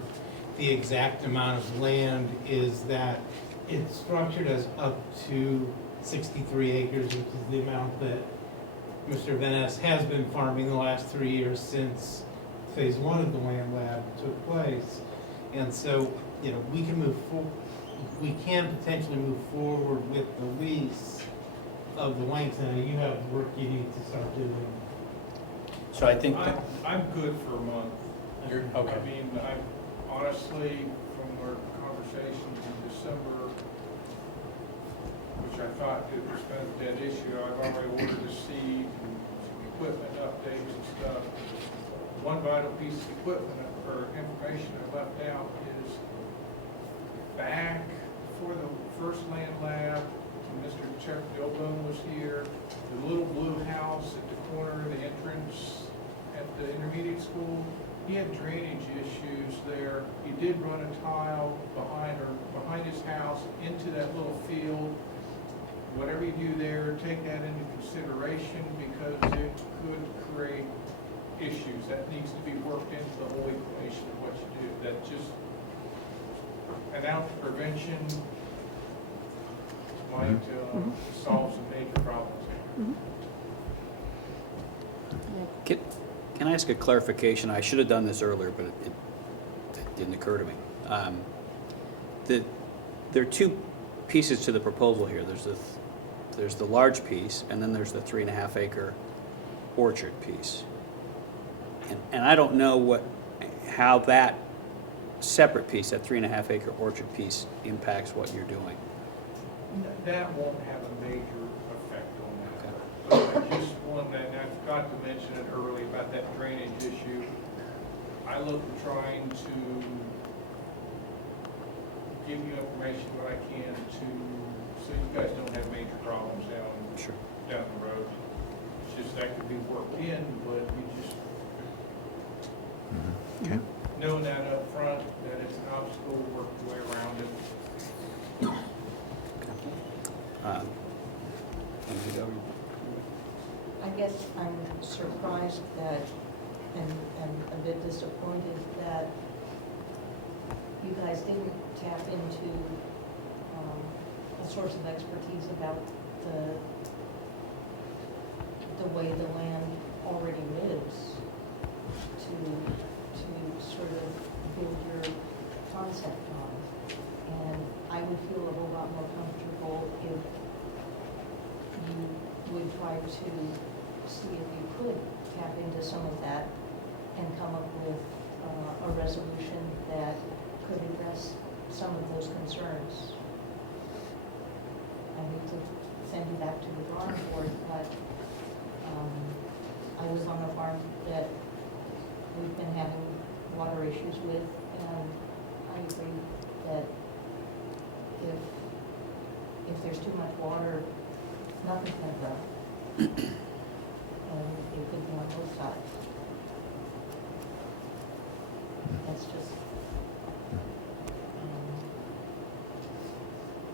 the exact amount of land, is that it's structured as up to 63 acres, which is the amount that Mr. Van Ness has been farming the last 3 years since phase 1 of the land lab took place. And so, you know, we can potentially move forward with the lease of the length. And you have work you need to start doing. So I think I'm good for a month. Okay. I mean, I honestly, from our conversations in December, which I thought it was kind of a dead issue, I've already ordered the seed and some equipment updates and stuff. One vital piece of equipment or information I left out is back for the first land lab, Mr. Chuck Dilbone was here, the little blue house at the corner of the entrance at the intermediate school, he had drainage issues there. He did run a tile behind his house into that little field. Whatever you do there, take that into consideration, because it could create issues. That needs to be worked into the whole equation of what you do. That just an ounce of prevention might solve some major problems here. Can I ask a clarification? I should have done this earlier, but it didn't occur to me. There are two pieces to the proposal here. There's the large piece, and then there's the 3.5 acre orchard piece. And I don't know how that separate piece, that 3.5 acre orchard piece, impacts what you're doing. That won't have a major effect on that. But I just want, and I forgot to mention it earlier about that drainage issue. I look at trying to give you information what I can to, so you guys don't have major problems down the road. It's just that could be worked in, but you just, Okay. knowing that up front, that it's an obstacle, work your way around it. I guess I'm surprised that, and a bit disappointed that you guys didn't tap into a source of expertise about the way the land already lives to sort of build your concept on. And I would feel a whole lot more comfortable if you would try to see if you could tap into some of that and come up with a resolution that could address some of those concerns. I need to send you back to the drawing board, but I was on a farm that we've been having water issues with, and I agree that if there's too much water, nothing's going to grow. And it could be on both sides. That's just,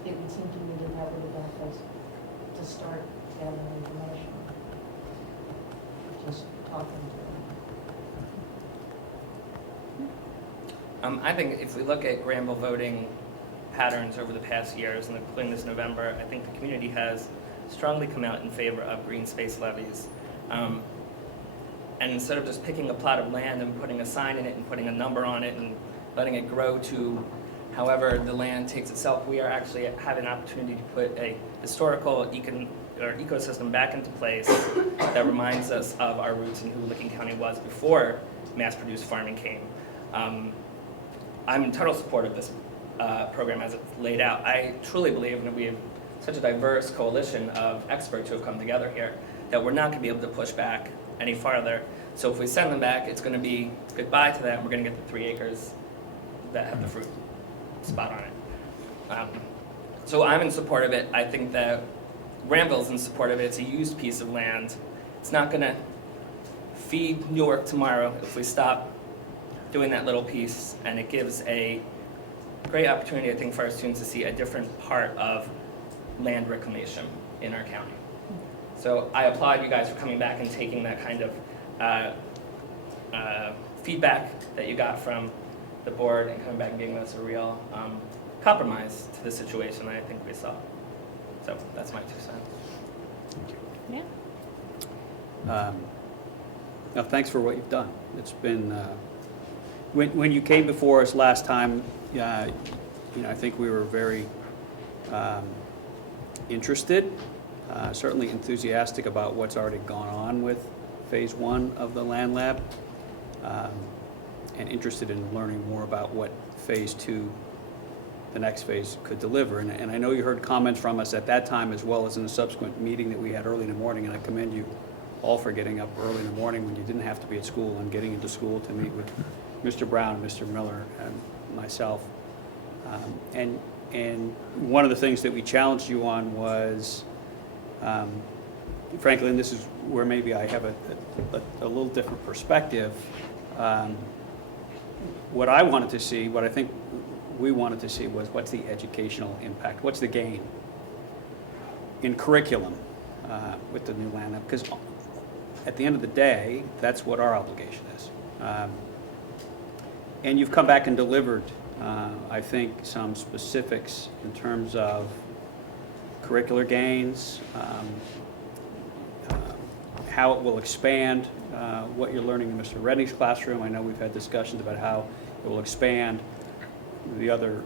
it would seem to me that that would have been us to start gathering information. Just talking to them. I think if we look at Granville voting patterns over the past years, and including this November, I think the community has strongly come out in favor of green space levies. And instead of just picking a plot of land and putting a sign in it and putting a number on it and letting it grow to however the land takes itself, we are actually having an opportunity to put a historical ecosystem back into place that reminds us of our roots and who Licking County was before mass-produced farming came. I'm in total support of this program as it's laid out. I truly believe that we have such a diverse coalition of experts who have come together here that we're not going to be able to push back any farther. So if we send them back, it's going to be goodbye to that, and we're going to get the 3 acres that have the fruit spot on it. So I'm in support of it. I think that Granville's in support of it. It's a used piece of land. It's not going to feed Newark tomorrow if we stop doing that little piece, and it gives a great opportunity, I think, for our students to see a different part of land reclamation in our county. So I applaud you guys for coming back and taking that kind of feedback that you got from the board and coming back and giving us a real compromise to the situation that I think we saw. So that's my 2 cents. Yeah. No, thanks for what you've done. It's been, when you came before us last time, I think we were very interested, certainly enthusiastic about what's already gone on with phase 1 of the land lab, and interested in learning more about what phase 2, the next phase, could deliver. And I know you heard comments from us at that time as well as in a subsequent meeting that we had early in the morning, and I commend you all for getting up early in the morning when you didn't have to be at school and getting into school to meet with Mr. Brown, Mr. Miller, and myself. And one of the things that we challenged you on was, frankly, and this is where maybe I have a little different perspective, what I wanted to see, what I think we wanted to see was what's the educational impact, what's the gain in curriculum with the new land lab, because at the end of the day, that's what our obligation is. And you've come back and delivered, I think, some specifics in terms of curricular gains, how it will expand what you're learning in Mr. Redney's classroom. I know we've had discussions about how it will expand the other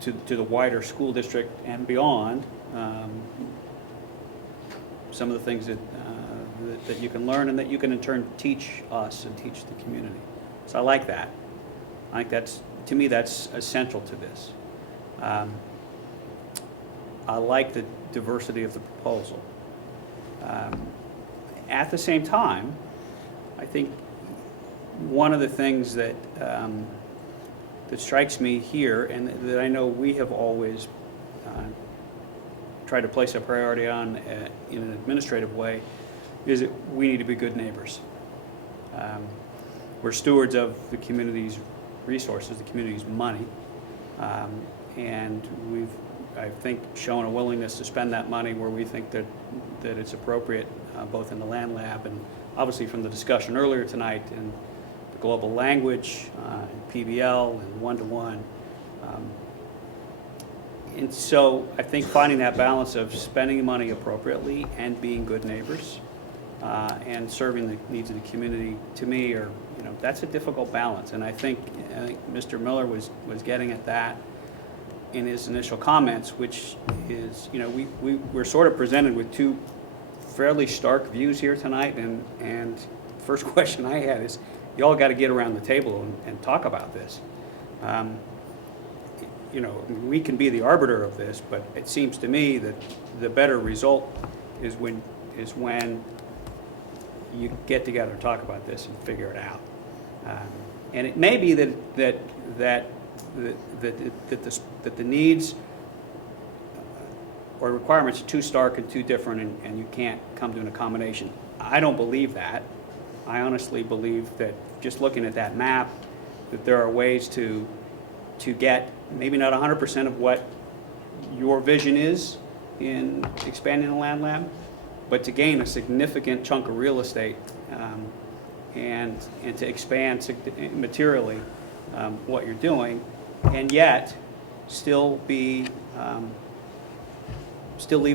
to the wider school district and beyond. Some of the things that you can learn and that you can in turn teach us and teach the community. So I like that. I think that's, to me, that's essential to this. I like the diversity of the proposal. At the same time, I think one of the things that that strikes me here, and that I know we have always tried to place a priority on in an administrative way, is that we need to be good neighbors. We're stewards of the community's resources, the community's money, and we've, I think, shown a willingness to spend that money where we think that it's appropriate, both in the land lab and obviously from the discussion earlier tonight and the global language, and PBL and one-to-one. And so I think finding that balance of spending money appropriately and being good neighbors and serving the needs of the community, to me, are, that's a difficult balance. And I think Mr. Miller was getting at that in his initial comments, which is, we're sort of presented with two fairly stark views here tonight. And first question I had is, you all got to get around the table and talk about this. We can be the arbiter of this, but it seems to me that the better result is when you get together and talk about this and figure it out. And it may be that the needs or requirements are too stark and too different, and you can't come to an accommodation. I don't believe that. I honestly believe that just looking at that map, that there are ways to get maybe not 100% of what your vision is in expanding the land lab, but to gain a significant chunk of real estate and to expand materially what you're doing, and yet still leave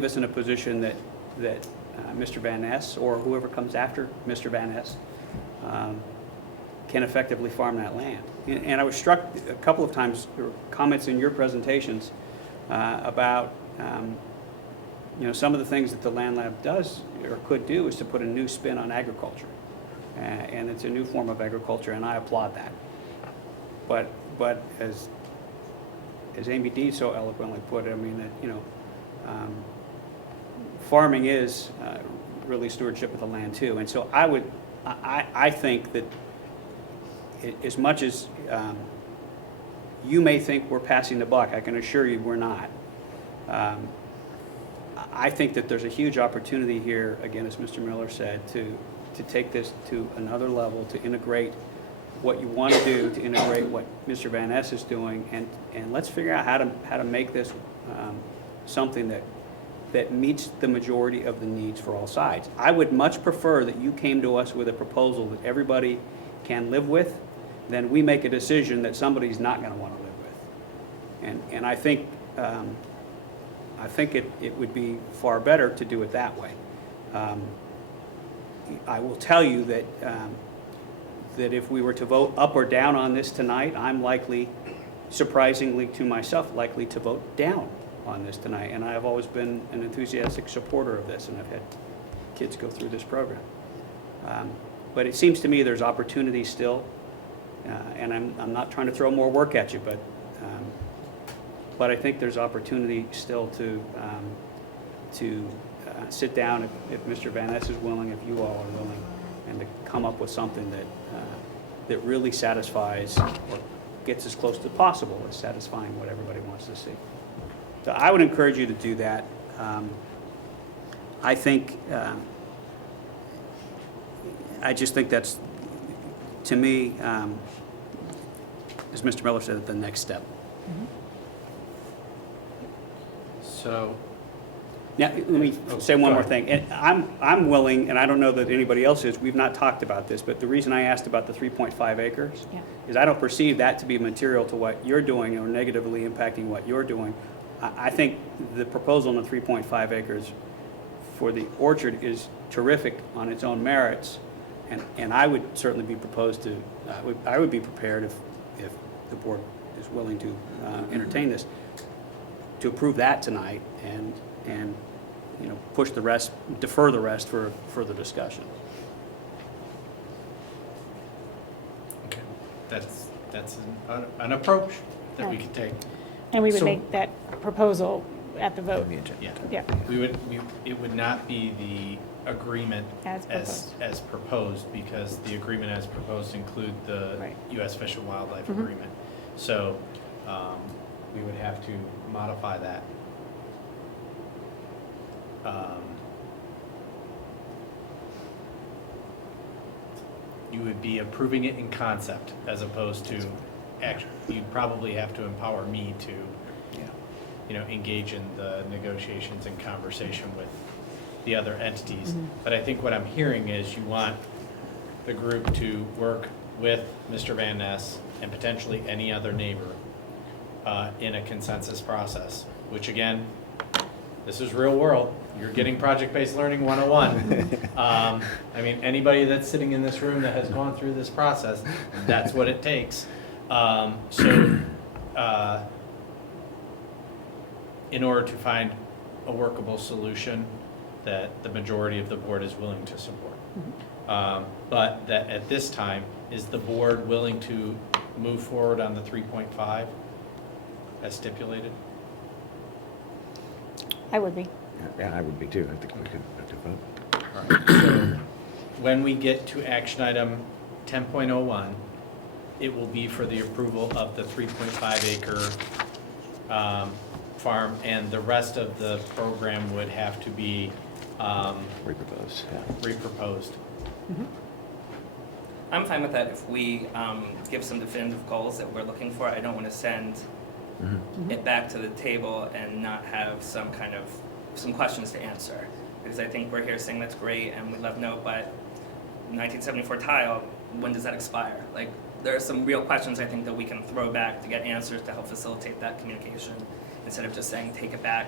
us in a position that Mr. Van Ness or whoever comes after Mr. Van Ness can effectively farm that land. And I was struck a couple of times, there were comments in your presentations about some of the things that the land lab does or could do is to put a new spin on agriculture. And it's a new form of agriculture, and I applaud that. But as Amy D so eloquently put it, I mean, farming is really stewardship of the land too. And so I think that as much as you may think we're passing the buck, I can assure you we're not. I think that there's a huge opportunity here, again, as Mr. Miller said, to take this to another level, to integrate what you want to do, to integrate what Mr. Van Ness is doing, and let's figure out how to make this something that meets the majority of the needs for all sides. I would much prefer that you came to us with a proposal that everybody can live with than we make a decision that somebody's not going to want to live with. And I think it would be far better to do it that way. I will tell you that that if we were to vote up or down on this tonight, I'm likely, surprisingly to myself, likely to vote down on this tonight. And I have always been an enthusiastic supporter of this, and I've had kids go through this program. But it seems to me there's opportunity still, and I'm not trying to throw more work at you, but I think there's opportunity still to sit down if Mr. Van Ness is willing, if you all are willing, and to come up with something that really satisfies or gets as close to possible as satisfying what everybody wants to see. So I would encourage you to do that. I think, I just think that's, to me, as Mr. Miller said, the next step. So, now, let me say one more thing. And I'm willing, and I don't know that anybody else is, we've not talked about this, but the reason I asked about the 3.5 acres is I don't perceive that to be material to what you're doing or negatively impacting what you're doing. I think the proposal on the 3.5 acres for the orchard is terrific on its own merits, and I would certainly be proposed to, I would be prepared if the board is willing to entertain this, to approve that tonight and push the rest, defer the rest for further discussion. okay, that's an approach that we could take. And we would So- make that proposal at the vote. Yeah. Yeah. It would not be the agreement As proposed. as proposed, because the agreement as proposed include the Right. U.S. Fish and Wildlife Mhm. Agreement. So we would have to modify that. You would be approving it in concept as opposed to action. You'd probably have to empower me to, engage in the negotiations and conversation with the other entities. Mhm. But I think what I'm hearing is you want the group to work with Mr. Van Ness and potentially any other neighbor in a consensus process, which again, this is real world. You're getting project-based learning 101. I mean, anybody that's sitting in this room that has gone through this process, that's what it takes. In order to find a workable solution that the majority of the board is willing to support. But that at this time, is the board willing to move forward on the 3.5 as stipulated? I would be. Yeah, I would be too. I think we could vote. All right, so when we get to action item 10.01, it will be for the approval of the 3.5 acre farm, and the rest of the program would have to be Reproposed, yeah. reproposed. I'm fine with that if we give some definitive goals that we're looking for. I don't want to send it back to the table and not have some questions to answer. Because I think we're here saying that's great and we love no, but 1974 tile, when does that expire? Like, there are some real questions I think that we can throw back to get answers to help facilitate that communication, instead of just saying take it back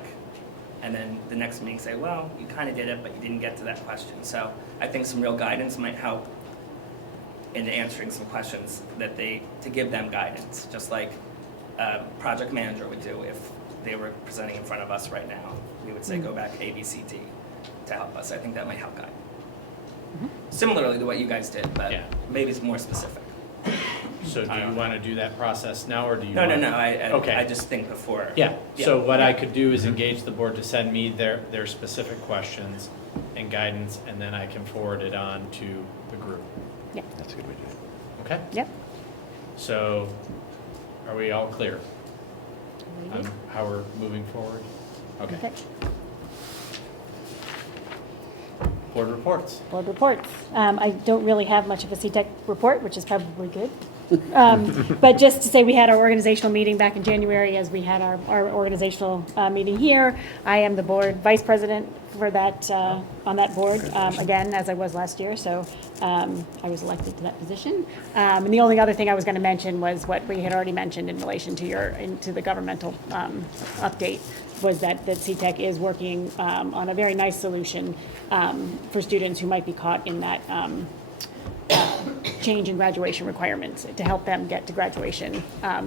and then the next meeting say, well, you kind of did it, but you didn't get to that question. So I think some real guidance might help in answering some questions to give them guidance, just like a project manager would do if they were presenting in front of us right now. We would say, go back A, B, C, D to help us. I think that might help guide. Similarly to what you guys did, but maybe it's more specific. So do you want to do that process now, or do you? No. Okay. I just think before. Yeah, so what I could do is engage the board to send me their specific questions and guidance, and then I can forward it on to the group. Yeah. That's a good way to do it. Okay? Yep. So, are we all clear on how we're moving forward? Okay. Board reports. Board reports. I don't really have much of a CTEC report, which is probably good. But just to say, we had our organizational meeting back in January, as we had our organizational meeting here. I am the board vice president for that, on that board, again, as I was last year, so I was elected to that position. And the only other thing I was going to mention was what we had already mentioned in relation to the governmental update, was that CTEC is working on a very nice solution for students who might be caught in that change in graduation requirements, to help them get to graduation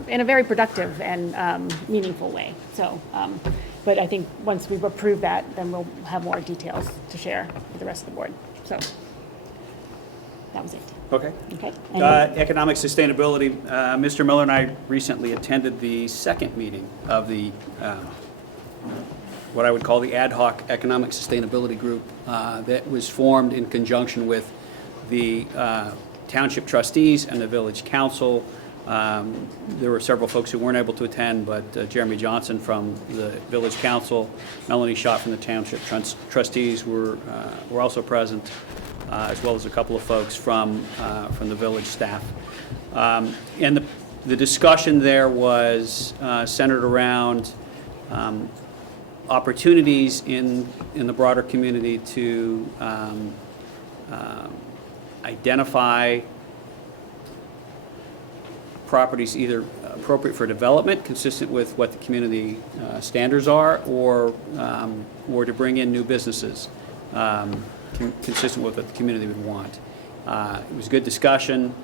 in a very productive and meaningful way. So, but I think once we've approved that, then we'll have more details to share with the rest of the board. So that was it. Okay. Okay. Economic sustainability. Mr. Miller and I recently attended the second meeting of the what I would call the ad hoc economic sustainability group that was formed in conjunction with the township trustees and the village council. There were several folks who weren't able to attend, but Jeremy Johnson from the village council, Melanie Schott from the township trustees were also present, as well as a couple of folks from the village staff. And the discussion there was centered around opportunities in the broader community to identify properties either appropriate for development, consistent with what the community standards are, or to bring in new businesses consistent with what the community would want. It was a good discussion.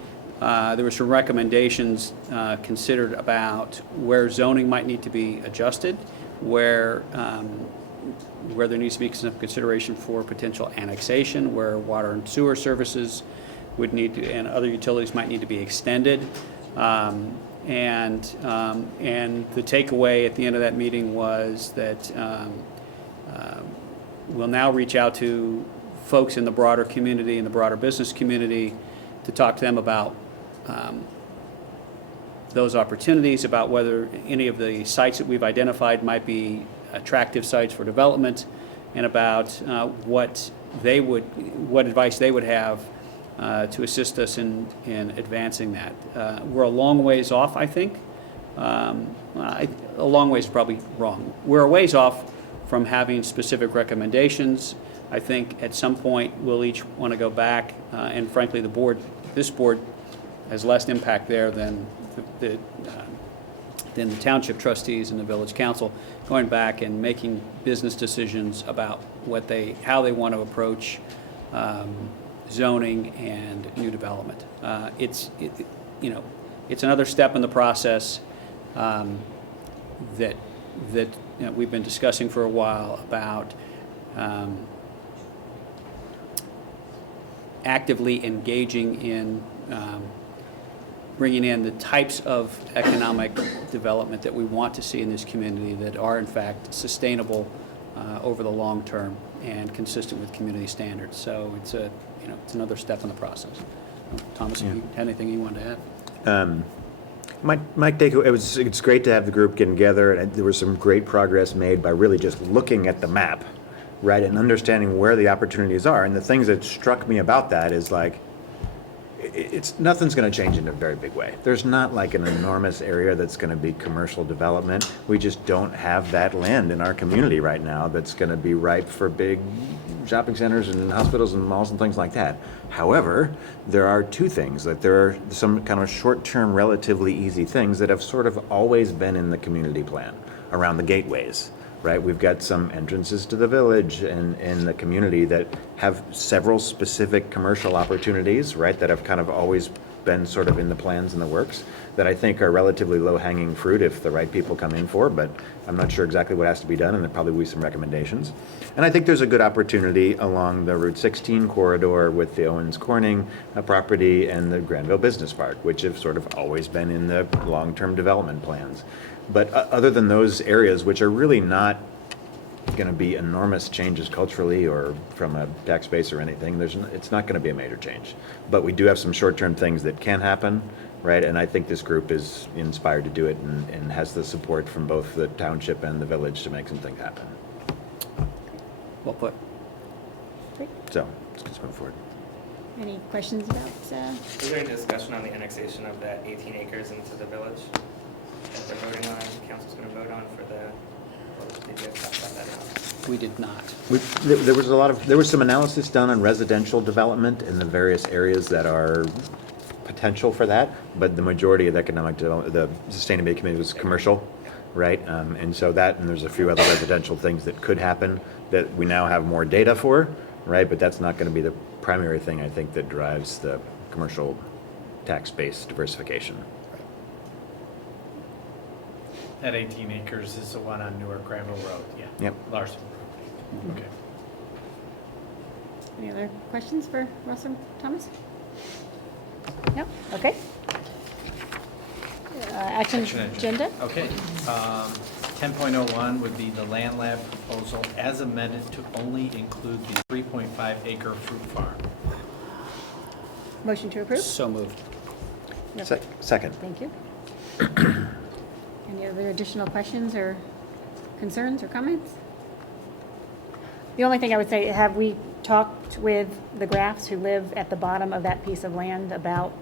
There were some recommendations considered about where zoning might need to be adjusted, where there needs to be some consideration for potential annexation, where water and sewer services would need to, and other utilities might need to be extended. And the takeaway at the end of that meeting was that we'll now reach out to folks in the broader community, in the broader business community, to talk to them about those opportunities, about whether any of the sites that we've identified might be attractive sites for development, and about what advice they would have to assist us in advancing that. We're a long ways off, I think. A long ways is probably wrong. We're a ways off from having specific recommendations. I think at some point we'll each want to go back, and frankly, this board has less impact there than the township trustees and the village council, going back and making business decisions about how they want to approach zoning and new development. It's another step in the process that we've been discussing for a while about actively engaging in bringing in the types of economic development that we want to see in this community that are in fact sustainable over the long term and consistent with community standards. So it's another step in the process. Thomas, if you had anything you wanted to add? My takeaway, it's great to have the group getting together, and there was some great progress made by really just looking at the map, right, and understanding where the opportunities are. And the things that struck me about that is like, nothing's going to change in a very big way. There's not like an enormous area that's going to be commercial development. We just don't have that land in our community right now that's going to be ripe for big shopping centers and hospitals and malls and things like that. However, there are two things. That there are some kind of short-term, relatively easy things that have sort of always been in the community plan around the gateways. Right, we've got some entrances to the village and in the community that have several specific commercial opportunities, right, that have kind of always been sort of in the plans and the works that I think are relatively low-hanging fruit if the right people come in for, but I'm not sure exactly what has to be done, and there probably will be some recommendations. And I think there's a good opportunity along the Route 16 corridor with the Owens Corning property and the Granville Business Park, which have sort of always been in the long-term development plans. But other than those areas, which are really not going to be enormous changes culturally or from a tax base or anything, it's not going to be a major change. But we do have some short-term things that can happen, right? And I think this group is inspired to do it and has the support from both the township and the village to make some things happen. Well put. Great. So let's move forward. Any questions about? Was there any discussion on the annexation of that 18 acres into the village? That they're voting on, the council's going to vote on for the, or did you guys talk about that out? We did not. There was some analysis done on residential development in the various areas that are potential for that, but the majority of the economic development, the sustainability committee was commercial, right? And so and there's a few other residential things that could happen that we now have more data for, right? But that's not going to be the primary thing, I think, that drives the commercial tax base diversification. That 18 acres is the one on Newark Granville Road, yeah. Yep. Larson. Okay. Any other questions for Russ or Thomas? No? Okay. Action agenda? Okay. 10.01 would be the land lab proposal as amended to only include the 3.5 acre fruit farm. Motion to approve? So moved. Second. Thank you. Any other additional questions or concerns or comments? The only thing I would say, have we talked with the Graffs who live at the bottom of that piece of land about?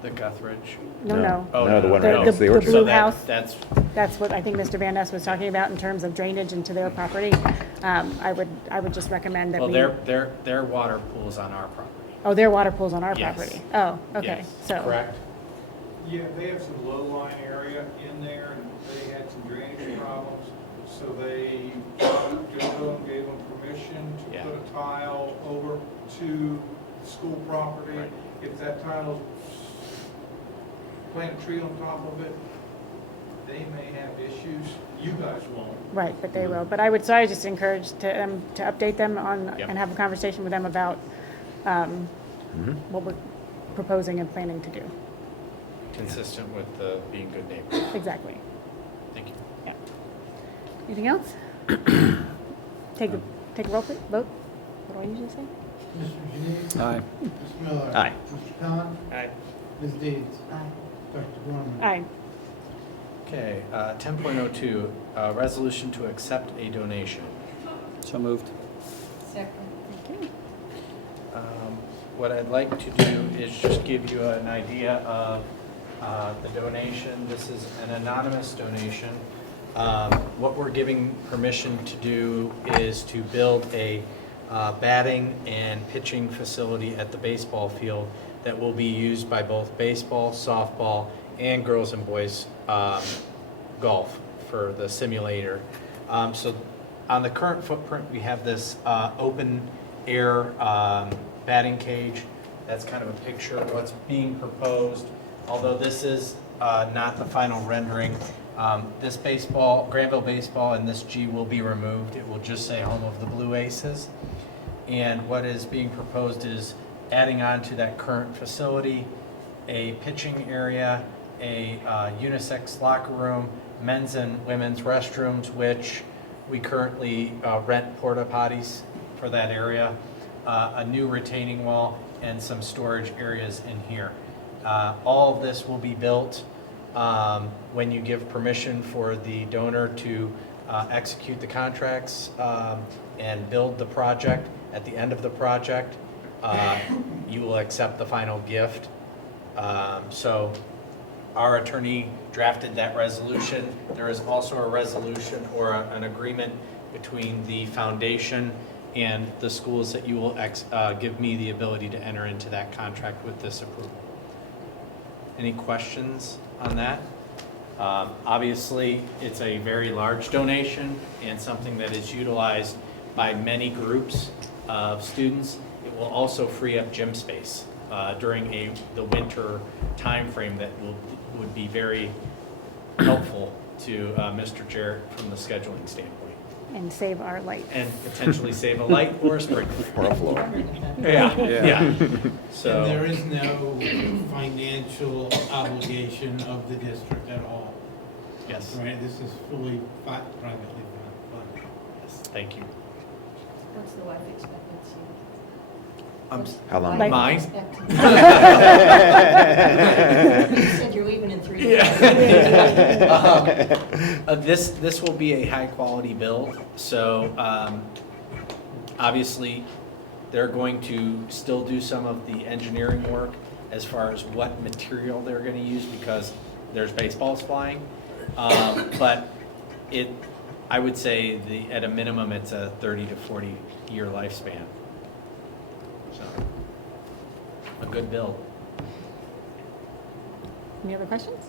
The Guthridge? No. Oh, no, the one right next to the orchard. blue So house. That's what I think Mr. Van Ness was talking about in terms of drainage into their property. I would just recommend that well, we. their water pool is on our property. Oh, their water pool's on our Yes. property. Oh, okay. Yes. So. Correct. Yeah, they have some low-lying area in there, and they had some drainage problems, so they gave them permission to put a tile over to the school property. Right. If that tile, plant a tree on top of it, they may have issues. You guys won't. Right, but they will. But I would just encourage to update them on and have a conversation with them about what we're proposing and planning to do. consistent with the being good neighbors. Exactly. Thank you. Yeah. Anything else? Take a roll, please. Vote. What do I usually say? Mr. Janine? Aye. Mr. Miller? Aye. Mr. Khan? Aye. Ms. Deeds? Aye. Dr. Gorman? Aye. Okay, 10.02, resolution to accept a donation. So moved. Second. Thank you. What I'd like to do is just give you an idea of the donation. This is an anonymous donation. What we're giving permission to do is to build a batting and pitching facility at the baseball field that will be used by both baseball, softball, and girls and boys golf for the simulator. So on the current footprint, we have this open air batting cage. That's kind of a picture of what's being proposed. Although this is not the final rendering, this baseball, Granville baseball, and this G will be removed. It will just say home of the Blue Aces. And what is being proposed is adding on to that current facility a pitching area, a unisex locker room, men's and women's restrooms, which we currently rent porta potties for that area, a new retaining wall, and some storage areas in here. All of this will be built when you give permission for the donor to execute the contracts and build the project. At the end of the project, you will accept the final gift. So our attorney drafted that resolution. There is also a resolution or an agreement between the foundation and the schools that you will give me the ability to enter into that contract with this approval. Any questions on that? Obviously, it's a very large donation and something that is utilized by many groups of students. It will also free up gym space during the winter time frame that would be very helpful to Mr. Jarrett from the scheduling standpoint. And save our light. And potentially save a light or a sprinkler. Or a floor. Yeah. So And there is no financial obligation of the district at all. Yes. Right, this is fully privately funded. Yes, thank you. What's the life expectancy? How long? Like- Mine? You said you're leaving in 3 years. This will be a high quality build, so obviously they're going to still do some of the engineering work as far as what material they're going to use because there's baseballs flying. But I would say at a minimum it's a 30 to 40 year lifespan. So a good build. Any other questions?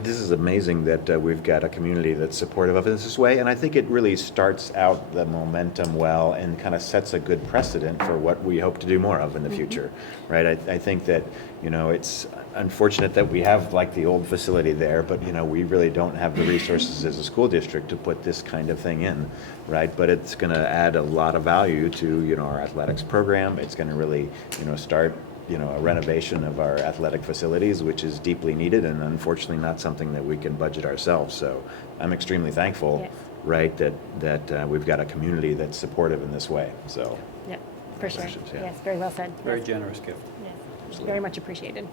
This is amazing that we've got a community that's supportive of it this way, and I think it really starts out the momentum well and kind of sets a good precedent for what we hope to do more of in the future, right? I think that, it's unfortunate that we have like the old facility there, but, we really don't have the resources as a school district to put this kind of thing in, right? But it's going to add a lot of value to, our athletics program. It's going to really, start a renovation of our athletic facilities, which is deeply needed and unfortunately not something that we can budget ourselves. So I'm extremely thankful, Yes. right, that we've got a community that's supportive in this way. So Yep, for sure. Questions, yeah. Yes, very well said. Very Yes. generous gift. Yes, Absolutely. very much appreciated.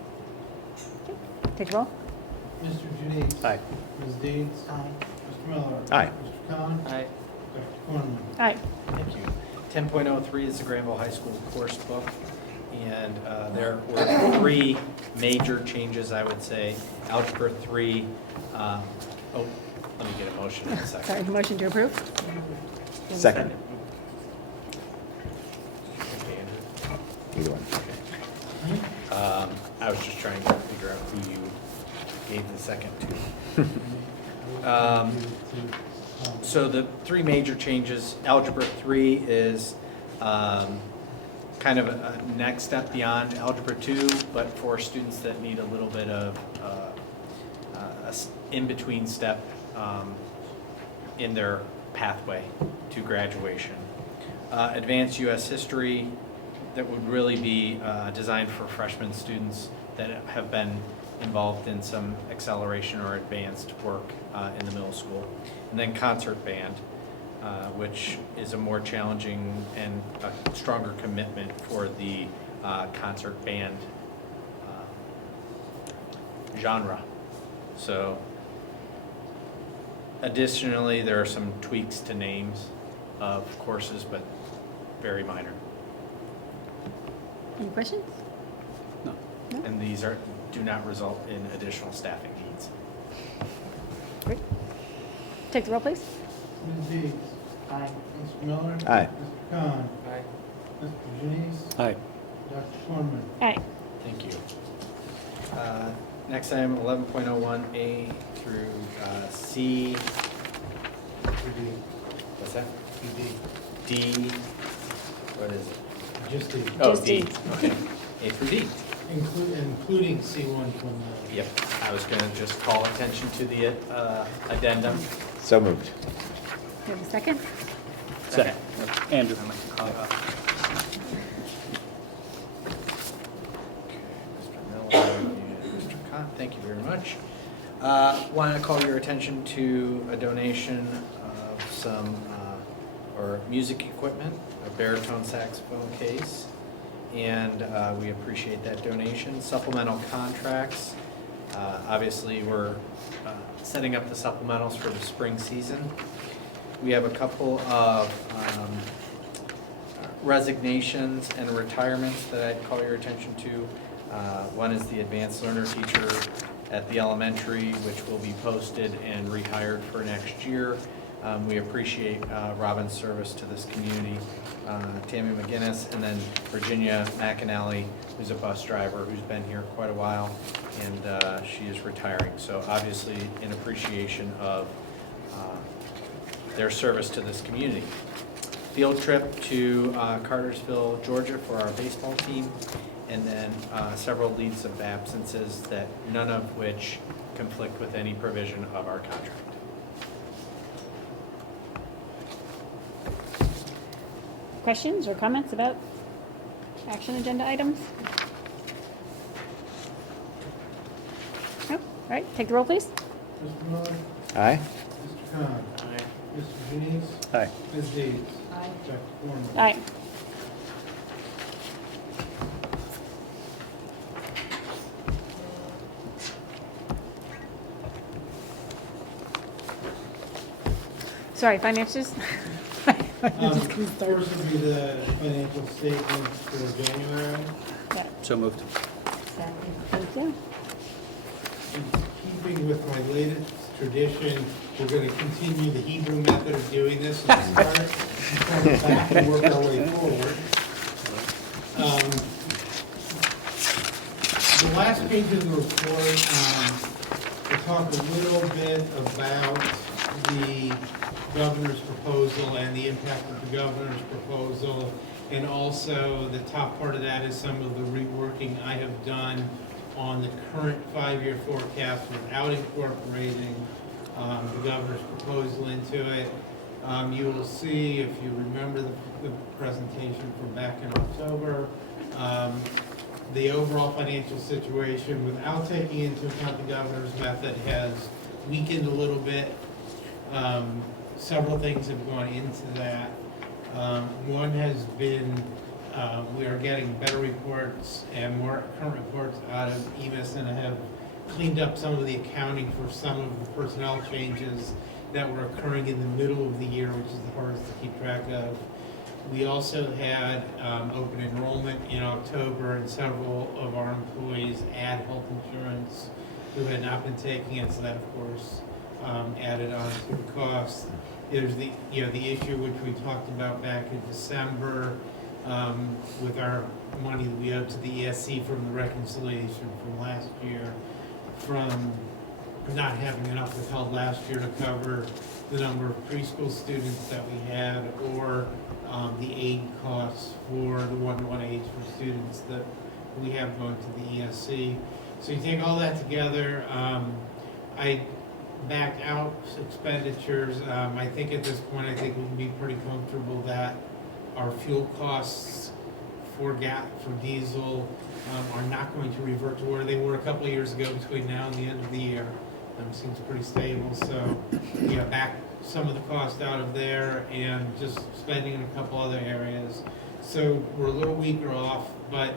Okay, take a roll. Mr. Janine? Aye. Ms. Deeds? Aye. Mr. Miller? Aye. Mr. Khan? Aye. Dr. Cornman? Aye. Thank you. 10.03 is the Granville High School course book, and there were 3 major changes, I would say. Algebra 3, let me get a motion in a second. Sorry, motion to approve? second, Okay, Andrew. either one. I was just trying to figure out who you gave the second to. So the 3 major changes, Algebra 3 is kind of a next step beyond Algebra 2, but for students that need a little bit of in-between step in their pathway to graduation. Advanced U.S. History, that would really be designed for freshman students that have been involved in some acceleration or advanced work in the middle school. And then concert band, which is a more challenging and a stronger commitment for the concert band genre. So additionally, there are some tweaks to names of courses, but very minor. Any questions? No. And these do not result in additional staffing needs. Great. Take the roll, please. Ms. Deeds? Aye. Mr. Miller? Aye. Mr. Khan? Aye. Mr. Janice? Aye. Dr. Corman? Aye. Thank you. Next item, 11.01A through C. What's that? D. What is it? Just D. Oh, Just D. D. Okay. A through D. Including C1 from the. Yep. I was going to just call attention to the addendum. So moved. You have a second? Second. Andrew. I'd like to call it up. Mr. Miller and Mr. Khan, thank you very much. Want to call your attention to a donation of some music equipment, a baritone saxophone case, and we appreciate that donation. Supplemental contracts. Obviously, we're setting up the supplementals for the spring season. We have a couple of resignations and retirements that I'd call your attention to. One is the advanced learner teacher at the elementary, which will be posted and rehired for next year. We appreciate Robin's service to this community. Tammy McGinnis, and then Virginia McAnally, who's a bus driver who's been here quite a while, and she is retiring. So obviously in appreciation of their service to this community. Field trip to Cartersville, Georgia for our baseball team, and then several leaves of absences that none of which conflict with any provision of our contract. Questions or comments about action agenda items? No? All right, take the roll, please. Mr. Miller? Aye. Mr. Khan? Aye. Mr. Janice? Aye. Ms. Deeds? Aye. Dr. Corman? Aye. Sorry, finances? First would be the financial statements for January. Yeah. So moved. Thank you. In keeping with my latest tradition, we're going to continue the Hebrew method of doing this and start from the back and work our way forward. The last page of the report, we talk a little bit about the governor's proposal and the impact of the governor's proposal, and also the top part of that is some of the reworking I have done on the current 5-year forecast without incorporating the governor's proposal into it. You will see, if you remember the presentation from back in October, the overall financial situation without taking into account the governor's method has weakened a little bit. Several things have gone into that. One has been we are getting better reports and more current reports out of EMIS, and have cleaned up some of the accounting for some of the personnel changes that were occurring in the middle of the year, which is the hardest to keep track of. We also had open enrollment in October, and several of our employees add health insurance who had not been taking it, so that of course added on to the cost. There's the issue which we talked about back in December with our money that we owed to the ESC from the reconciliation from last year, from not having enough withheld last year to cover the number of preschool students that we had, or the aid costs for the one-to-one aids for students that we have going to the ESC. So you take all that together, I backed out expenditures. I think at this point, I think we can be pretty comfortable that our fuel costs for diesel are not going to revert to where they were a couple of years ago between now and the end of the year. Seems pretty stable, so back some of the cost out of there and just spending in a couple other areas. So we're a little weaker off, but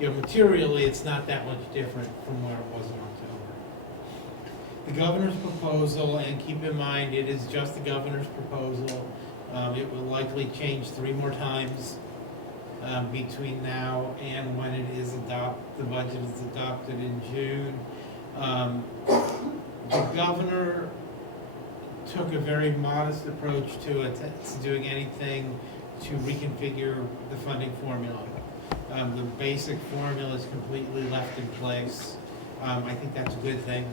materially it's not that much different from where it was in October. The governor's proposal, and keep in mind it is just the governor's proposal, it will likely change 3 more times between now and when it is the budget is adopted in June. The governor took a very modest approach to doing anything to reconfigure the funding formula. The basic formula is completely left in place. I think that's a good thing,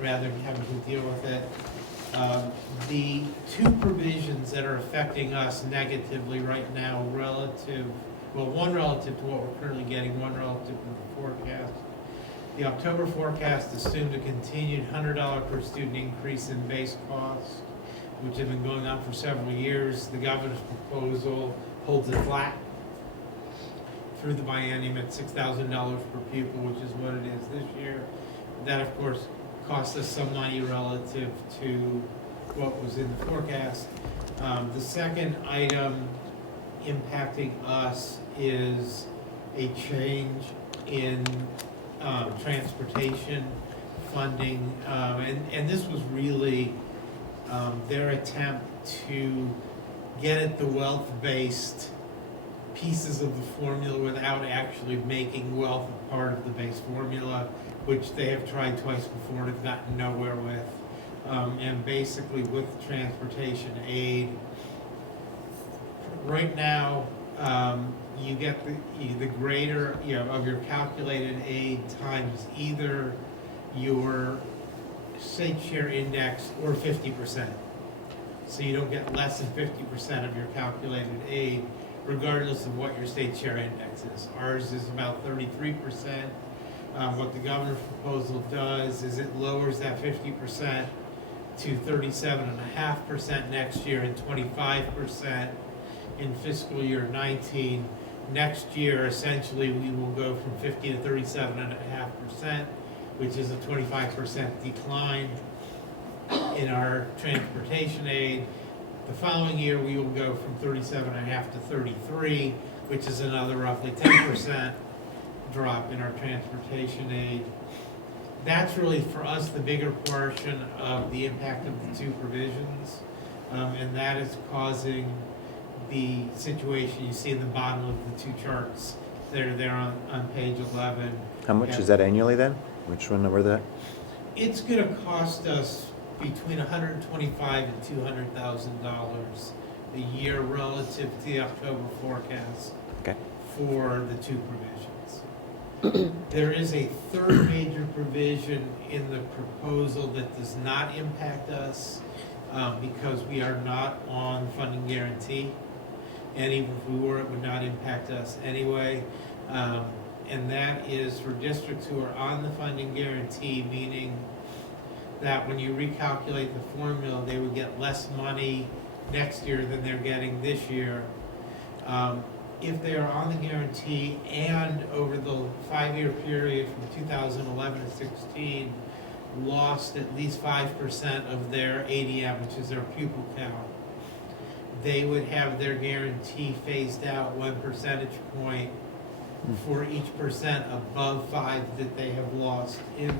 rather than having to deal with it. The 2 provisions that are affecting us negatively right now one relative to what we're currently getting, one relative to the forecast. The October forecast assumed a continued $100 per student increase in base cost, which has been going on for several years. The governor's proposal holds it flat through the biennium at $6,000 per pupil, which is what it is this year. That, of course, cost us some money relative to what was in the forecast. The second item impacting us is a change in transportation funding, and this was really their attempt to get at the wealth-based pieces of the formula without actually making wealth a part of the base formula, which they have tried twice before and have gotten nowhere with. And basically with transportation aid, right now, you get the greater of your calculated aid times either your state share index or 50%. So you don't get less than 50% of your calculated aid, regardless of what your state share index is. Ours is about 33%. What the governor's proposal does is it lowers that 50% to 37.5% next year and 25% in fiscal year 19. Next year, essentially, we will go from 50 to 37.5%, which is a 25% decline in our transportation aid. The following year, we will go from 37.5 to 33, which is another roughly 10% drop in our transportation aid. That's really, for us, the bigger portion of the impact of the 2 provisions, and that is causing the situation you see in the bottom of the 2 charts that are there on page 11. How much is that annually then? Which one number that? It's going to cost us between $125,000 and $200,000 a year relative to the October forecast for the 2 provisions. There is a third major provision in the proposal that does not impact us because we are not on funding guarantee. And even if we were, it would not impact us anyway. And that is for districts who are on the funding guarantee, meaning that when you recalculate the formula, they would get less money next year than they're getting this year. If they are on the guarantee and over the 5-year period from 2011 to 16, lost at least 5% of their ADM, which is their pupil count, they would have their guarantee phased out 1 percentage point for each percent above 5 that they have lost in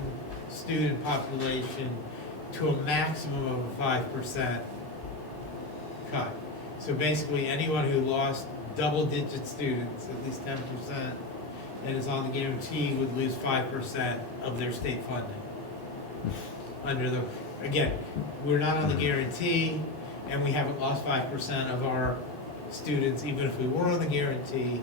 student population to a maximum of a 5% cut. So basically anyone who lost double-digit students, at least 10%, and is on the guarantee would lose 5% of their state funding. Again, we're not on the guarantee, and we haven't lost 5% of our students, even if we were on the guarantee,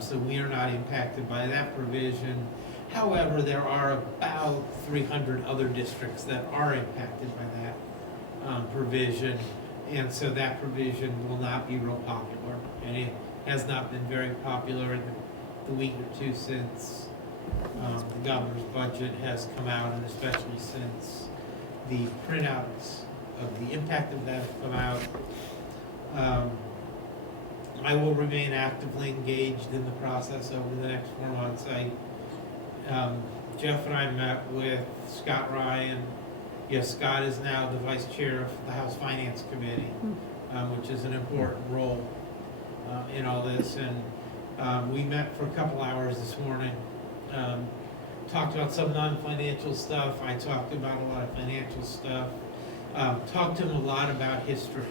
so we are not impacted by that provision. However, there are about 300 other districts that are impacted by that provision, and so that provision will not be real popular, and it has not been very popular in the week or 2 since the governor's budget has come out, and especially since the printouts of the impact of that have come out. I will remain actively engaged in the process over the next 4 months. Jeff and I met with Scott Ryan. Yes, Scott is now the vice chair of the House Finance Committee, which is an important role in all this. And we met for a couple hours this morning. Talked about some non-financial stuff. I talked about a lot of financial stuff. Talked to him a lot about history.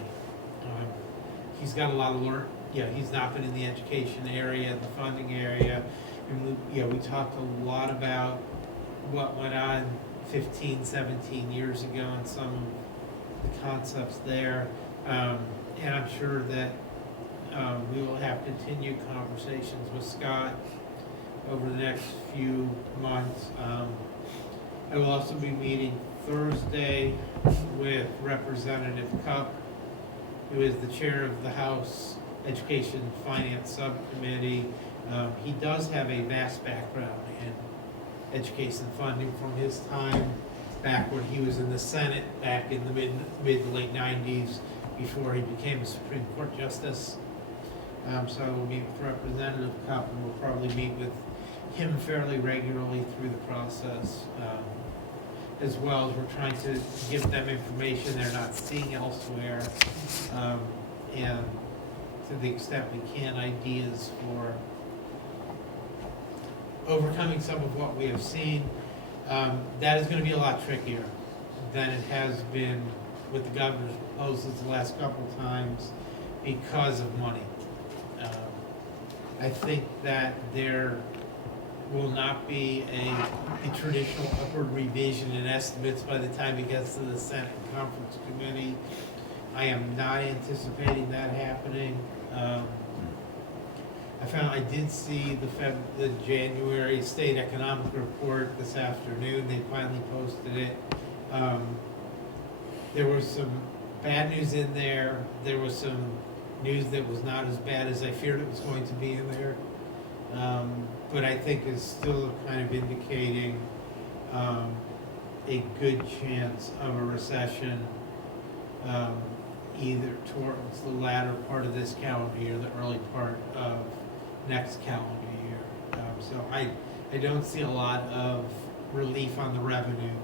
He's got a lot of learn. He's not been in the education area, the funding area. And we talked a lot about what went on 15, 17 years ago and some of the concepts there. And I'm sure that we will have continued conversations with Scott over the next few months. I will also be meeting Thursday with Representative Cupp, who is the chair of the House Education Finance Subcommittee. He does have a vast background in education funding from his time back when he was in the Senate back in the mid to late 90s before he became a Supreme Court Justice. So I will meet with Representative Cupp, and we'll probably meet with him fairly regularly through the process, as well as we're trying to give them information they're not seeing elsewhere, and to the extent we can, ideas for overcoming some of what we have seen. That is going to be a lot trickier than it has been with the governor's proposals the last couple of times because of money. I think that there will not be a traditional upward revision in estimates by the time it gets to the Senate Conference Committee. I am not anticipating that happening. I did see the January State Economic Report this afternoon. They finally posted it. There was some bad news in there. There was some news that was not as bad as I feared it was going to be in there. But I think is still kind of indicating a good chance of a recession either towards the latter part of this calendar year, the early part of next calendar year. So I don't see a lot of relief on the revenue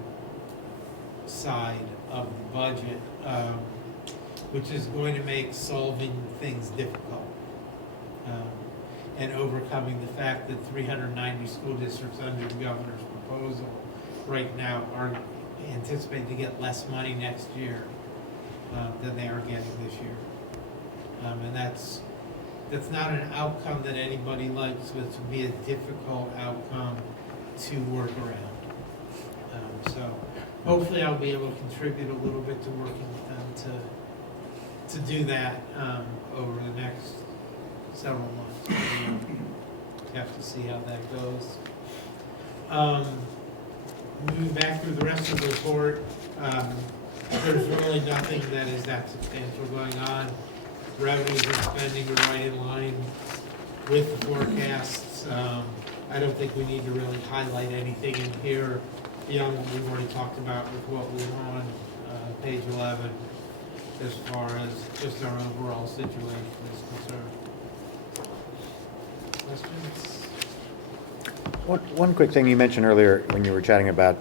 side of the budget, which is going to make solving things difficult. And overcoming the fact that 390 school districts under the governor's proposal right now are anticipated to get less money next year than they are getting this year. And that's not an outcome that anybody likes, but it would be a difficult outcome to work around. So hopefully I'll be able to contribute a little bit to working with them to do that over the next several months. We have to see how that goes. Moving back through the rest of the report, there's really nothing that is that substantial going on. Revenues and spending are right in line with the forecasts. I don't think we need to really highlight anything in here beyond what we've already talked about with what was on page 11 as far as just our overall situation is concerned. Questions? One quick thing you mentioned earlier when you were chatting about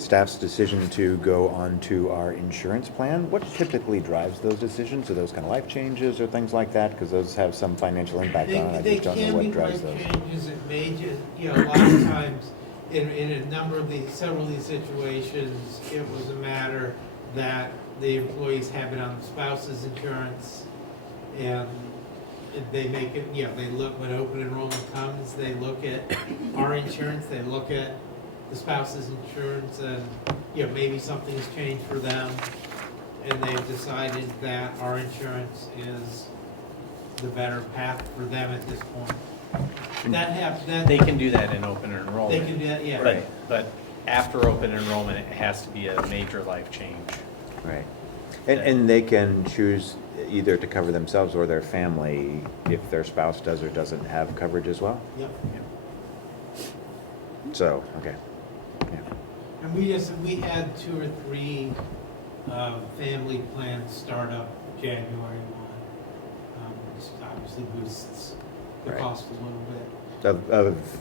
staff's decision to go onto our insurance plan. What typically drives those decisions? Are those kind of life changes or things like that? Because those have some financial impact on it. I just don't know what drives those. They can be life changes. It may a lot of times in a number of several of these situations, it was a matter that the employees have it on the spouse's insurance, and they make it, they look, when open enrollment comes, they look at our insurance, they look at the spouse's insurance, and, maybe something's changed for them, and they've decided that our insurance is the better path for them at this point. They can do that in open enrollment. They can do that, yeah. Right, but after open enrollment, it has to be a major life change. Right. And they can choose either to cover themselves or their family if their spouse does or doesn't have coverage as well? Yep. So, okay. Yeah. And we had 2 or 3 family plans start up January 1. which obviously boosts the Right. cost a little bit.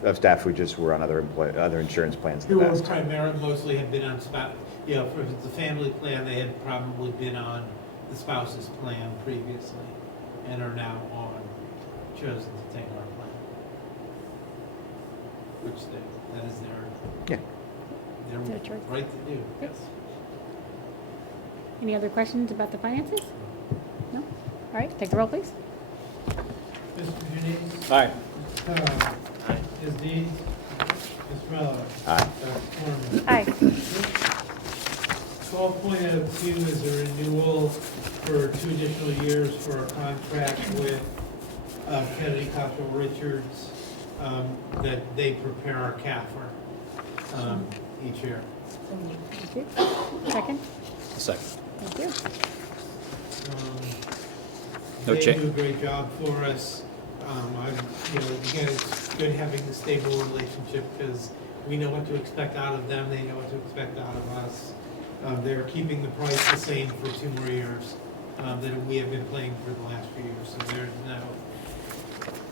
Of staff who just were on other insurance plans in Who the were past. primarily, mostly had been on spouse, you know, for the family plan, they had probably been on the spouse's plan previously and are now chosen to take our plan. Which that is Yeah. their Their choice. right to do. Yes. Any other questions about the finances? No? All right, take the roll, please. Mr. Janice? Aye. Mr. Cobb? Aye. Ms. Dees? Mr. Miller? Aye. Dr. Foreman? Aye. 12.02 is a renewal for 2 additional years for a contract with Kennedy Cottrell Richards that they prepare our CAFR each year. Thank you. Second? Second. Thank you. No They change. do a great job for us. Again, it's good having the stable relationship because we know what to expect out of them, they know what to expect out of us. They're keeping the price the same for 2 more years than we have been paying for the last few years. So there's no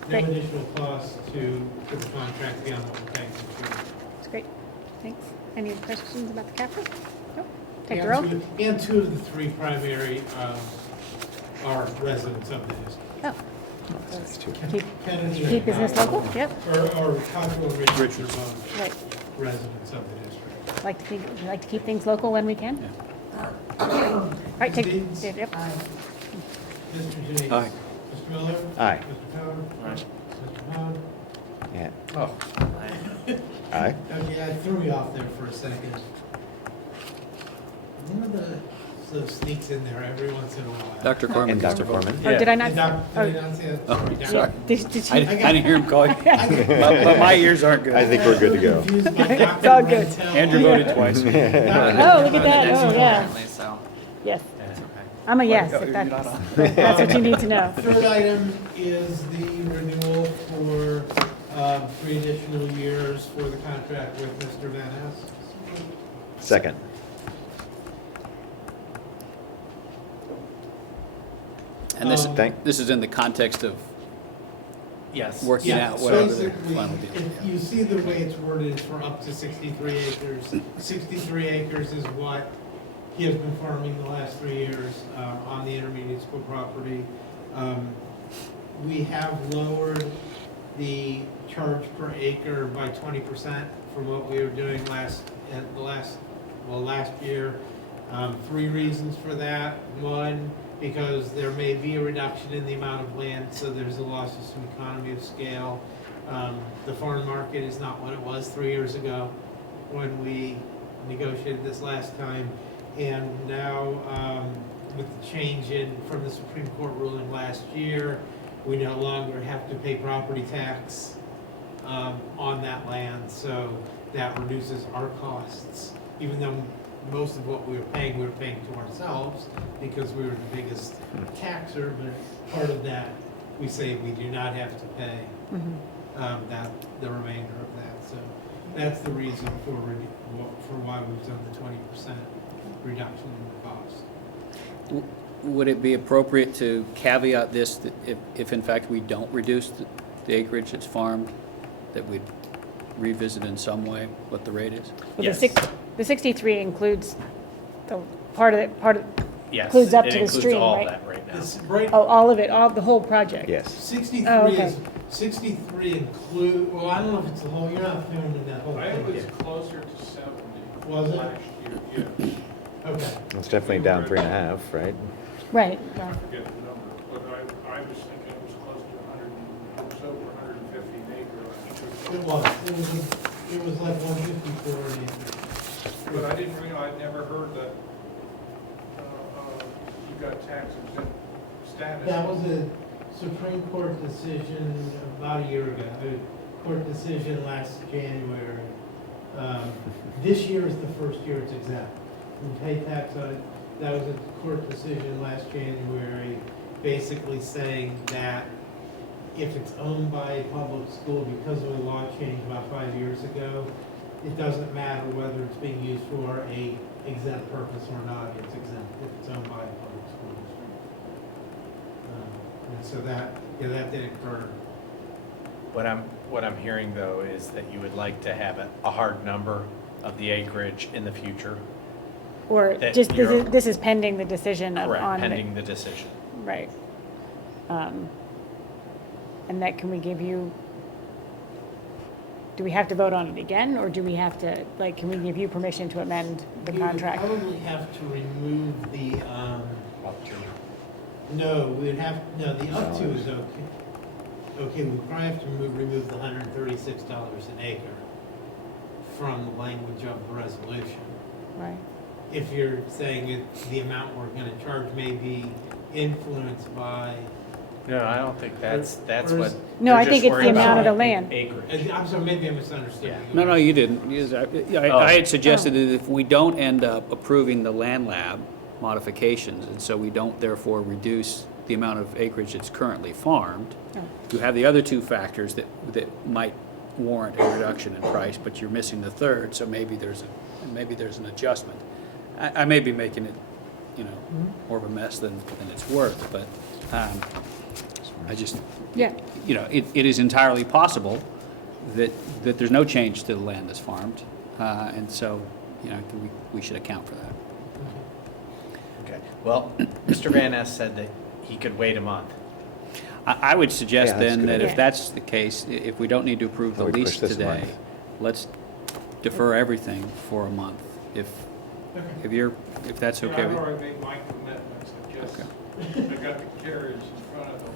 Great. additional cost to the contract beyond what we're paying for 2 years. That's great. Thanks. Any questions about the CAFR? No? Take the roll. And 2 of the 3 primary are residents of the district. Oh. That's too. Kennedy Keep business local? Yep. Or Cottrell Richards are both Right. residents of the district. Like to keep things local when we can? All right, take, Deeds? yep. Mr. Janice? Aye. Mr. Miller? Aye. Mr. Cobb? Aye. Mr. Hahn? Yeah. Oh. Aye. Okay, I threw you off there for a second. One of those sneaks in there every once in a while. Dr. Corman. And Dr. Foreman. Oh, did I not? And did I not say that? Oh, Sorry, sorry. Did you? I didn't hear him call you. But my ears aren't good. I think we're good to go. It's all good. Andrew voted twice. Oh, look at that. Oh, yeah. Apparently, so Yes. it's okay. I'm a yes, Oh, if you're not on. that's what you need to know. Third item is the renewal for 3 additional years for the contract with Mr. Van Ness. Second. And Thank- this is in the context of Yes. working Yeah, out whatever the basically, final deal. if you see the way it's worded, it's for up to 63 acres. 63 acres is what he has been farming the last 3 years on the intermediate school property. We have lowered the charge per acre by 20% from what we were doing last year. 3 reasons for that. One, because there may be a reduction in the amount of land, so there's a loss of some economy of scale. The farm market is not what it was 3 years ago when we negotiated this last time. And now, with the change from the Supreme Court ruling last year, we no longer have to pay property tax on that land, so that reduces our costs. Even though most of what we were paying to ourselves because we were the biggest taxer, but part of that, we say we do not have to pay the remainder of that. So that's the reason for why we've done the 20% reduction in the cost. Would it be appropriate to caveat this, that if in fact we don't reduce the acreage that's farmed, that we'd revisit in some way what the rate is? Well, Yes. the 63 includes the part of it, Yes. includes up it to the includes stream, all right? that right now. This right, Oh, all of it, the whole project? Yes. 63 Oh, okay. is 63 include. Well, I don't know if it's the whole. You're not filming that whole It thing. was closer to 70 Was it? last year, yeah. Okay. It's definitely down 3.5, right? Right. I forget the number, but I was thinking it was close to 100, it was over 150 an acre last year. It was. It was like 154 an acre. But I didn't realize, I'd never heard that you got tax exempt status. That was a Supreme Court decision about a year ago. A court decision last January. This year is the first year it's exempt. You pay tax on it. That was a court decision last January, basically saying that if it's owned by a public school, because of a law change about 5 years ago, it doesn't matter whether it's being used for a exempt purpose or not, it's exempt if it's owned by a public school district. And so that, yeah, that did occur. What I'm hearing though is that you would like to have a hard number of the acreage in the future. Or That just, you're- this is pending the decision of, Correct, on. pending the decision. Right. And that, can we give you, do we have to vote on it again, or do we have to, like, can we give you permission to amend the contract? We would probably have to remove the, Up to. no, we'd have, no, the up to is okay. Okay, we probably have to remove the $136 an acre from the language of the resolution. Right. If you're saying the amount we're gonna charge may be influenced by. No, I don't think that's or what. is- No, they're I just think it's the worried about amount of the land. Acreage. I'm sorry, maybe I misunderstood. No, no, you didn't. I had suggested that if we don't end up approving the land lab modifications, and so we don't therefore reduce the amount of acreage that's currently farmed, Oh. you have the other two factors that might warrant a reduction in price, but you're missing the third, so maybe there's an adjustment. I may be making it, more of a mess than it's worth, but I just, Yeah. it is entirely possible that there's no change to the land that's farmed, and so, we should account for that. Okay, well, Mr. Van Ness said that he could wait a month. I would suggest Yeah, that's a then good that idea. if that's the case, if we don't need to approve the I would push lease this today, month. let's defer everything for a month, if that's okay I've with you. already made my commitments, I got the carriage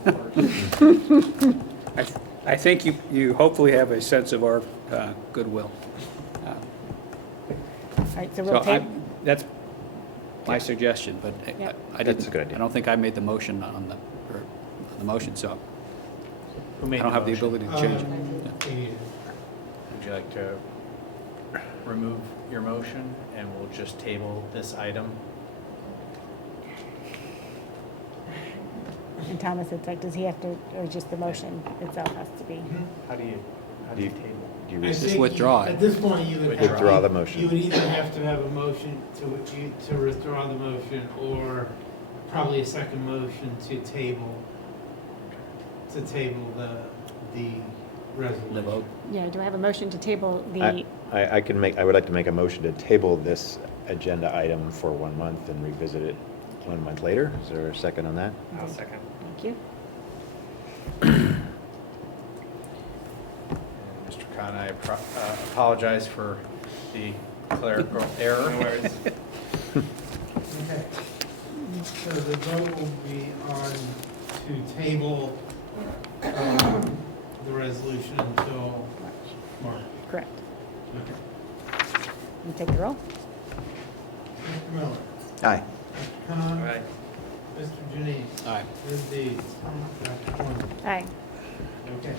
in front of the horse. I think you hopefully have a sense of our goodwill. All right, so So we'll take, that's my suggestion, but Yeah. I That's a good idea. don't think I made the motion on the motion, so Who I made don't have the motion? ability to change it. Yeah. Would you like to remove your motion and we'll just table this item? and Thomas, it's like, does he have to, or just the motion itself has to be? How do you table? Do you I resist? think withdraw it. At this point, you would have. Withdraw the motion. You would either have to have a motion to withdraw the motion, or probably a second motion to table the resolution. The vote. Yeah, do I have a motion to table I the, I would like to make a motion to table this agenda item for 1 month and revisit it 1 month later. Is there a second on that? I'll second. thank you. Mr. Khan, I apologize for the clerical error. No worries. Okay. So the vote will be on to table the resolution until March. Correct. Okay. You take the roll? Mr. Miller? Aye. Mr. Khan? All right. Mr. Janine? Aye. Ms. Deeds? Dr. Corman? Aye. Okay.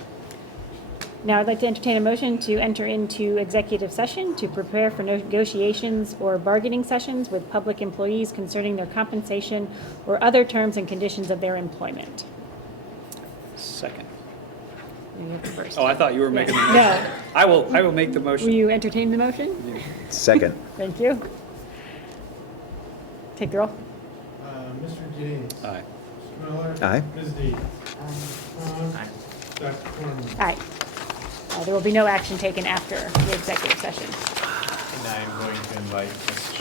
Now I'd like to entertain a motion to enter into executive session to prepare for negotiations or bargaining sessions with public employees concerning their compensation or other terms and conditions of their employment. Second. You go first. Oh, I thought you were making the motion. No. I will make the Will motion. you entertain the motion? Second. Thank you. Take the roll. Mr. Janine? Aye. Mr. Miller? Aye. Ms. Deeds? Mr. Khan? Aye. Dr. Corman? Aye. There will be no action taken after the executive session. And I'm going to invite Ms.